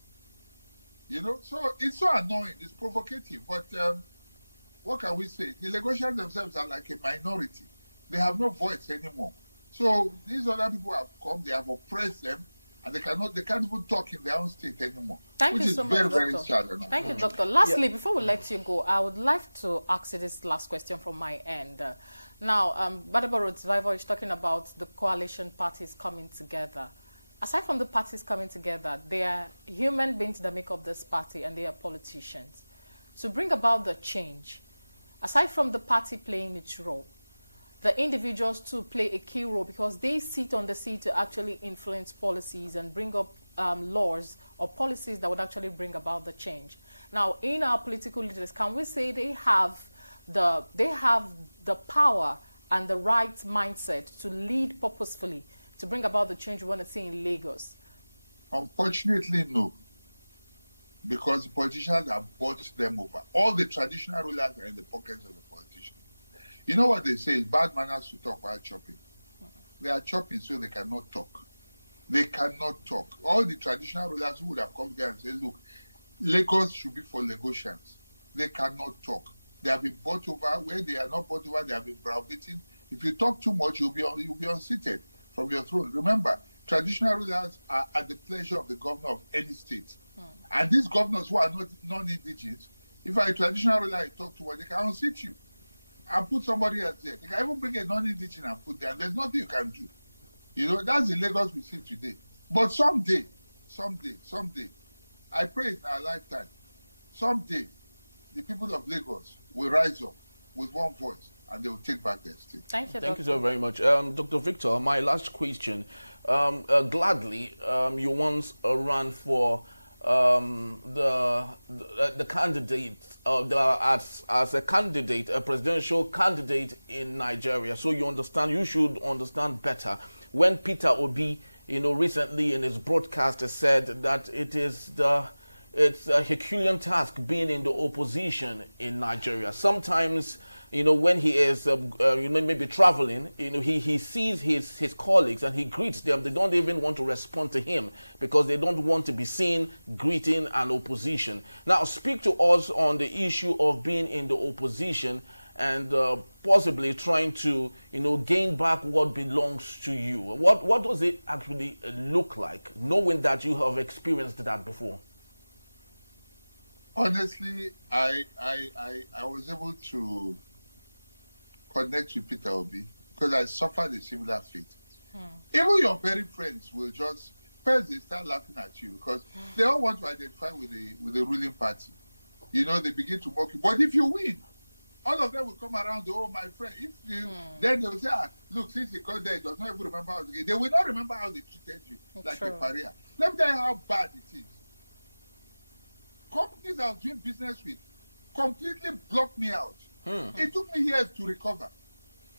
You know, so it's so annoying, it's provocative, but what can we say? The Lagosians themselves are like a minority. They have no voice anymore. So these other people have come, they have oppressed them, and they can't even talk in their own state anymore. Thank you so much, Doctor. Very sad. Thank you, Doctor. Lastly, before we let you go, I would like to ask you this last question from my end. Now, Badaba Road Survivor is talking about the coalition parties coming together. Aside from the parties coming together, they are human beings that make up this party, and they are politicians. To bring about the change, aside from the party playing its role, the individuals too play a key role, because they sit on the seat to actually influence policies and bring up laws or policies that would actually bring about the change. Now, in our political leaders, can we say they have the power and the right mindset to lead purposefully to bring about the change we want to see in Lagos? Unfortunately, no. Because the politicians have bought them over. All the traditional rulers are in the pockets of the politicians. You know what they say, bad manners to talk while chopping. They are chopping so they cannot talk. They cannot talk. All the traditional rulers who would have come there and said, look, Lagos should be for Lagosians. They cannot talk. They have been bought over. Where they are not bought over, they have been browbeaten. If you talk too much, you'll be unseated from your throne. Remember, traditional rulers are at the pleasure of the governor of any state. And these governors who are not non-indigenous, if a traditional ruler you talk to, they can unseat you and put somebody else there. They can even bring a non-indigenous and put there, and there's nothing you can do. You know, that's the Lagos we see today. But someday, I pray in our lifetime, someday, the people of Lagos will rise up with one voice, and they will take back their state. Thank you, Thank you so very much. Dr. Victor, my last question. Gladly, you once ran for the candidate as a candidate, a presidential candidate in Nigeria. So you should understand better. When Peter Obi, recently in his broadcast said that it's a Herculean task being in the opposition in Nigeria. Sometimes, when he is maybe traveling, he sees his colleagues and he greets them. They don't even want to respond to him because they don't want to be seen greeting an opposition. Now, speak to us on the issue of being in the opposition and possibly trying to, gain back what belongs to you. What does it actually look like, knowing that you have experienced that before? Honestly, I was able to connect with Peter Obi because I suffered a similar fate. Even your very friends will just first they start laughing at you because they all want to identify with the ruling party. You know, they begin to mock you. But if you win, all of them will come around. Oh, my friend! If you then they will say, look, since he got there, he does not even remember how they will not remember how they treated you like a pariah. Let me tell you how bad it is. Companies I was doing business with completely blocked me out. It took me years to recover.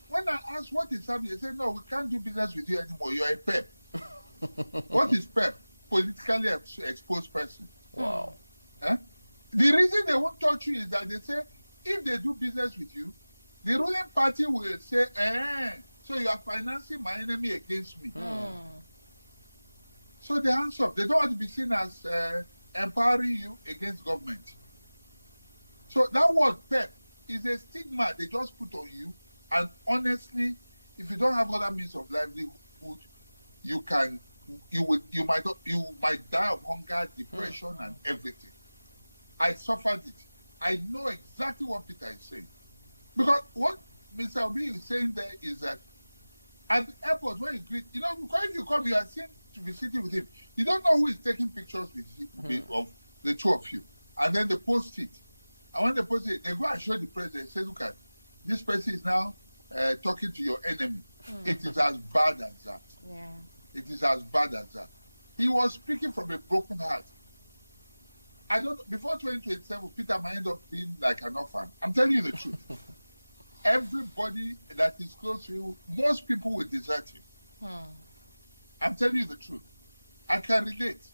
When I asked what is happening, they said, no, we can't do business with you anymore. You're a PEP. What is PEP? Politically exposed person. Wow. The reason they won't touch you is that they say, if they do business with you, the ruling party will say, so you are financing my enemy against me. So they hands up. They don't want to be seen as empowering you against government. So that word PEP is a stigma they just put on you. And honestly, if you don't have other means of livelihood, you might die of hunger, depression, and everything. I suffered it. I know exactly what Peter is saying. Because what Mr. Obi is saying there is that at the airport, when you greet, because if you come, you are seen to be sitting with him. You don't know who is taking pictures with him, of the two of you. And then they post it. And when they post it, they go and show the president. They say, look at this person is now talking to your enemy. It is as bad as that. Yeah. It is as bad as that. He was speaking from a broken heart. I don't. Before 2027, Peter might end up being like an orphan. I'm telling you the truth. Everybody that is close to you, most people will desert him. I'm telling you the truth. I can relate.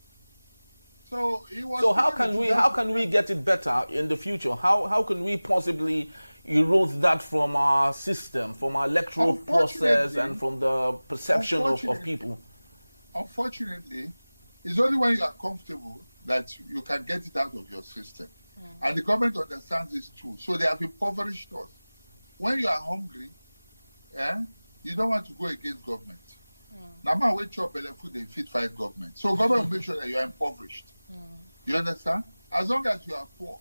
So he was. So how can we get it better in the future? How can we possibly erode that from our system, from our electoral process, and from the perception of people? Unfortunately, it's only when you are comfortable that you can get it out of your system. And the government understands this too. So they have impoverished us. When you are hungry, you don't want to go against government. Now, man, when chop belly food, they fit fight government. So government will make sure that you are impoverished. You understand? As long as you are poor,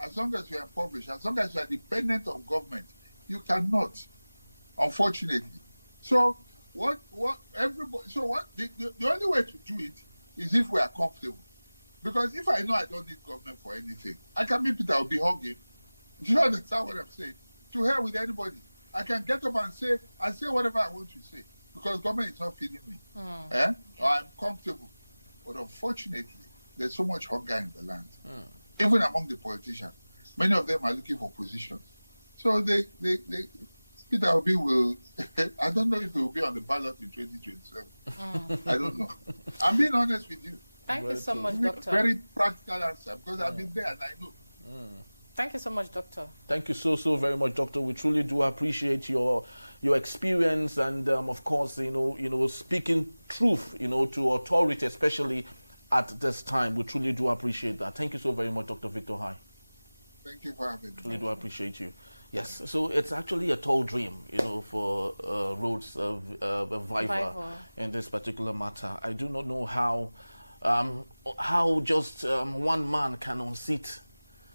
as long as you are impoverished, as long as you are dependent on government, you cannot, unfortunately. So the only way to do it is if we are comfortable. Because if I know I don't need government for anything, I can meet Peter, I'll be hugging. Do you understand what I'm saying? To hell with anybody. I can get up and say whatever I want to say. Because government is not feeding me. Or I'm comfortable. But unfortunately, there's so much hunger in the land. Even among the politicians. Many of them are looking for positions. So Peter Obi will, I don't know if he will be on the ballot in 2027. I don't know. I'm being honest with you. Thank you so much, Doctor. Very practical answer because I've been there and I know. Thank you so much, Doctor. Thank you so very much, Doctor. We truly do appreciate your experience and of course, speaking truth, to authority, especially at this time. We truly do appreciate that. Thank you so very much, Dr. Victor Hai. Thank you for having me. Truly do appreciate you. Yes, so it's actually a tall dream, for Rhodes Viva in this particular matter. I do not know how just one man can unseat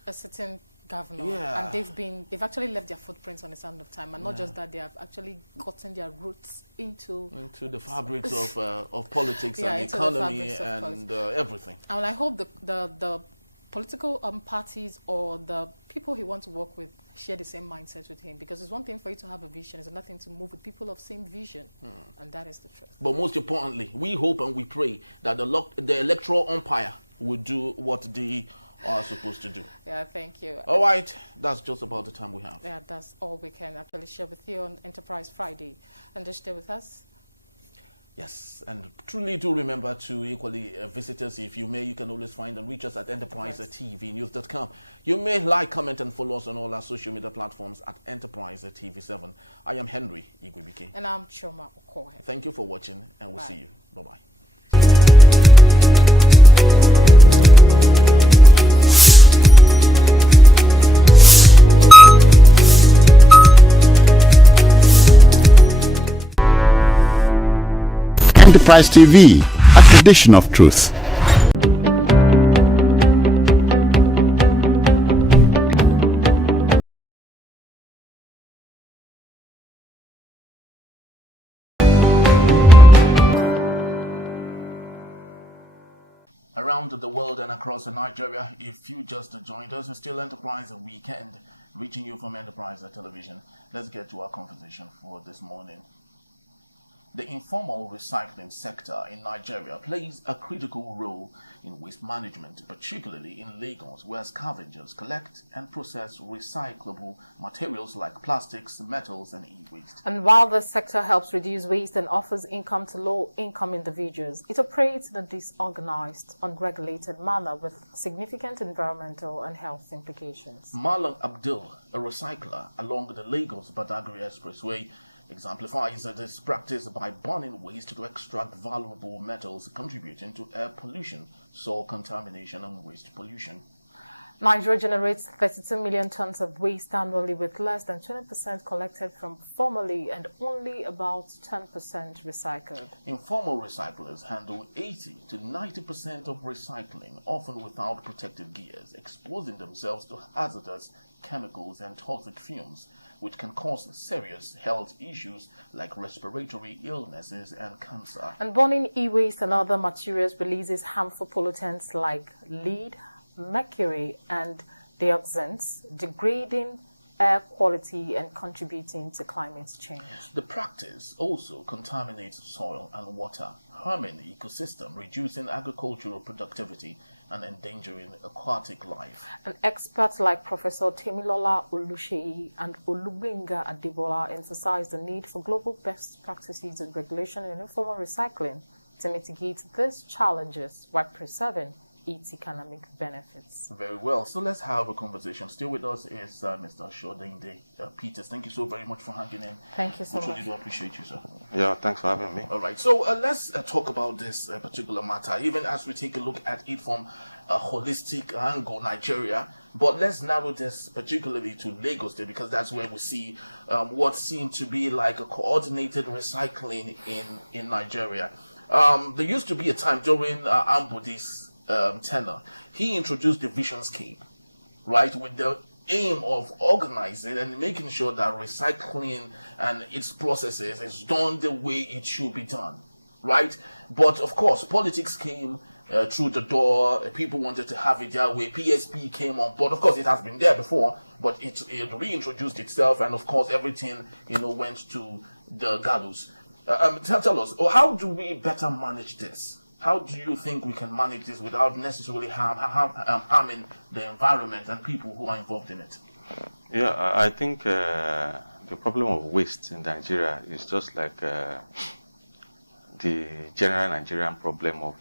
a certain governor, and they've actually left their footprints on the sand of time, and not just that, they have actually gotten their roots into the fabrics of politics and economy and everything. And I hope the political parties or the people he wants to work with share the same mindset with him, because it's one thing for you to have a vision, it's another thing to move with people of same vision, and that is the truth. But most importantly, we hope and we pray that the electoral umpire will do what they are supposed to do. Yeah, thank you. All right, that's just about the time we have. Yeah, that's all we can actually share with you on Enterprise Friday. And just stay with us. Yes, and truly do remember to equally visit us. If you may, you can always find and reach us at enterprisetvnews.com. You may like, comment, and follow us on all our social media platforms at Enterprise TV7. I am Henry Igwebike. And I'm Choma Okohe. Thank you for watching, and we'll see you. Bye-bye. Enterprise TV, a tradition of truth. Around the world and across Nigeria, if you just joined us, it's still Enterprise Weekend, reaching you from Enterprise Television. Let's get to our conversation for this morning. The informal recycling sector in Nigeria plays a critical role in waste management, particularly in Lagos, where scavengers collect and process recyclable materials like plastics, metals, and e-waste. And while the sector helps reduce waste and offers income to low-income individuals, it operates in a disorganized, unregulated manner with significant environmental and health implications. Malang Abdul, a recycler along the Lagos-Badagry Expressway, exemplifies this practice by burning waste to extract valuable metals, contributing to air pollution, soil contamination, and waste pollution. Nigeria generates 32 million tons of waste annually, with less than 20% collected from formerly and only about 10% recycled. Informal recyclers handle 80 to 90% of recycling, often without protective gears, exposing themselves to hazardous chemicals and toxic fumes, which can cause serious health issues like respiratory illnesses and cancer. And burning e-waste and other materials releases harmful pollutants like lead, mercury, and dioxins, degrading air quality and contributing to climate change. The practice also contaminates soil and water, harming the ecosystem, reducing agricultural productivity, and endangering aquatic life. And experts like Professor Temilola Oluseyi and Olugbenga Adebola emphasize the need for global best practices and regulation in informal recycling to mitigate these challenges while preserving its economic benefits. Very well. So let's have a conversation. Still with us is Mr. Shodende Peters. Thank you so very much for hanging in. Thank you so much. We truly do appreciate you, sir. Yeah, thanks for having me. All right. So let's talk about this particular matter, even as we take a look at it from a holistic angle, Nigeria. But let's narrow this particularly to Lagos State, because that's where we see what seemed to be like a coordinated recycling in Nigeria. There used to be a time during Ambudi's tenure. He introduced the vision scheme, right, with the aim of organizing and making sure that recycling and its processes is done the way it should be done, right? But of course, politics came through the door. People wanted to have it their way. PSP came on board. Of course, it has been there before, but it reintroduced itself, and of course, everything went to the gallows. Tell us, how do we better manage this? How do you think we can manage this without necessarily harming the environment and people who are involved in it? Yeah, I think the problem of waste in Nigeria is just like the general Nigerian problem of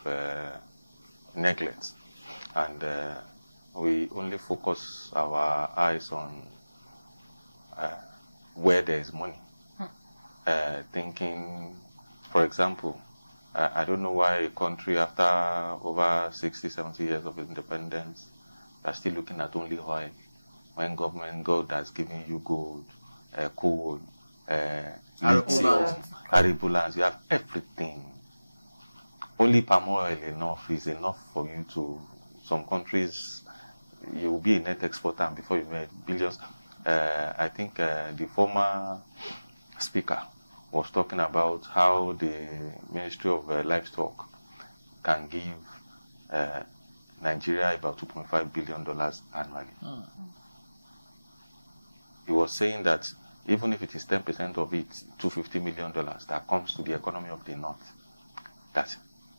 neglect. And we only focus our eyes on where there is money. Thinking, for example, I don't know why a country after over 60, 70 years of independence are still looking at only oil, when God has given you gold, coal, arable lands, you have everything. Only palm oil is enough for you to, some countries, you will be a net exporter, and before you made billions. I think the former speaker was talking about how the Ministry of Livestock can give Nigeria about $2.5 billion annually. He was saying that even if it is 10% of it, $250 million that comes to the economy of the North, that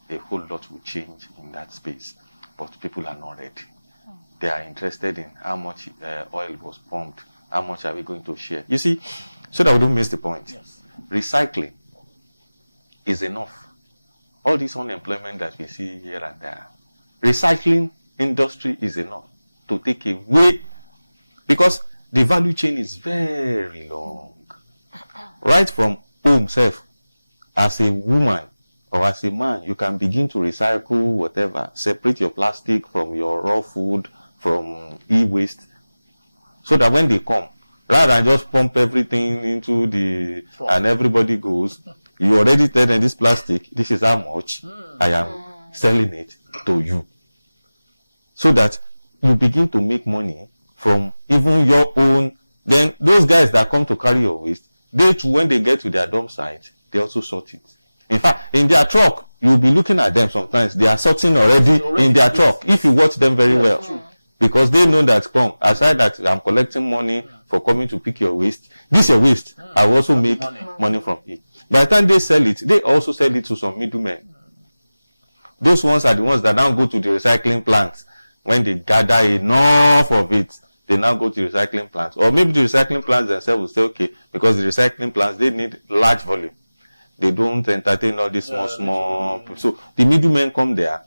a whole lot will change in that space. But people are not ready. They are interested in how much oil was pumped, how much are we going to share. You see, so that we don't miss the point. Yes. Recycling is enough. All this unemployment that we see here and there, recycling industry is enough to take away, because the value chain is very long. Right from home self, as a woman or as a man, you can begin to recycle whatever, separate your plastic from your raw food, from e-waste, so that when they come, rather than just pump everything into the, and everybody goes, you already tell them this plastic, this is how much I am selling it to you. So that you begin to make money from even your own. Then those guys that come to carry your waste, they too, when they get to their dump site, they also sort it. In fact, in their truck, you'll be looking at them sometimes. They are sorting already in their truck. If you watch them very well, because they know that aside that I'm collecting money for coming to pick your waste, this your waste. I will also make money from it. By the time they sell it, they also sell it to some middlemen. Those ones are the ones that now go to the recycling plants. When they gather enough of it, they now go to the recycling plants. Or maybe the recycling plants themselves will say, okay, because the recycling plants, they need large volume. They don't entertain all these small people. So the middlemen come there,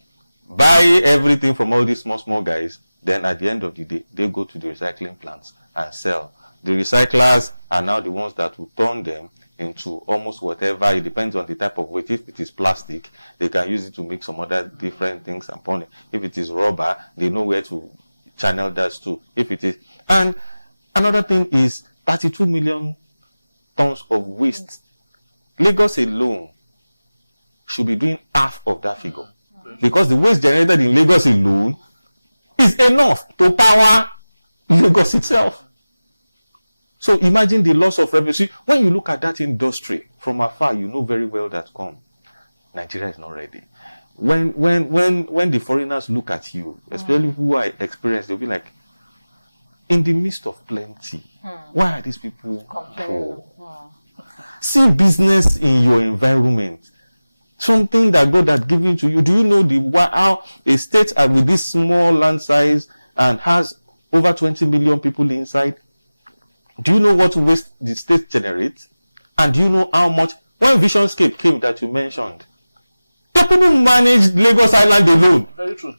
buy everything from all these small guys. Then at the end of the day, they go to the recycling plants and sell. The recyclers are now the ones that will turn them into almost whatever. It depends on the type of weight. If it is plastic, they can use it to make some other different things upon it. If it is rubber, they know where to channel that to. If it is, and another thing is 32 million tons of waste. Lagos alone should be doing half of that figure, because the waste generated in Lagos alone is enough to power Lagos itself. So imagine the loss of revenue. When you look at that industry from afar, you know very well that Nigeria is not ready. When the foreigners look at you, especially who are experienced, they'll be like, in the midst of plenty, why are these people poor? See business in your environment. Something that God had given to you. Do you know how a state with this small land size and has over 20 million people inside? Do you know what waste the state generates? And do you know how much? When Visionscape came that you mentioned, they couldn't manage Lagos Island alone. Very true.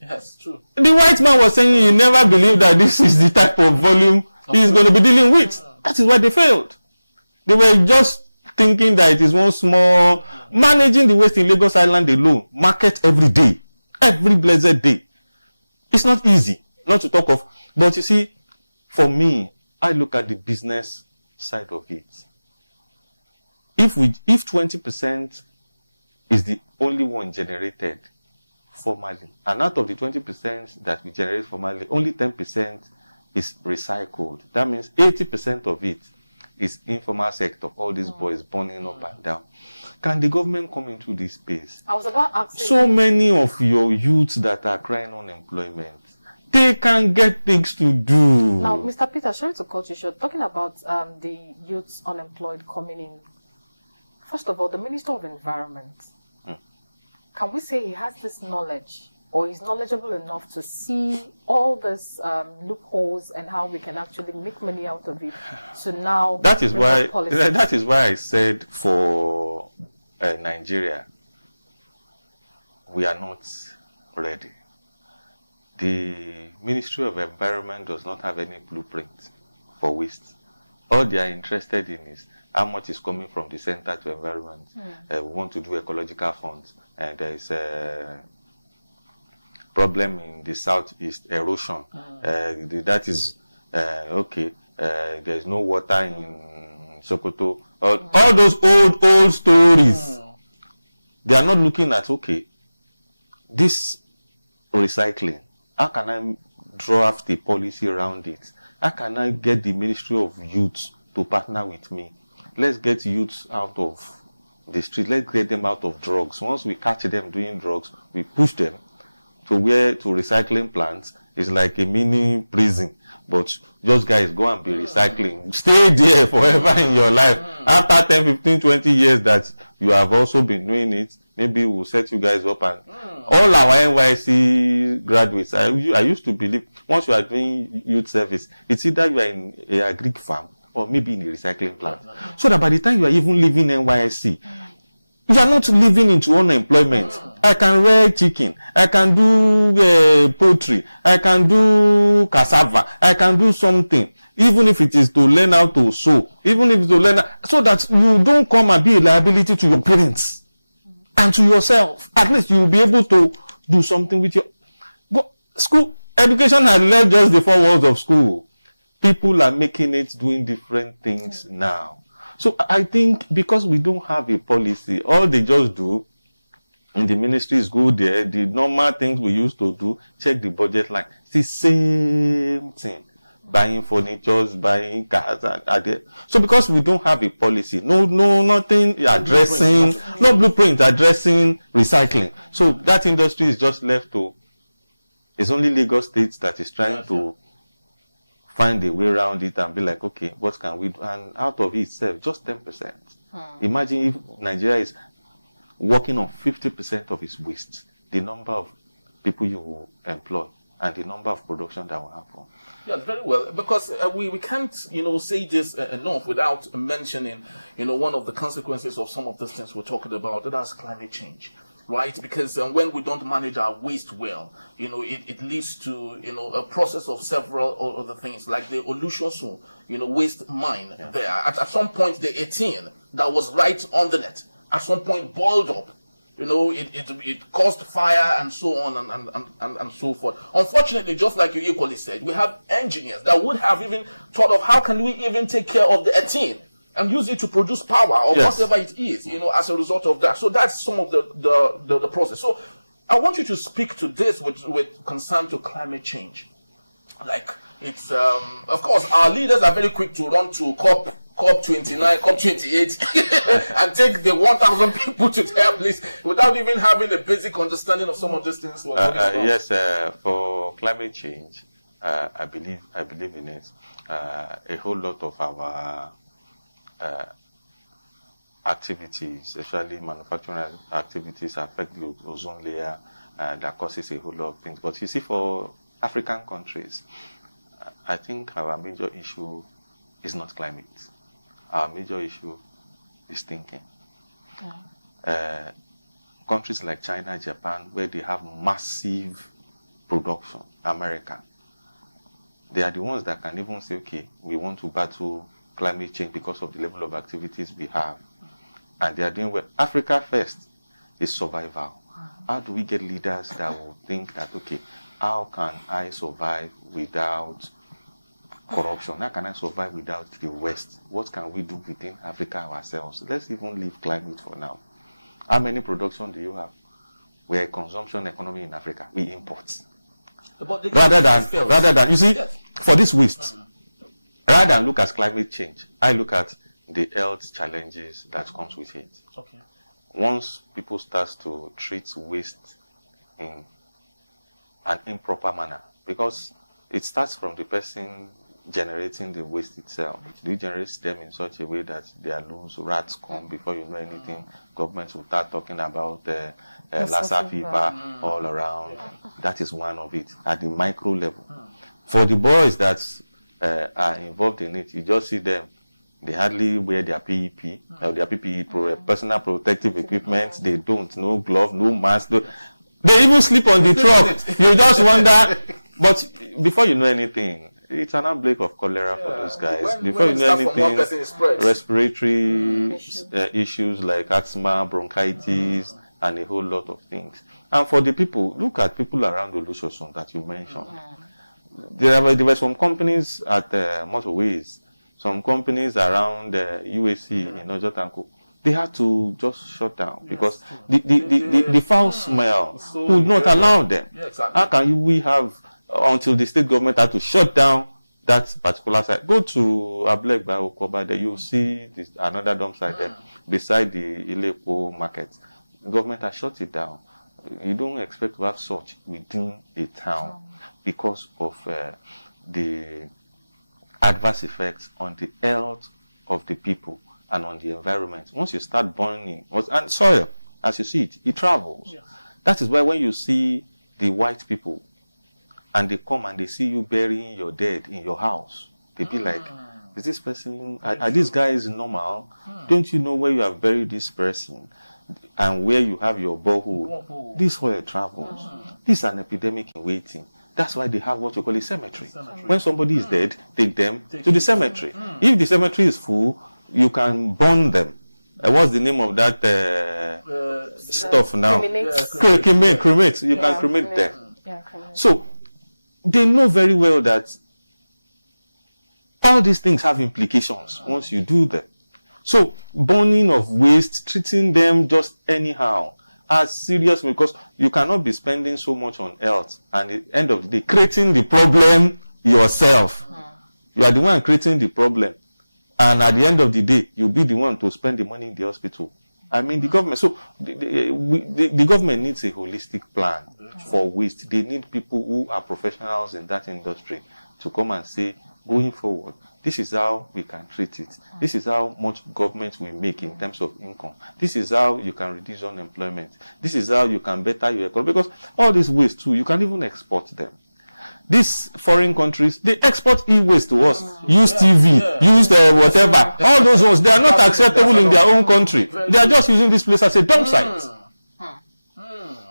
Yes, true. The white man was saying he never believed that this is the type of volume he's going to be dealing with. That is why they failed. They were just thinking that it is one small, managing the waste in Lagos Island alone, market every day, every blessed day. It's not easy, not to talk of. But you see, for me, I look at the business side of it. If 20% is the only one generated formally, and out of the 20% that we generate formally, only 10% is recycled. That means 80% of it is informal sector. All these boys burning up and down. Can the government come into this space? I was about asking. So many of your youths that are crying unemployment, they can get things to do. Now, Mr. Peter, sorry to cut you short. Talking about the youths unemployed coming in. First of all, the Minister of Environment, can we say he has this knowledge, or is knowledgeable enough to see all these loopholes and how we can actually make money out of it? So now that is why I said for Nigeria, we are not ready. The Ministry of Environment does not have any blueprint for waste. All they are interested in is how much is coming from the center to environment. We want to do ecological funds, and there is a problem in the southeast, erosion. That is okay. There is no water in Sokoto. All those old stories. They are not looking at, okay, this recycling. How can I draft a policy around it? How can I get the Ministry of Youth to partner with me? Let's get youths out of the street. Let's get them out of drugs. Once we catch them doing drugs, we push them to recycling plants. It's like a mini prison. But just guys, go and be recycling. Stay there forever in your life. After 10, 15, 20 years that you have also been doing it, maybe we'll set you guys up. And all our NYC graduates, I used to believe, once you are doing youth service, it's either you are in a agric farm or maybe in a recycling plant. So that by the time you are even leaving NYC, you are not living into unemployment. I can rear chicken. I can do poultry. I can do cassava. I can do something. Even if it is to learn how to sew. Even if it's to learn, so that you don't come and be a liability to your parents and to yourself. At least you will be able to do something with your school. Education has left just the four walls of school. People are making it, doing different things now. So I think because we don't have a policy, all they just do in the ministries go there, the normal things we used to do, check the budget line. It's the same thing. buying furniture, buying cars, so because we don't have a policy, nothing addressing, no blueprint addressing recycling. So that industry is just left to. It's only Lagos State that is trying to find a way around it and be like, okay, what can we do? And out of itself, just 10%. Imagine if Nigeria is working on 50% of its waste, the number of people you will employ and the number of production that will happen. Yeah, very well, because we can't, say this enough without mentioning, one of the consequences of some of the things we're talking about, that's climate change, right? Because when we don't manage our waste well, it leads to, a process of several other things, like the Olusosun, waste mine there. At some point, the 18 that was right on the net, at some point boiled up. It caused fire and so on and so forth. Unfortunately, just like you equally said, we have engineers that would have even thought of how can we even take care of the 18 and use it to produce power or whatever it is, as a result of that. So that's some of the process. So I want you to speak to this with concern to climate change. Like it's, of course, our leaders are very quick to run to COP 29, COP 28, and take the 1,000 people to their place without even having a basic understanding of some of these things we're talking about. Yes, for climate change, I believe in it. A whole lot of our activities, especially manufacturing activities, affect the ozone layer that causes a whole lot of things. But you see, for African countries, I think our major issue is not climate. Our major issue is thinking. Countries like China, Japan, where they have massive production, America, they are the ones that can even say, okay, we want to battle climate change because of the level of activities we have. And they are doing well. Africa first is survival. How do we get leaders that will think that, okay, how can I survive without corruption? How can I survive without the West? What can we do within Africa ourselves? Let's even leave climate for now. How many production do you have? We're a consumption economy in Africa. We import. Rather than, you see, for this waste, rather than look at climate change, I look at the health challenges that comes with it. Okay. Once people start to treat waste in an improper manner, because it starts from the person generating the waste itself. Do you generate them in such a way that they are loose, rats come before you know anything? Governments will start talking about Lassa fever all around. That is one of it at the micro level. For the boys that are involved in it, you just see them. They hardly wear their PEP, their PPE, personal protective equipment. They don't, no glove, no mask. They even sleep on the truck. You just wonder. But before you know anything, it's an outbreak of cholera for those guys. Before you know anything, respiratory issues like asthma, bronchitis, and a whole lot of things. And for the people, look at people around the Olusosun that you mentioned. There were some companies at motorways, some companies around UAC in Ojotanko. They had to just shut down because the foul smell would not allow them. How can we have until the state government had to shut down that particular site? Go to Ablek by Okoba, there you'll see another dump site there beside the Ilepo market. The government has shut it down. You don't expect to have such within a town because of the adverse effects on the health of the people and on the environment. Once you start burning, and soil, as you see it, it travels. Yes. That is why when you see the white people and they come and they see you burying your dead in your house, they be like, is this person, are these guys normal? Don't you know where you have buried this person and where you have your borehole? This oil travels. This is an epidemic in waiting. That's why they have what you call a cemetery. When somebody is dead, take them to the cemetery. If the cemetery is full, you can burn them. What's the name of that stuff now? Cremate. You can cremate them. So they know very well that all these things have implications once you do them. So burning of waste, treating them just anyhow, as serious, because you cannot be spending so much on health and at the end of the day creating the problem yourself. You are the one creating the problem. And at the end of the day, you'll be the one to spend the money in the hospital. I mean, the government. So the government needs a holistic plan for waste. They need people who are professionals in that industry to come and say, going forward, this is how we can treat it. This is how much government will make in terms of income. This is how you can reduce unemployment. This is how you can better your economy. Because all these waste too, you can even export them. These foreign countries, they export e-waste to us. Use TV, use whatever. All those ones, they are not acceptable in their own country. They are just using this place as a dump site.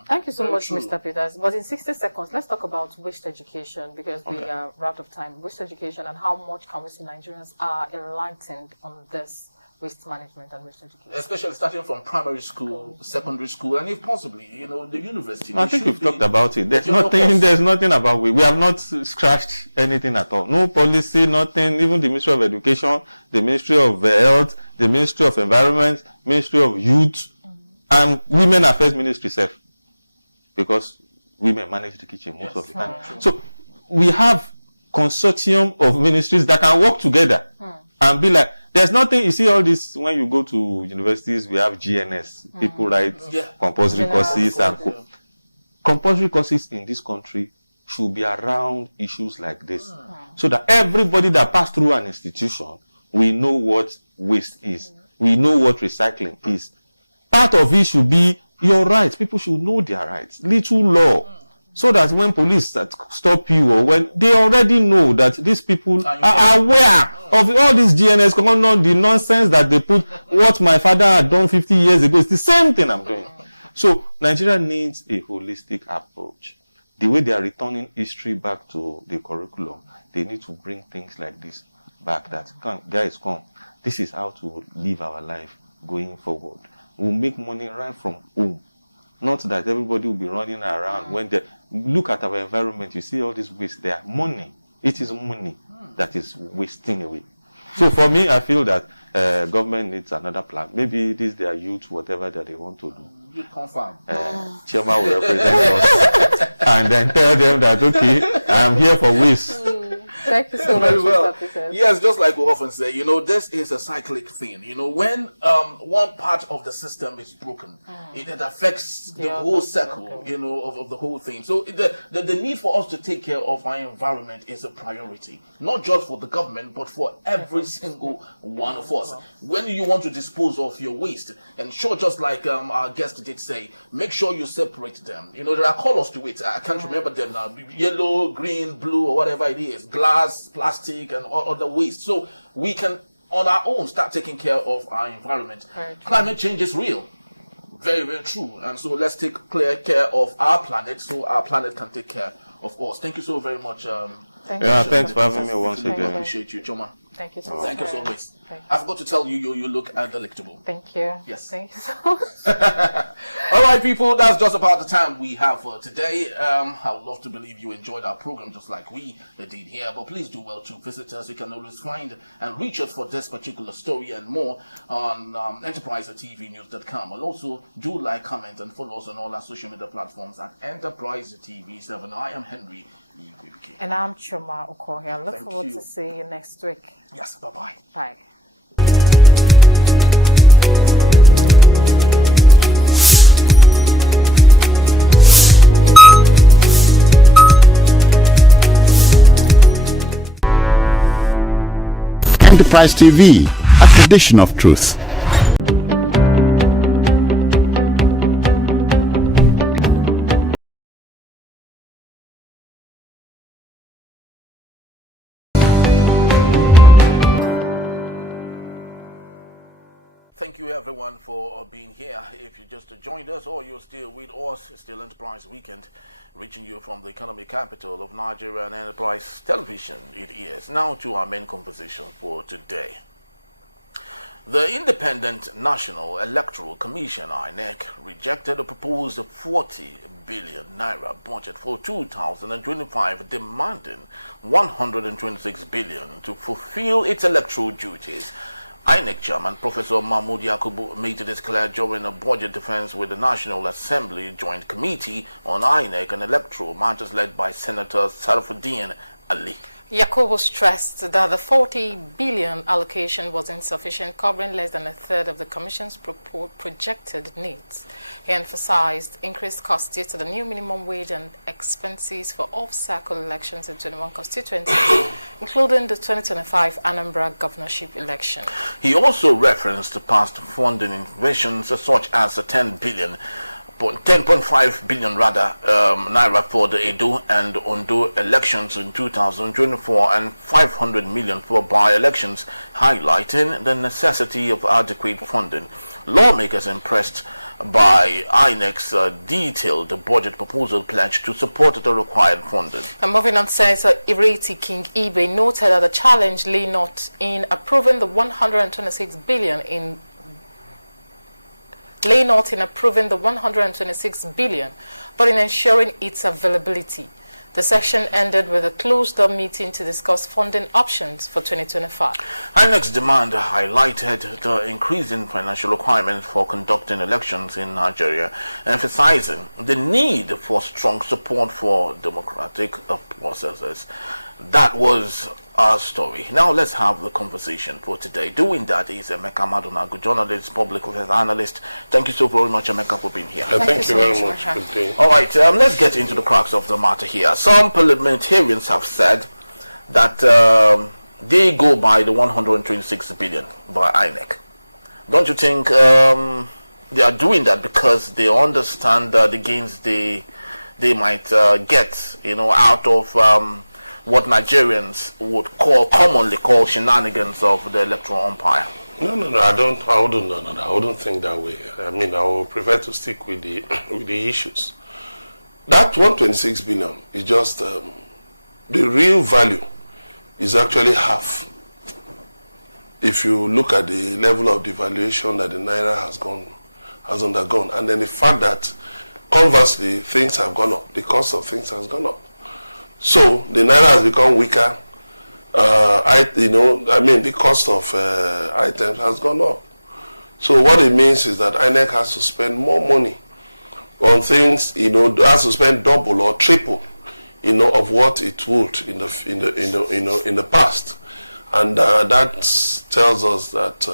Thank you so much, Mr. Peters. But in 60 seconds, let's talk about waste education, because we are out of time. Waste education, and how much can we see Nigerians are enlightened on this waste management and waste education? Especially starting from primary school, secondary school, and if possibly, the university. I think we've talked about it. There's nothing about we have not scratched anything at all. No policy, nothing. Even the Ministry of Education, the Ministry of Health, the Ministry of Environment, Ministry of Youth, and Women Affairs Ministry itself. Because women manage the kitchen most of the time. So we have consortium of ministries that can work together and be like, there's nothing, you see all this, when you go to universities, we have GNS, people write compulsory courses and compulsory courses in this country should be around issues like this. So that everybody that passed through an institution, we know what waste is. We know what recycling is. Part of it should be your rights. People should know their rights. Little law. So that when police stop you, or when they already know that these people are aware of all these GNS, the nonsense that they put, what my father had done 50 years ago, it's the same thing I'm doing. So Nigeria needs a holistic approach. The way they are returning history back to the curriculum, they need to bring things like this back, that, guys, come. This is how to live our life going forward. We'll make money right from home. Not that everybody will be running around. When they look at our environment, you see all this waste there. Money. It is money that is wasting away. So for me, I feel that government needs another plan. Maybe this their youth, whatever that they want to do. You confirm. Chairman will represent us and then tell them that, okay, I'm here for waste. Thank you so much, Mr. Peters. Yes, just like we often say, this is a cyclic thing. When one part of the system is broken, it affects the whole circle, of the whole thing. So the need for us to take care of our environment is a priority, not just for the government, but for every single one of us. When you want to dispose of your waste, and sure, just like our guest did say, make sure you separate them. There are colors to it. I can't remember them now. Yellow, green, blue, or whatever it is. Glass, plastic, and all other waste. So we can, on our own, start taking care of our environment. Climate change is real. Very, very true. And so let's take clear care of our planet so our planet can take care of us. Thank you so very much. Thanks for having me once again. I appreciate you, Choma. Thank you so much. Thank you so much. I forgot to tell you, you look delectable. Thank you. Yes. Thank you so much. All right, people, that's just about the time we have for today. I would love to believe you enjoyed our program just like we did here, but please do well to visit us. You can always find and reach us for this particular story and more on enterprisetvnews.com. And also do like, comment, and follow us on all our social media platforms at Enterprise TV7. I am Henry. And I'm Choma Okohia. Look forward to seeing you next week. Yes, bye-bye. Bye. Enterprise TV, a tradition of truth. Thank you everyone for being here. If you just joined us or you're still with us, still Enterprise Weekend, reaching you from the economic capital of Nigeria and Enterprise Television. It is now to our main conversation for today. The Independent National Electoral Commission, INEC, rejected a proposed 40 billion naira budget for 2025, demanding 126 billion to fulfill its electoral duties. INEC Chairman Professor Mahmoud Yakubu made this clear during a budget defense with the National Assembly Joint Committee on INEC and Electoral Matters led by Senator Sarafuddin Ali. Yakubu stressed that the 40 billion allocation was insufficient, covering less than a third of the Commission's projected needs. He emphasized increased costs due to the new minimum wage and expenses for off-cycle elections in 21 constituencies, including the 2025 Anambra governorship election. He also referenced the past funding innovations such as the 10.5 billion naira for the Edo and Ondo elections in 2024 and 500 million for by-elections, highlighting the necessity of adequate funding. Lawmakers impressed by INEC's detailed budget proposal pledge to support the required funding. And moving on, Senator Ireti King Ibe noted that the challenge lay not in approving the 126 billion but in ensuring its availability. The session ended with a closed-door meeting to discuss funding options for 2025. INEC's demand highlighted the increasing financial requirements for conducting elections in Nigeria, emphasizing the need for strong support for democratic processes. That was our story. Now let's have the conversation for today. Doing that is Emeka Madunagu, journalist, public affairs analyst. Thank you so very much, Emeka, for being here. Thank you very much. Good day. All right, let's get into the crux of the matter here. Some parliamentarians have said that they go by the 126 billion by INEC. Don't you think they are doing that because they understand the gains they might get, out of what Nigerians would commonly call shenanigans of the electoral umpire? No, I wouldn't think that way. I mean, I would prefer to stick with the issues. That 126 billion is just the real value is actually half. If you look at the level of devaluation that the naira has undergone, and then the fact that conversely things have gone up, the cost of things has gone up. So the naira has become weaker. The cost of items has gone up. So what it means is that INEC has to spend more money on things. Has to spend double or triple, of what it would in the past, and that tells us that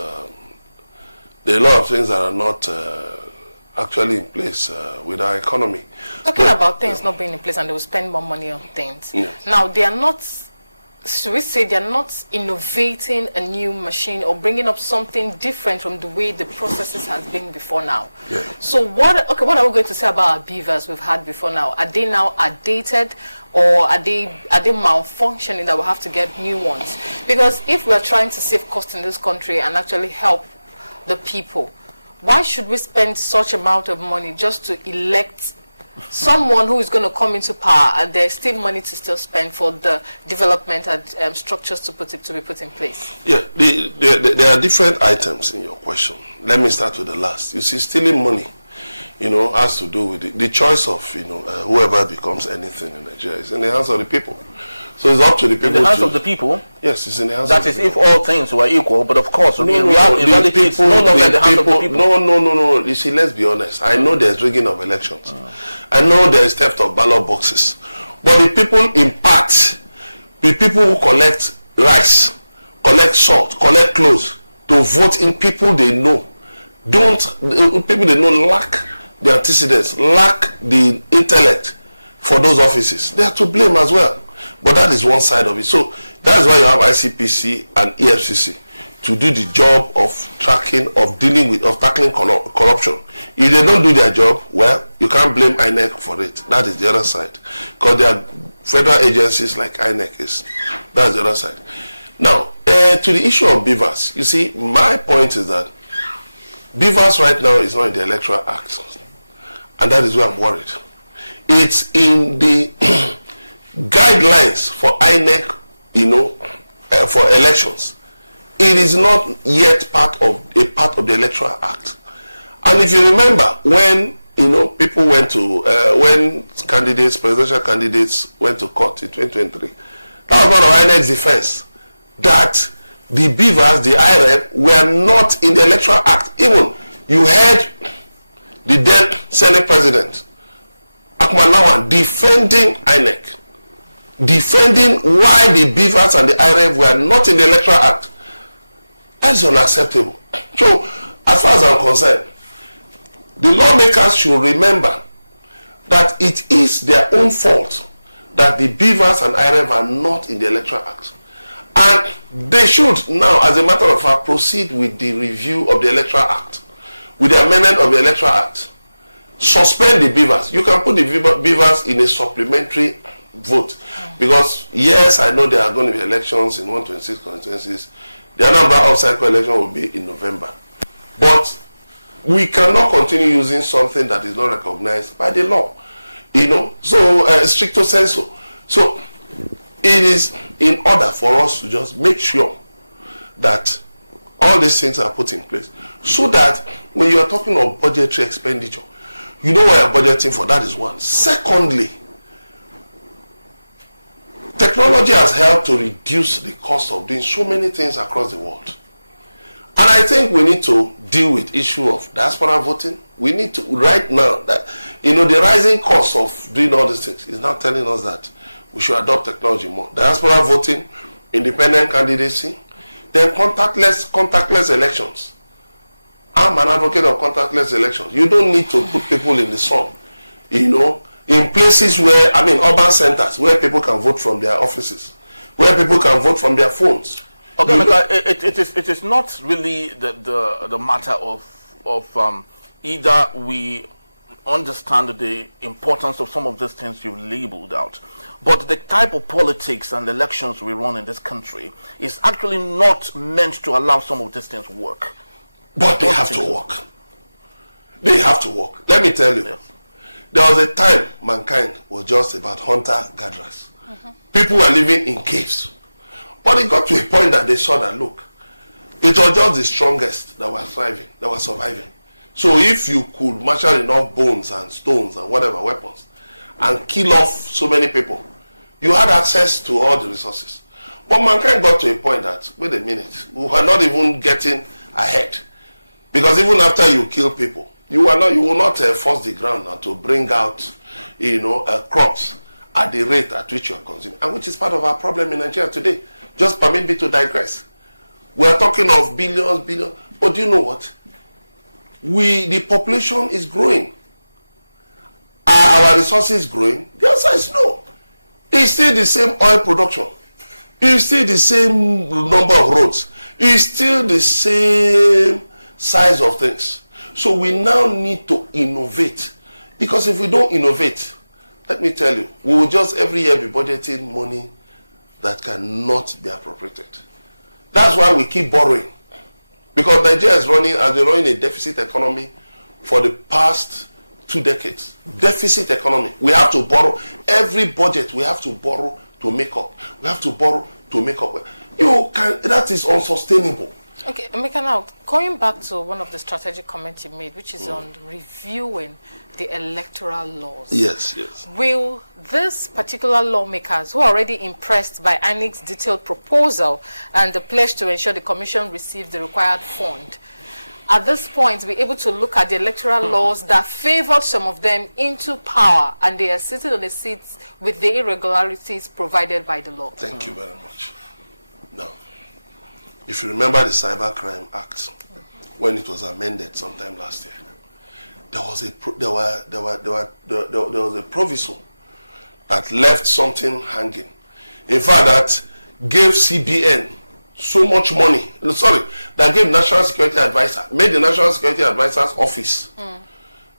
there are a lot of things that are not actually in place with our economy. Talking about things not being in place and they will spend more money on things. Yes. Now, they are not, should we say, they are not innovating a new machine or bringing up something different from the way the processes has been before now. Yeah. So what are we going to say about our beavers we've had before now? Are they now outdated, or are they malfunctioning that we have to get new ones? Because if we are trying to save costs in this country and actually help the people, why should we spend such amount of money just to elect someone who is going to come into power, and there's still money to still spend for the development and structures to be put in place? Yeah, there are different items in your question. Let me start with the last. You see, stealing money, has to do with the choice of, whoever becomes anything in Nigeria is in the hands of the people. So it's up to the people. In the hands of the people? Yes, it's in the hands of the people. That is if all things were equal, but of course, in reality, it's no longer in the hands of the people. No. You see, let's be honest. I know there's rigging of elections. I know there's theft of ballot boxes. But the people in part, the people who collect rice, collect salt, collect clothes, to vote in people they know, people they know lack the antecedents, lack the intellect for those offices. They are to blame as well. But that is one side of it. So that's why you have ICPC and EFCC to do the job of tracking, of tackling corruption. If they don't do their job, well, you can't blame INEC for it. That is the other side. Because there are federal agencies like INEC is. That's the other side. Now, to the issue of beavers, you see, my point is that beavers right now is not in the Electoral Act. And that is where I'm worried. It's in the guidelines for INEC, for elections. It is not yet part of the Electoral Act. And if you remember, when people went to when presidential candidates went to court in 2023, that was one of INEC's defense, that the beavers, the IREP, were not in the Electoral Act. Even you heard the then Senate President Akmalawan defending INEC. defending why the Beavers and the IREV were not in the Electoral Act. That's unacceptable. So, as far as I'm concerned, the lawmakers should remember that it is their own fault that the Beavers and IREV are not in the Electoral Act. And they should now, as a matter of fact, proceed with the review of the Electoral Act, with the amendment of the Electoral Act. Suspend the Beavers. You can put the Beavers in a supplementary vote. Because, yes, I know there are going to be elections in 126 constituencies. The Anambra off-cycle election will be in November. But we cannot continue using something that is not recognized by the law. You know, so stricto sensu. So it is in order for us to just make sure that all these things are put in place, so that when you are talking of budgetary expenditure, you know what you're budgeting for. That is one. Secondly, technology has helped to reduce the cost of doing so many things across the world. And I think we need to deal with issue of diaspora voting. We need to, right now, that, you know, the rising cost of doing all these things is now telling us that we should adopt technology more. Diaspora voting, independent candidacy, then contactless elections. I'm an advocate of contactless elections. You don't need to put people in the sun, you know, in places where, I mean, urban centers, where people can vote from their offices, where people can vote from their phones. Okay, but it is not really the matter of either we understand the importance of some of these things you labeled out, but the type of politics and elections we run in this country is actually not meant to allow some of these things work. But they have to work. They have to work. Let me tell you, Yes. There was a time mankind was just about hunter-gatherers. People were living in caves. But it got to a point that they saw that, look, it was just the strongest that were thriving, that were surviving. So if you could marshal enough bones and stones and whatever weapons and kill off so many people, you had access to all the resources. But mankind got to a point that, wait a minute, we were not even getting ahead. Because even after you kill people, you will not force the ground now to bring out, you know, crops at the rate at which you are consuming, and which is part of our problem in Nigeria today. Just permit me to digress. We are talking of billions, but do you know what? The population is growing. Are our resources growing? The answer is no. It's still the same oil production. It's still the same number of roads. It's still the same size of things. So we now need to innovate. Because if we don't innovate, let me tell you, we will just every year be budgeting money that cannot be appropriated. That's why we keep borrowing. Because Nigeria has been running a deficit economy for the past 2 decades. Deficit economy. We have to borrow. Every budget we have to borrow to make up. We have to borrow to make up. That is unsustainable. Okay, Emeka, now, going back to one of the strategic comments you made, which is on reviewing the electoral laws. Yes. Will these particular lawmakers who are already impressed by INEC's detailed proposal and the pledge to ensure the commission receives the required fund, at this point be able to look at the electoral laws that favored some of them into power, and they are sitting on the seats with the irregularities provided by the law? Thank you very much. Now, if you remember the Cybercrime Act, when it was amended sometime last year, there was a proviso that left something hanging. In fact, that gave CBN so much money. That gave National Security Advisor, made the National Security Advisor's office a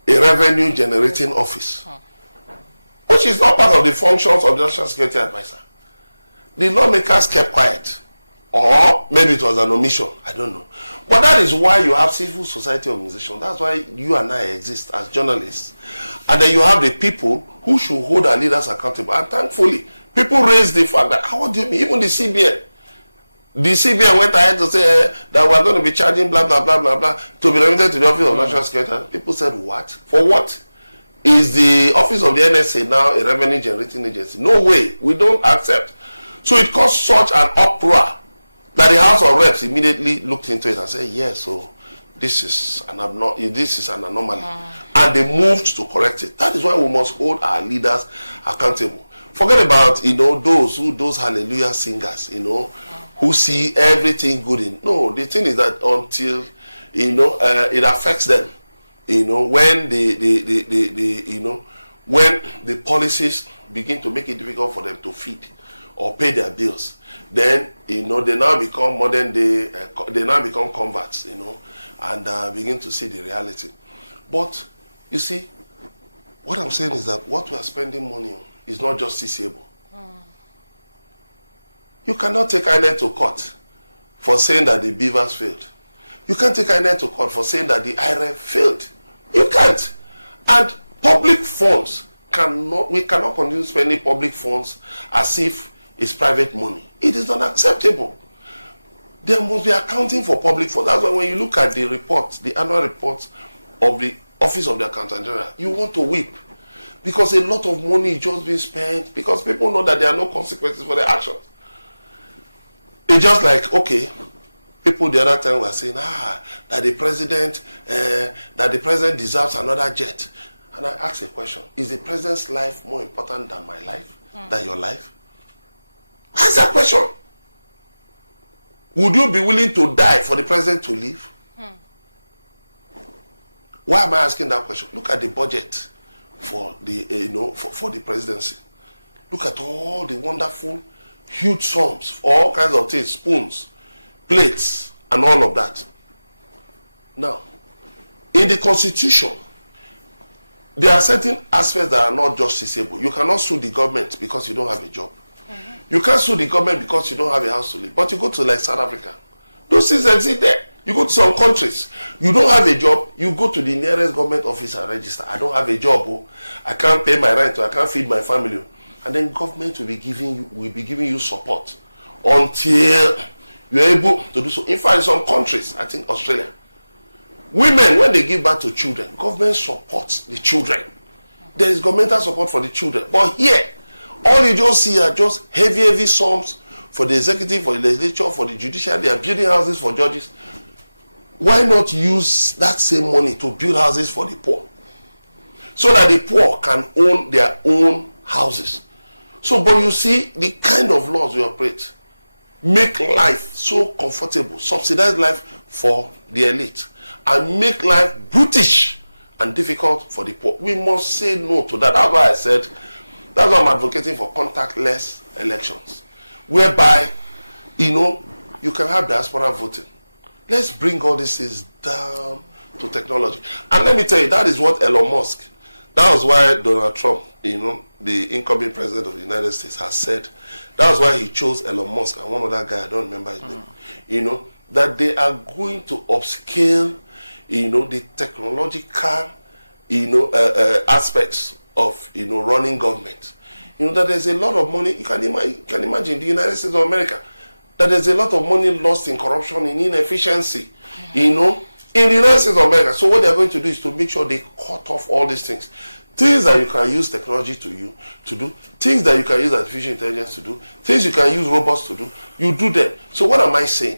revenue generating office, which is not part of the functions of the National Security Advisor. The lawmakers kept quiet. Or maybe it was an omission, I don't know. But that is why you have civil society organizations. That's why you and I exist as journalists. And then you have the people who should hold our leaders accountable. And thankfully, people raised the fact that, what do you mean? Even the CBN. The CBN went ahead to say that we're going to be charging blah, blah, blah, blah, blah, to be remitted to the Office of National Security. People said, what? For what? Is the Office of the NSA now a revenue generating agency? No way. We don't accept. So it caused such an uproar that the House of Reps immediately looked into it and said, yes, so this is an anomaly. And they moved to correct it. That is why we must hold our leaders accountable. Forget about, those hallelujah singers, who see everything good in. No, the thing is that until, it affects them, when when the policies begin to make it difficult for them to feed or pay their bills, then, they now become modern day, they now become converts, and begin to see the reality. But, you see, what I'm saying is that what we are spending money on is not justiciable. You cannot take INEC to court for saying that the beavers failed. You can't take INEC to court for saying that the IRF failed. You can't. And public funds we cannot continue spending public funds as if it's private money. It is not acceptable. There must be accounting for public funds. That's why when you look at the reports, the annual reports of the Office of the Accountant General, you want to weep. Because a lot of money is just being spent because people know that there are no consequences for their actions. It's just like, okay, people the other time were saying, that the president deserves another jet. And I asked a question, is the president's life more important than my life, than your life? Ask that question. Would you be willing to die for the president to live? Why am I asking that question? Look at the budget for the for the presidency. Look at all the wonderful, huge sums for all kinds of things, spoons, plates, and all of that. Now, in the Constitution, there are certain aspects that are not justiciable. You cannot sue the government because you don't have a job. You can't sue the government because you don't have a house to live. But you go to like South Africa, those things exist there. You go to some countries, you don't have a job, you go to the nearest government office and register. I don't have a job, I can't pay my rent, I can't feed my family. And then government will be giving you support until you're able to do so. In fact, in some countries, I think Australia, women, when they give birth to children, government supports the children. There is governmental support for the children. But here, all you just see are just heavy sums for the executive, for the legislature, for the judiciary. They are building houses for judges. Why not use that same money to build houses for the poor? So that the poor can own their own houses. So, but you see, the kind of laws we operate make life so comfortable, subsidize life for the elite, and make life brutish and difficult for the poor. We must say no to that. That's why I said, that's why I'm advocating for contactless elections, whereby, you can have diaspora voting. Let's bring all these things down to technology. And let me tell you, that is what Elon Musk, that was why Donald Trump, the incoming president of the United States, has said, that was why he chose Elon Musk and one other guy, I don't remember his name, that they are going to upscale, the technological, aspects of, running government. That there's a lot of money, you can imagine the United States of America, that there's a lot of money lost in corruption, in inefficiency, in the United States of America. So what they're going to do is to make sure they cut off all these things. Things that you can use technology to do, things that you can use artificial intelligence to do, things you can use robots to do, you do them. So what am I saying?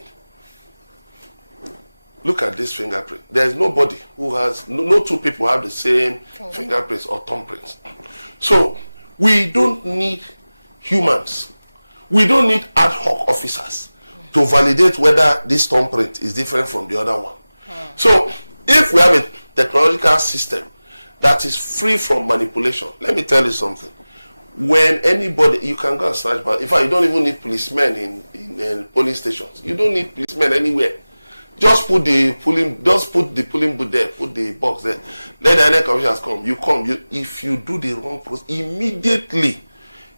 Look at this fingerprint. There's nobody who has, no two people have the same fingerprints or thumbprints. So we don't need humans. We don't need ad hoc officers to validate whether this thumbprint is different from the other one. So if we have a technological system that is free from manipulation, let me tell you something. When anybody, you can go and search, but in fact, you don't even need policemen in police stations. You don't need policemen anywhere. Just put the polling booth there, put the box there. Let the NEC officials come. If you do the wrong process, immediately,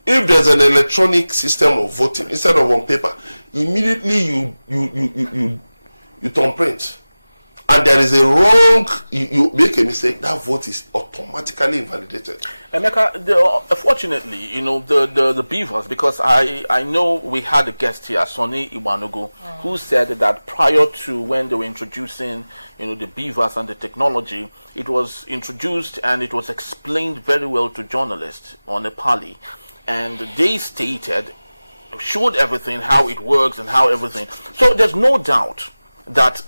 if there's an electronic system of voting instead of on paper, immediately you thumbprint. And there is a wrong, you make a mistake, that vote is automatically invalidated. Emeka, unfortunately, the beavers, because I know we had a guest here, Sonny Iwanugo, who said that prior to when they were introducing, the beavers and the technology, it was introduced and it was explained very well to journalists on the Nepali. And they showed everything, how it works and how everything. So there's no doubt that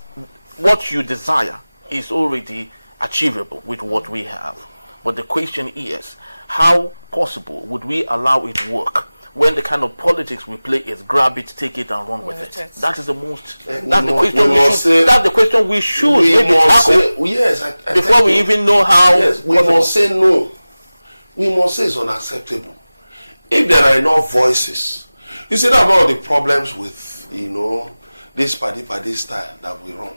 what you desire is already achievable with what we have. But the question is, how possible would we allow it to work when the kind of politics we play is grab it, take it, and run with it? That is the most. That's the question we should maybe tackle. Yes, before we even know how. Yes, we must say no. We must say it's unacceptable. If there are enough voices, you see that about the problems with this party style that we run.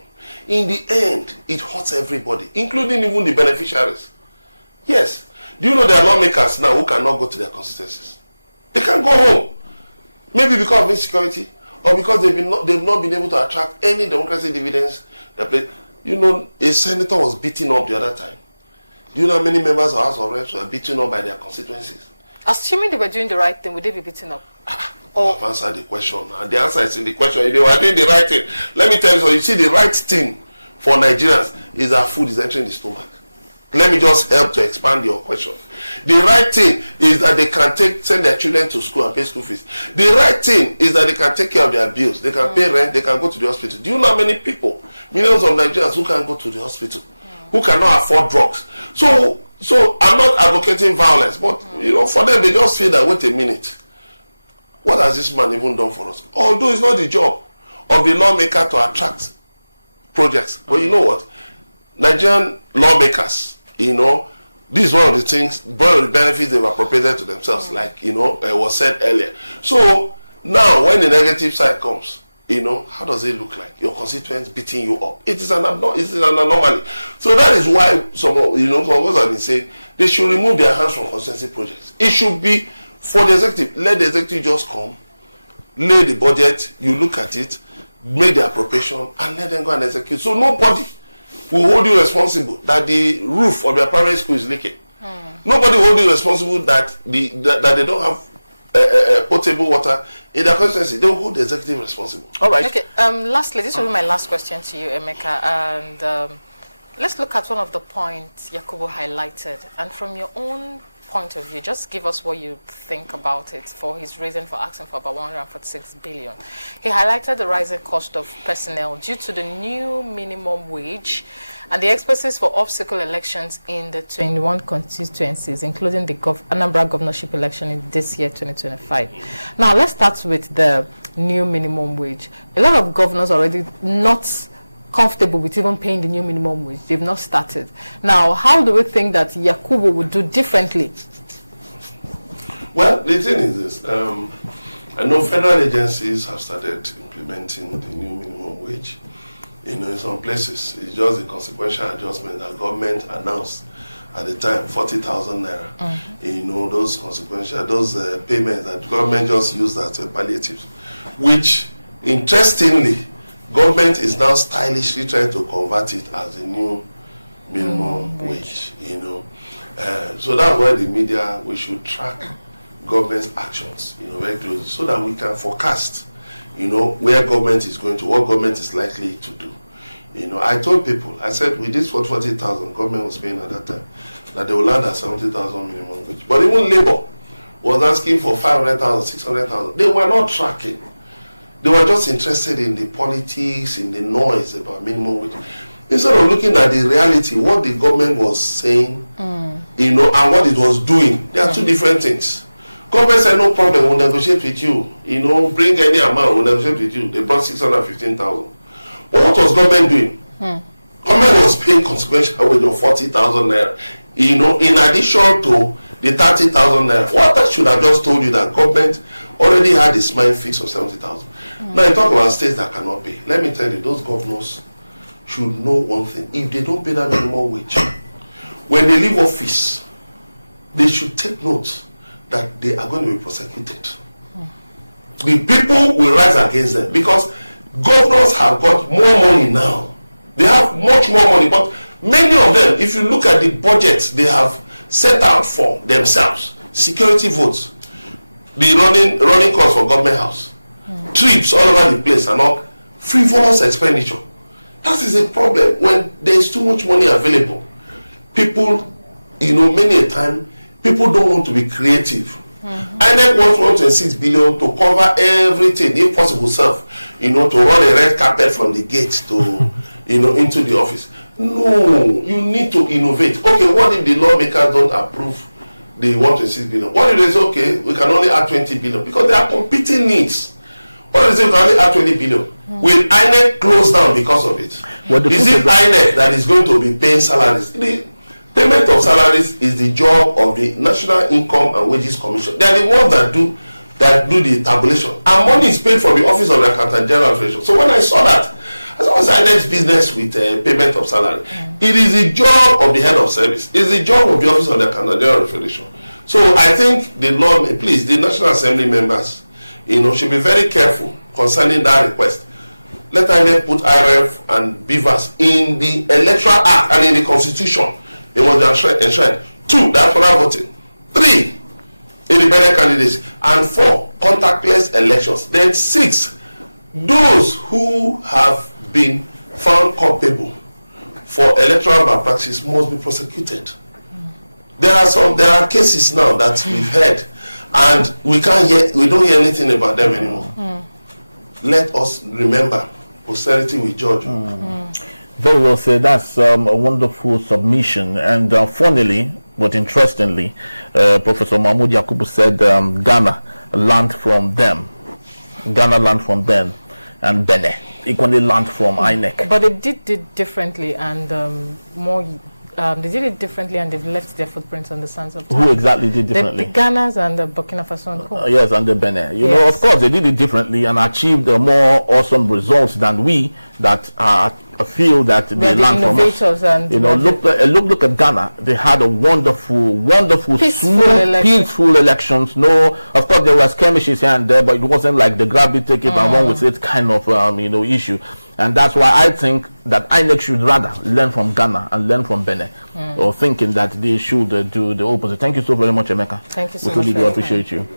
In the end, it hurts everybody, including even the beneficiaries. Yes. Do you know there are lawmakers now who cannot go to their constituencies? They can't go home. Maybe because of insecurity or because they've not been able to attract any democracy dividends. A senator was beaten up the other time. Do you know how many members of House of Reps were beaten up by their constituencies? Assuming they were doing the right thing, would they be beaten up? I've answered the question. And the answer is in the question. If they were doing the right thing, let me tell you, so you see, the right thing for Nigerians is that food is entering the stomach. Let me just help to expand your question. The right thing is that they can send their children to school and pay school fees. The right thing is that they can take care of their bills. They can pay rent. They can go to the hospital. Do you know how many people, millions of Nigerians, who can go to the hospital, who cannot afford drugs? So I'm not advocating violence, but for them, they just feel that, wait a minute, what has this man even done for us? Although it's not the job of the lawmaker to attract projects. But you know what? Nigerian lawmakers, this is one of the things, one of the benefits they've appropriated to themselves, like, was said earlier. So now when the negative side comes, how does it look like? Your constituents beating you up. It is an anomaly. So that is why some of us have been saying they should remove their hands from constituency projects. It should be for the executive. Let the executive just come, lay the budget, you look at it, make the appropriation, and let them go and execute. So nobody will hold you responsible that the roof of their primary school is leaking. Nobody will hold you responsible that they don't have potable water in their constituency. They will hold the executive responsible. All right. Okay. Lastly, this will be my last question to you, Emeka, and let's look at one of the points Yakubu highlighted, and from your own point of view, just give us what you think about it for his reason for asking for about 146 billion. He highlighted the rising cost of personnel due to the new minimum wage and the expenses for off-cycle elections in the 21 constituencies, including the Anambra governorship election in this year, 2025. Now, let's start with the new minimum wage. A lot of governors already not comfortable with even paying the new minimum wage. They've not started. Now, how do we think that Yakubu would do differently? Well, the thing is this. I know federal agencies have started implementing the new minimum wage. In some places, it's just a consequential adjustment that government announced at the time, 40,000 naira. Those consequential, payments that government just used as palliatives, which, interestingly, government is now stylishly trying to convert it as a new minimum wage. So that's why the media, we should track government's actions, very closely, so that we can forecast, where government is going to, what government is likely to do. I told people, I said, with this 40,000 government was paying at that time, that they will land at 70,000 minimum wage. But even Labour was asking for 500,000, 600,000. They were not tracking. They were just interested in the politics, in the noise about minimum wage. Instead of looking at the reality, what the government was saying, and what it was doing, they are two different things. Government said, no problem, we'll negotiate with you. Bring any amount, we'll negotiate with you. They brought 615,000. But what was government doing? Government was paying consequential wage of 40,000 naira. In addition to the 30,000 naira. What that should have just told you that government already had its mind fixed on 70,000. Now you talk about states that cannot pay. Let me tell you, those governors should know one thing. If they don't pay that minimum wage, when they leave office, they should take note that they are going to be prosecuted. The people will rise against them because governors have got more money now. They have much more money, but many of them, if you look at the budget they have set out for themselves, security votes, the running costs for government house, trips all over the place, and all frivolous expenditure. That is a problem. When there is too much money available, people, many a time, people don't want to be creative. INEC wants 126 billion to cover everything, if possible, self, to run a red carpet from the gate to, into the office. No, you need to innovate. Okay, what if the lawmakers don't approve the 126 billion? What if they say, okay, we can only add 20 billion? Because there are competing needs. What if they say we can only add 20 billion? Will INEC close down because of it? Is it INEC that is going to be paying salaries? The payment of salaries is the job of the National Income and Wages Commission. They are the ones that do the tabulation. And money is paid from the Office of the Accountant General Federation. So when I saw that, as long as INEC's business with payment of salary, it is the job of the head of service. It is the job of the Office of the Accountant General Federation. So I think the law, please, the National Assembly members, should be very careful concerning that request. Let INEC put IRF and BVAS in the Electoral Act and in the Constitution. They must be enshrined. 2, diaspora voting. 3, independent candidates. And 4, contactless elections. Then 6, those who have been found culpable for electoral malpractice must be prosecuted. There are cases now that we've heard, and we don't hear anything about them anymore. Let us remember, posterity will judge. Very well said. That's a wonderful submission. And funnily, but interestingly, Professor Mahmoud Yakubu said Ghana learned from them. Ghana learned from them, and Benin equally learned from INEC. But they did it differently, and they did it differently, and they've left their footprints on the sands of time. Who exactly did differently? The Ghanas and the Burkina Faso and Co. Yes, and the Benin. You know, of course, they did it differently and achieved more awesome results than we that feel that they learned from us. And look at Ghana. They had a wonderful, peaceful elections. No, of course, there were skirmishes here and there, but it wasn't like the grab it, take it, and run with it kind of issue. And that's why I think that INEC should rather learn from Ghana and learn from Benin, or thinking that they should do the opposite. Thank you so very much, Emeka. Thank you so much. We really do appreciate you.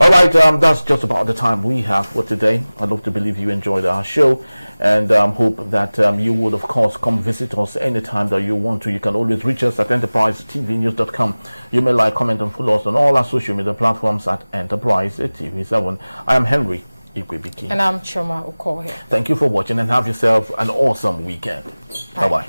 All right, that's just about the time we have for today. I'd love to believe you enjoyed our show, and hope that you would, of course, come visit us anytime that you want to. You can always reach us at enterprisetvnews.com. You may like, comment, and follow us on all our social media platforms at Enterprise TV7. I am Henry Ikwebiki. And I'm Choma Okoye. Thank you for watching, and have yourself an awesome weekend. Bye-bye.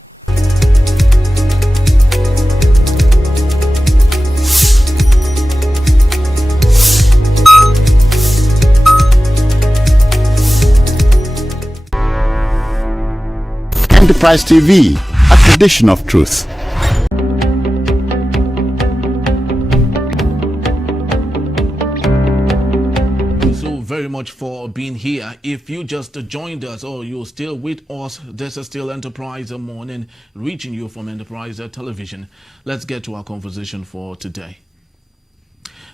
Enterprise TV, a tradition of truth. Very much for being here. If you just joined us or you're still with us, this is still Enterprise Morning, reaching you from Enterprise Television. Let's get to our conversation for today.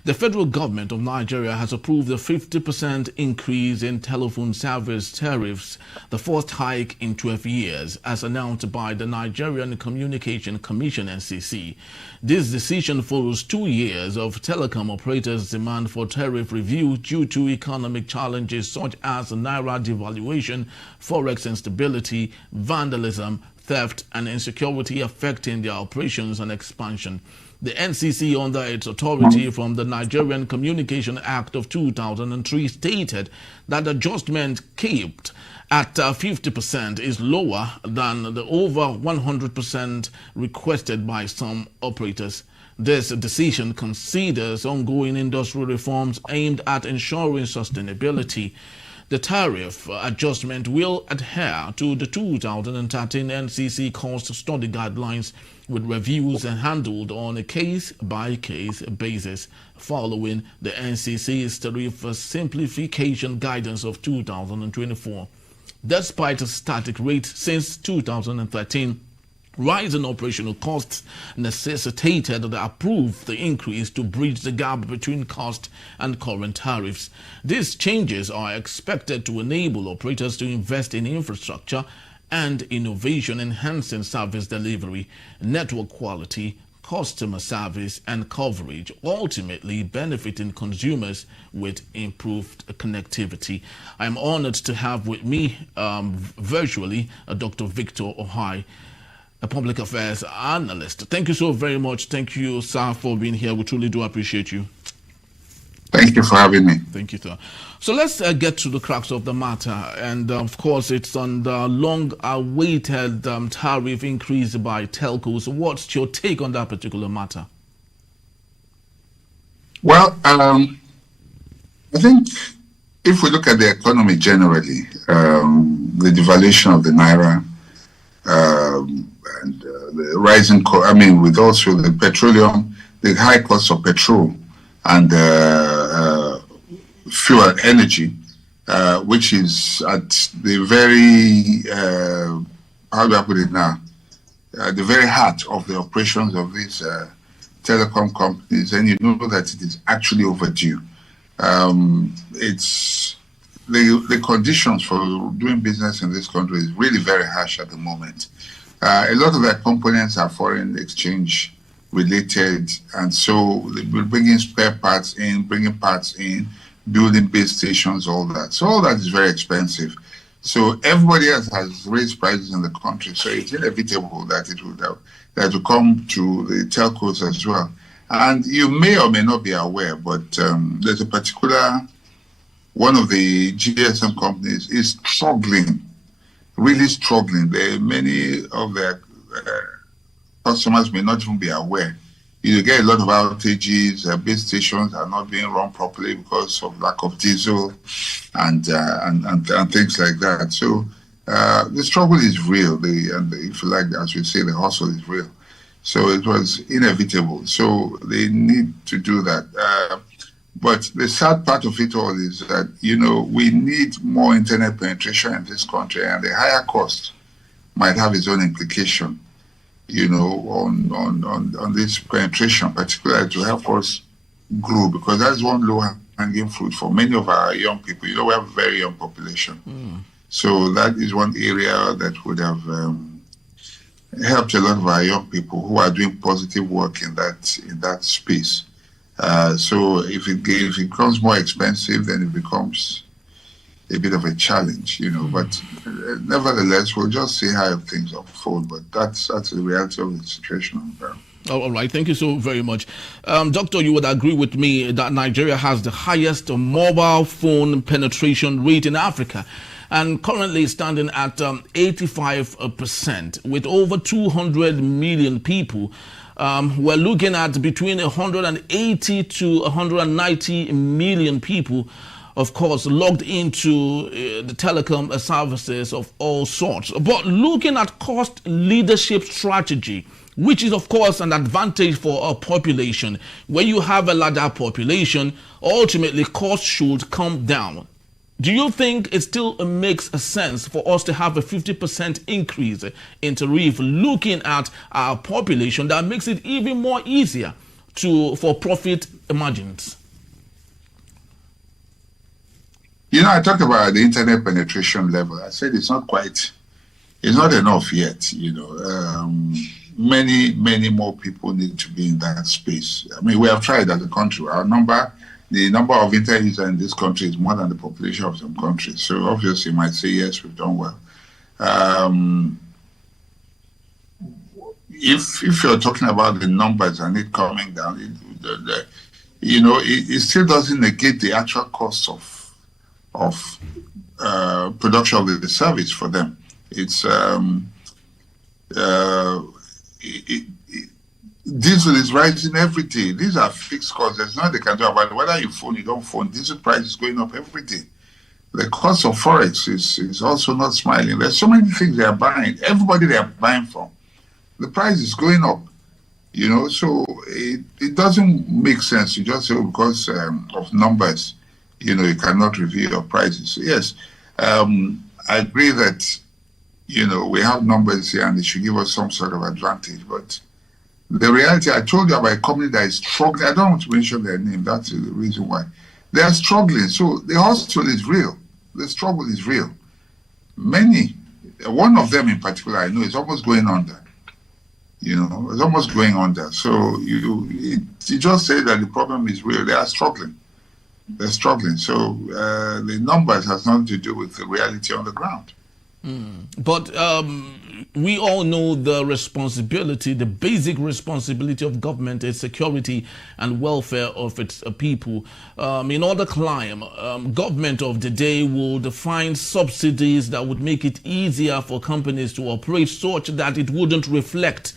The federal government of Nigeria has approved a 50% increase in telephone service tariffs, the first hike in 12 years, as announced by the Nigerian Communication Commission (NCC). This decision follows 2 years of telecom operators' demand for tariff review due to economic challenges such as naira devaluation, forex instability, vandalism, theft, and insecurity affecting their operations and expansion. The NCC, under its authority from the Nigerian Communication Act of 2003, stated that adjustment kept at 50% is lower than the over 100% requested by some operators. This decision considers ongoing industrial reforms aimed at ensuring sustainability. The tariff adjustment will adhere to the 2013 NCC cost study guidelines, with reviews handled on a case-by-case basis following the NCC's tariff simplification guidance of 2024. Despite a static rate since 2013, rising operational costs necessitated the approved increase to bridge the gap between cost and current tariffs. These changes are expected to enable operators to invest in infrastructure and innovation, enhancing service delivery, network quality, customer service, and coverage, ultimately benefiting consumers with improved connectivity. I am honored to have with me virtually Dr. Victor Ohai, a public affairs analyst. Thank you so very much. Thank you, sir, for being here. We truly do appreciate you. Thank you for having me. Thank you, sir. So let's get to the crux of the matter. And of course, it's on the long-awaited tariff increase by telcos. What's your take on that particular matter? Well, I think if we look at the economy generally, the devaluation of the naira, and the rising, with also the petroleum, the high cost of petrol and fuel energy, which is at the very, how do I put it now, the very heart of the operations of these telecom companies, and you know that it is actually overdue. It's the conditions for doing business in this country is really very harsh at the moment. A lot of their components are foreign exchange related, and so we're bringing spare parts in, bringing parts in, building base stations, all that. So all that is very expensive. So everybody else has raised prices in the country. So it's inevitable that it will come to the telcos as well. And you may or may not be aware, but there's a particular one of the GSM companies is struggling, really struggling. Many of their customers may not even be aware. You get a lot of outages. Base stations are not being run properly because of lack of diesel and things like that. So the struggle is real. And if you like, as we say, the hustle is real. So it was inevitable. So they need to do that. But the sad part of it all is that, we need more internet penetration in this country, and the higher cost might have its own implication, on this penetration, particularly to help us grow, because that's one low-hanging fruit for many of our young people. We have a very young population. So that is one area that would have helped a lot of our young people who are doing positive work in that space. So if it becomes more expensive, then it becomes a bit of a challenge, But nevertheless, we'll just see how things unfold. But that's the reality of the situation. All right, thank you so very much. Doctor, you would agree with me that Nigeria has the highest mobile phone penetration rate in Africa, and currently standing at 85%, with over 200 million people. We're looking at between 180 to 190 million people, of course, logged into the telecom services of all sorts. But looking at cost leadership strategy, which is, of course, an advantage for a population. When you have a larger population, ultimately costs should come down. Do you think it still makes a sense for us to have a 50% increase in tariff, looking at our population, that makes it even more easier for profit margins? I talked about the internet penetration level. I said it's not enough yet. Many more people need to be in that space. I mean, we have tried as a country. The number of internet users in this country is more than the population of some countries. So obviously, you might say, yes, we've done well. If you're talking about the numbers and it coming down, it still doesn't negate the actual cost of production of the service for them. It's diesel is rising every day. These are fixed costs. There's nothing they can do about it. Whether you phone, you don't phone, diesel price is going up every day. The cost of forex is also not smiling. There's so many things they are buying. Everybody they are buying from, the price is going up. So it doesn't make sense to just say because of numbers, you cannot review your prices. Yes, I agree that, we have numbers here and they should give us some sort of advantage. But the reality, I told you about a company that is struggling. I don't want to mention their name. That's the reason why. They are struggling. So the hustle is real. The struggle is real. One of them in particular, I know, is almost going under. It's almost going under. So you just say that the problem is real. They are struggling. They're struggling. So the numbers has nothing to do with the reality on the ground. But we all know the responsibility, the basic responsibility of government is security and welfare of its people. In other climb, government of the day would find subsidies that would make it easier for companies to operate such that it wouldn't reflect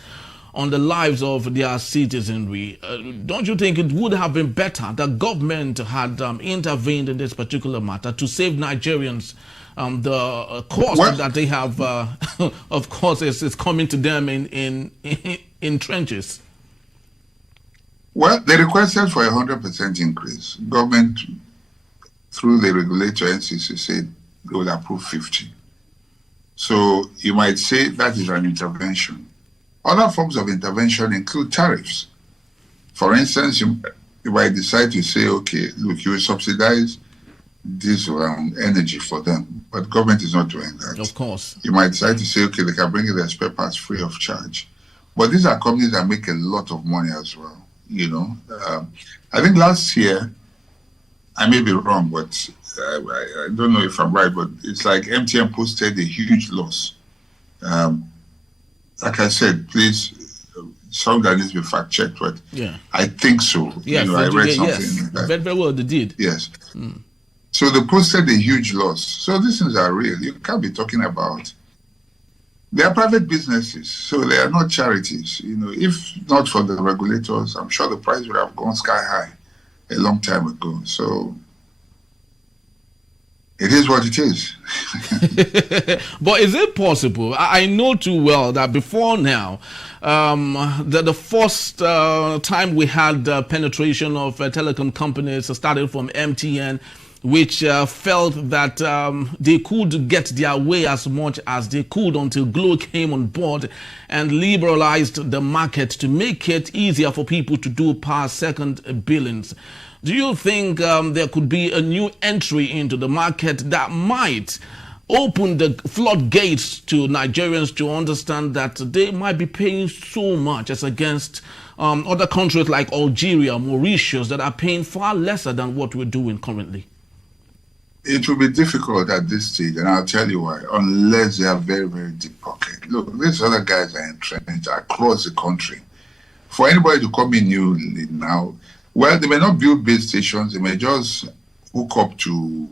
on the lives of their citizenry. Don't you think it would have been better that government had intervened in this particular matter to save Nigerians the cost that they have, of course, is coming to them in trenches? Well, they requested for 100% increase. Government, through the regulator NCC, said they will approve 50. So you might say that is an intervention. Other forms of intervention include tariffs. For instance, you might decide to say, okay, look, you will subsidize diesel and energy for them, but government is not doing that. Of course. You might decide to say, okay, they can bring in their spare parts free of charge. But these are companies that make a lot of money as well, you know. I think last year, I may be wrong, but I don't know if I'm right, but it's like MTN posted a huge loss. Like I said, please, some that needs to be fact checked, but yeah, I think so. Yes, you know, I read something. Yes. Like very well, they did. Yes. So they posted a huge loss. So these things are real. You can't be talking about. They are private businesses, so they are not charities. You know, if not for the regulators, I'm sure the price would have gone sky high a long time ago. So it is what it is. But is it possible? I know too well that before now, the first time we had penetration of telecom companies started from MTN, which felt that they could get their way as much as they could until Glo came on board and liberalized the market to make it easier for people to do per second billings. Do you think there could be a new entry into the market that might open the floodgates to Nigerians to understand that they might be paying so much as against other countries like Algeria, Mauritius, that are paying far lesser than what we're doing currently? It will be difficult at this stage, and I'll tell you why, unless they have very, very deep pocket. Look, these other guys are entrenched across the country. For anybody to come in newly now, well, they may not build base stations, they may just hook up to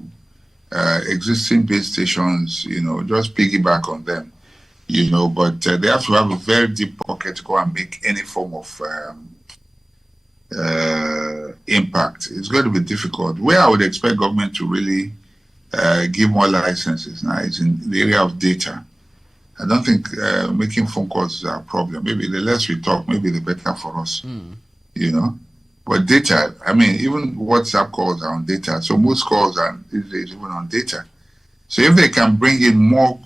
existing base stations, you know, just piggyback on them, you know, but they have to have a very deep pocket to go and make any form of impact. It's going to be difficult. Where I would expect government to really give more licenses now is in the area of data. I don't think making phone calls is a problem. Maybe the less we talk, maybe the better for us, you know. But data, I mean, even WhatsApp calls are on data. So most calls are these days even on data. So if they can bring in more,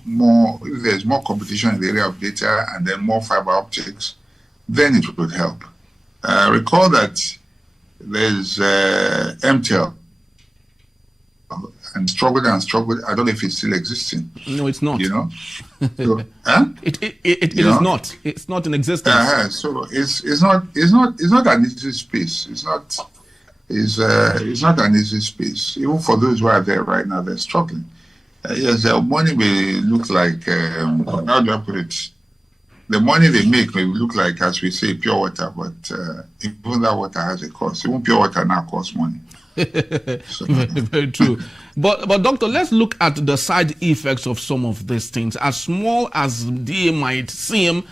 if there's more competition in the area of data and then more fiber optics, then it would help. Recall that there's MTEL and struggled. I don't know if it's still existing. No, it's not. You know, so, huh? It is not. It's not in existence. So it's not an easy space. It's not an easy space. Even for those who are there right now, they're struggling. Yes, their money may look like how do I put it? The money they make may look like, as we say, pure water, but even that water has a cost. Even pure water now costs money. So. Very true. But doctor, let's look at the side effects of some of these things. As small as they might seem,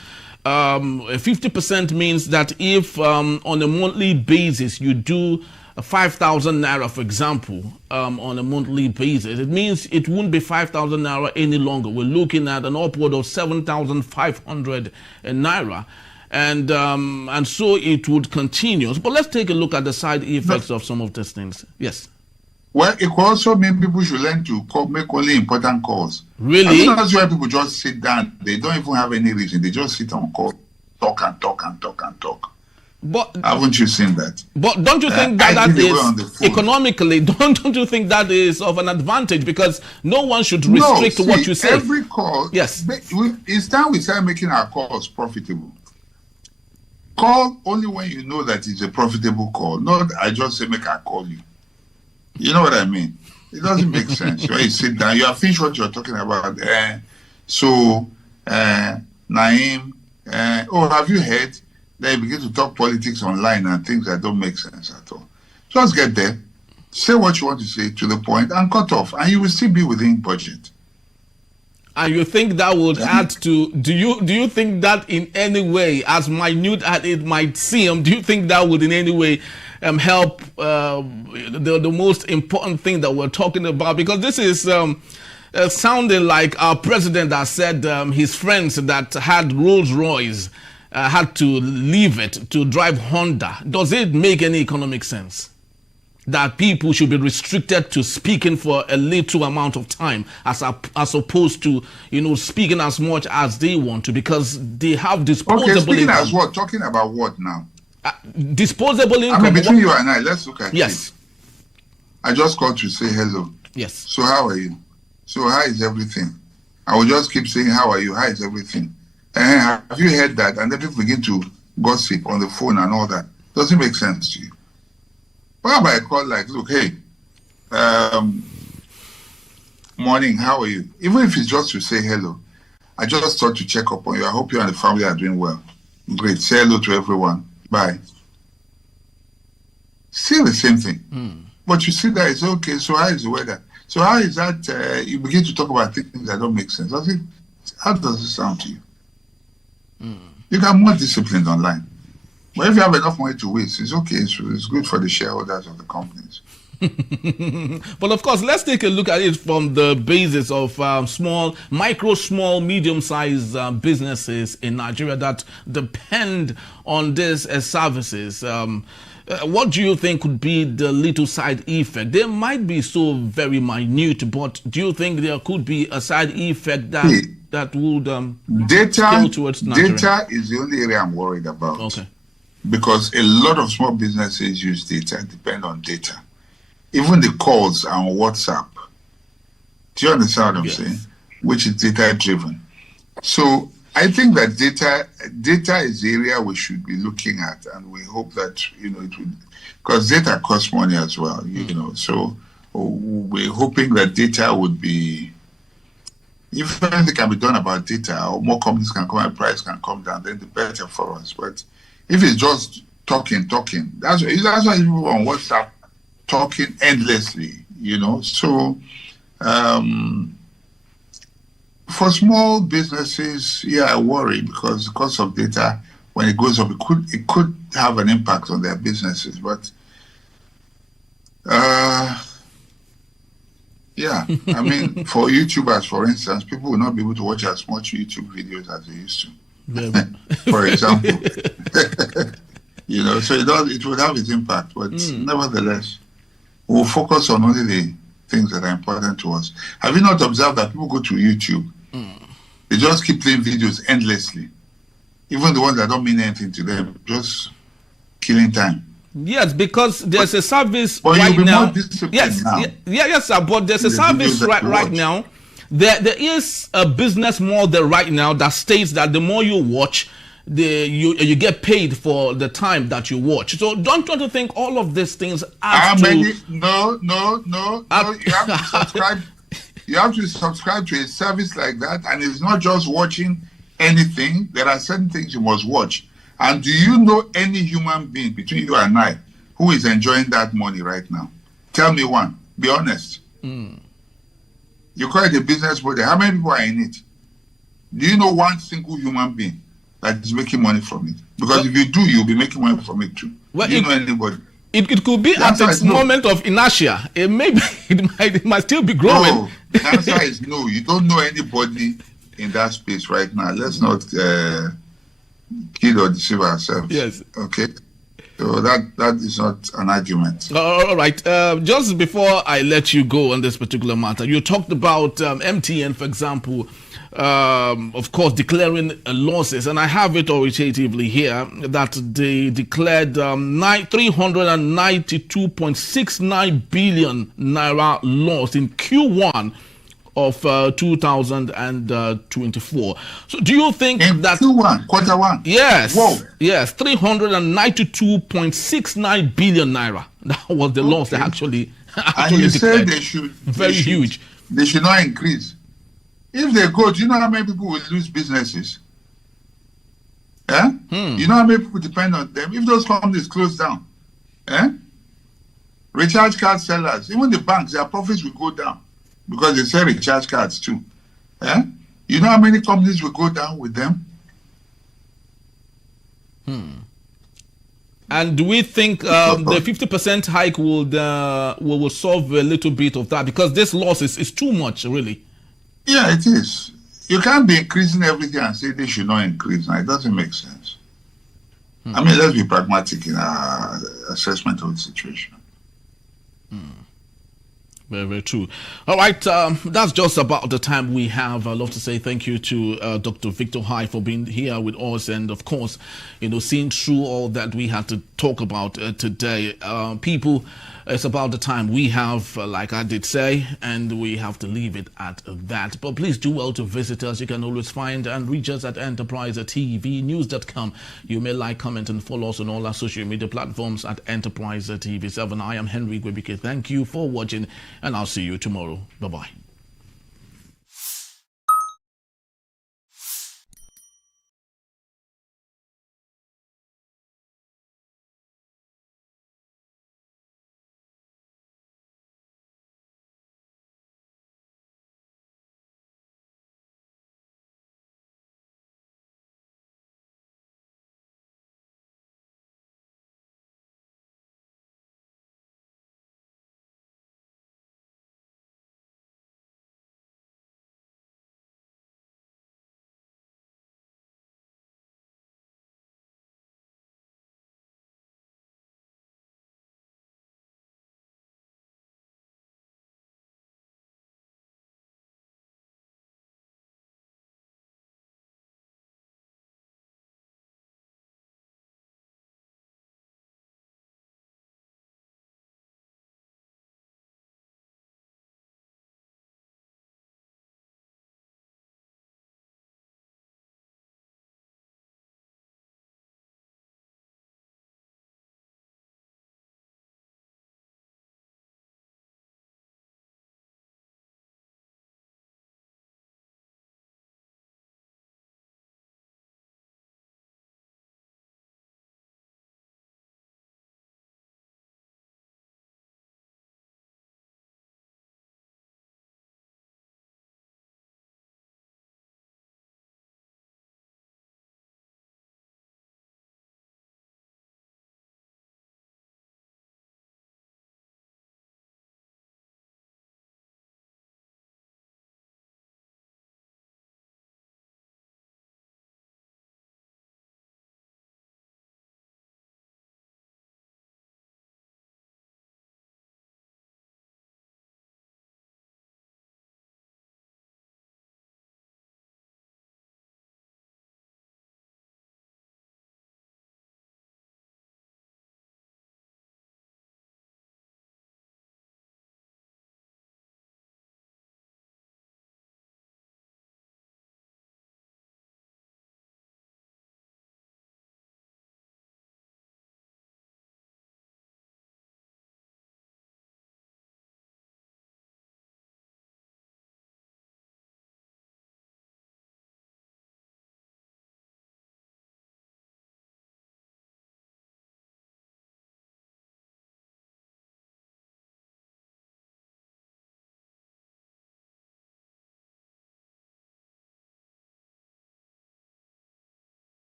50% means that if on a monthly basis you do 5,000 naira, for example, on a monthly basis, it means it won't be 5,000 naira any longer. We're looking at an upward of 7,500 naira. And so it would continue. But let's take a look at the side effects of some of these things. Yes. Well, it could also mean people should learn to make only important calls. Really? I think that's why people just sit down. They don't even have any reason. They just sit on call, talk and talk and talk and talk. But haven't you seen that? But don't you think that is economically? Don't you think that is of an advantage? Because no one should restrict what you say. Every call. Yes. It's time we start making our calls profitable. Call only when you know that it's a profitable call. Not I just say make I call you. You know what I mean? It doesn't make sense. When you sit down, you have finished what you're talking about. So Naim, have you heard? They begin to talk politics online and things that don't make sense at all. Just get there, say what you want to say to the point, and cut off, and you will still be within budget. And you think that would add to? Do you think that in any way, as minute as it might seem, do you think that would in any way help the most important thing that we're talking about? Because this is sounding like our president that said his friends that had Rolls Royce had to leave it to drive Honda. Does it make any economic sense that people should be restricted to speaking for a little amount of time as opposed to, speaking as much as they want to, because they have disposable speaking income? As what? Talking about what now? Disposable income. I mean, between you and I, let's look at yes. it. I just called to say hello. Yes. So how are you? So how is everything? I will just keep saying, how are you? How is everything? Have you heard that? And then people begin to gossip on the phone and all that. Doesn't make sense to you. What about a call like, look, hey, morning, how are you? Even if it's just to say hello, I just thought to check up on you. I hope you and the family are doing well. Great. Say hello to everyone. Bye. Still the same thing. But you see that it's okay. So how is the weather? So how is that? You begin to talk about things that don't make sense. How does it sound to you? You got more disciplined online. But if you have enough money to waste, it's okay. It's good for the shareholders of the companies. But of course, let's take a look at it from the basis of small, medium-sized businesses in Nigeria that depend on these services. What do you think could be the little side effect? They might be so very minute, but do you think there could be a side effect that would scale towards Nigeria? Data is the only area I'm worried about. Okay. Because a lot of small businesses use data, depend on data. Even the calls on WhatsApp. Do you understand what I'm saying? Which is data driven. So I think that data is the area we should be looking at, and we hope that it would, because data costs money as well. So we're hoping that data would be, if anything can be done about data, or more companies can come and price can come down, then the better for us. But if it's just talking, that's why people on WhatsApp talking endlessly, So for small businesses, I worry because the cost of data, when it goes up, it could have an impact on their businesses. But I mean, for YouTubers, for instance, people will not be able to watch as much YouTube videos as they used to. For example. So it would have its impact, but nevertheless, we'll focus on only the things that are important to us. Have you not observed that people go to YouTube? They just keep playing videos endlessly. Even the ones that don't mean anything to them, just killing time. Yes, because there's a service right now. Yes, sir. But there's a service right now. There is a business model right now that states that the more you watch, you get paid for the time that you watch. So don't try to think all of these things add to... No. You have to subscribe. You have to subscribe to a service like that, and it's not just watching anything. There are certain things you must watch. And do you know any human being between you and I who is enjoying that money right now? Tell me one. Be honest. You call it a business model. How many people are in it? Do you know one single human being that is making money from it? Because if you do, you'll be making money from it too. Do you know anybody? It could be at its moment of inertia. It might still be growing. No, the answer is no. You don't know anybody in that space right now. Let's not kid or deceive ourselves. Yes. Okay. So that is not an argument. All right. Just before I let you go on this particular matter, you talked about MTN, for example, of course, declaring losses. And I have it authoritatively here that they declared 392.69 billion naira loss in Q1 of 2024. So do you think that Q1, quarter one? Yes. Whoa. Yes, 392.69 billion naira. That was the loss they actually and you declared. said Very huge. They should not increase. If they go, do you know how many people will lose businesses? Eh? You know how many people depend on them? If those companies close down, recharge card sellers, even the banks, their profits will go down because they sell recharge cards too. You know how many companies will go down with them? And do we think the 50% hike will solve a little bit of that? Because this loss is too much, really. Yeah, it is. You can't be increasing everything and say they should not increase. Now, it doesn't make sense. I mean, let's be pragmatic in our assessment of the situation. Very, very true. All right, that's just about the time we have. I'd love to say thank you to Dr. Victor High for being here with us, and of course, seeing through all that we had to talk about today. People, it's about the time we have, like I did say, and we have to leave it at that. But please do well to visit us. You can always find and reach us at enterprisetvnews.com. You may like, comment, and follow us on all our social media platforms at Enterprise TV7. I am Henry Gwebike. Thank you for watching, and I'll see you tomorrow. Bye-bye.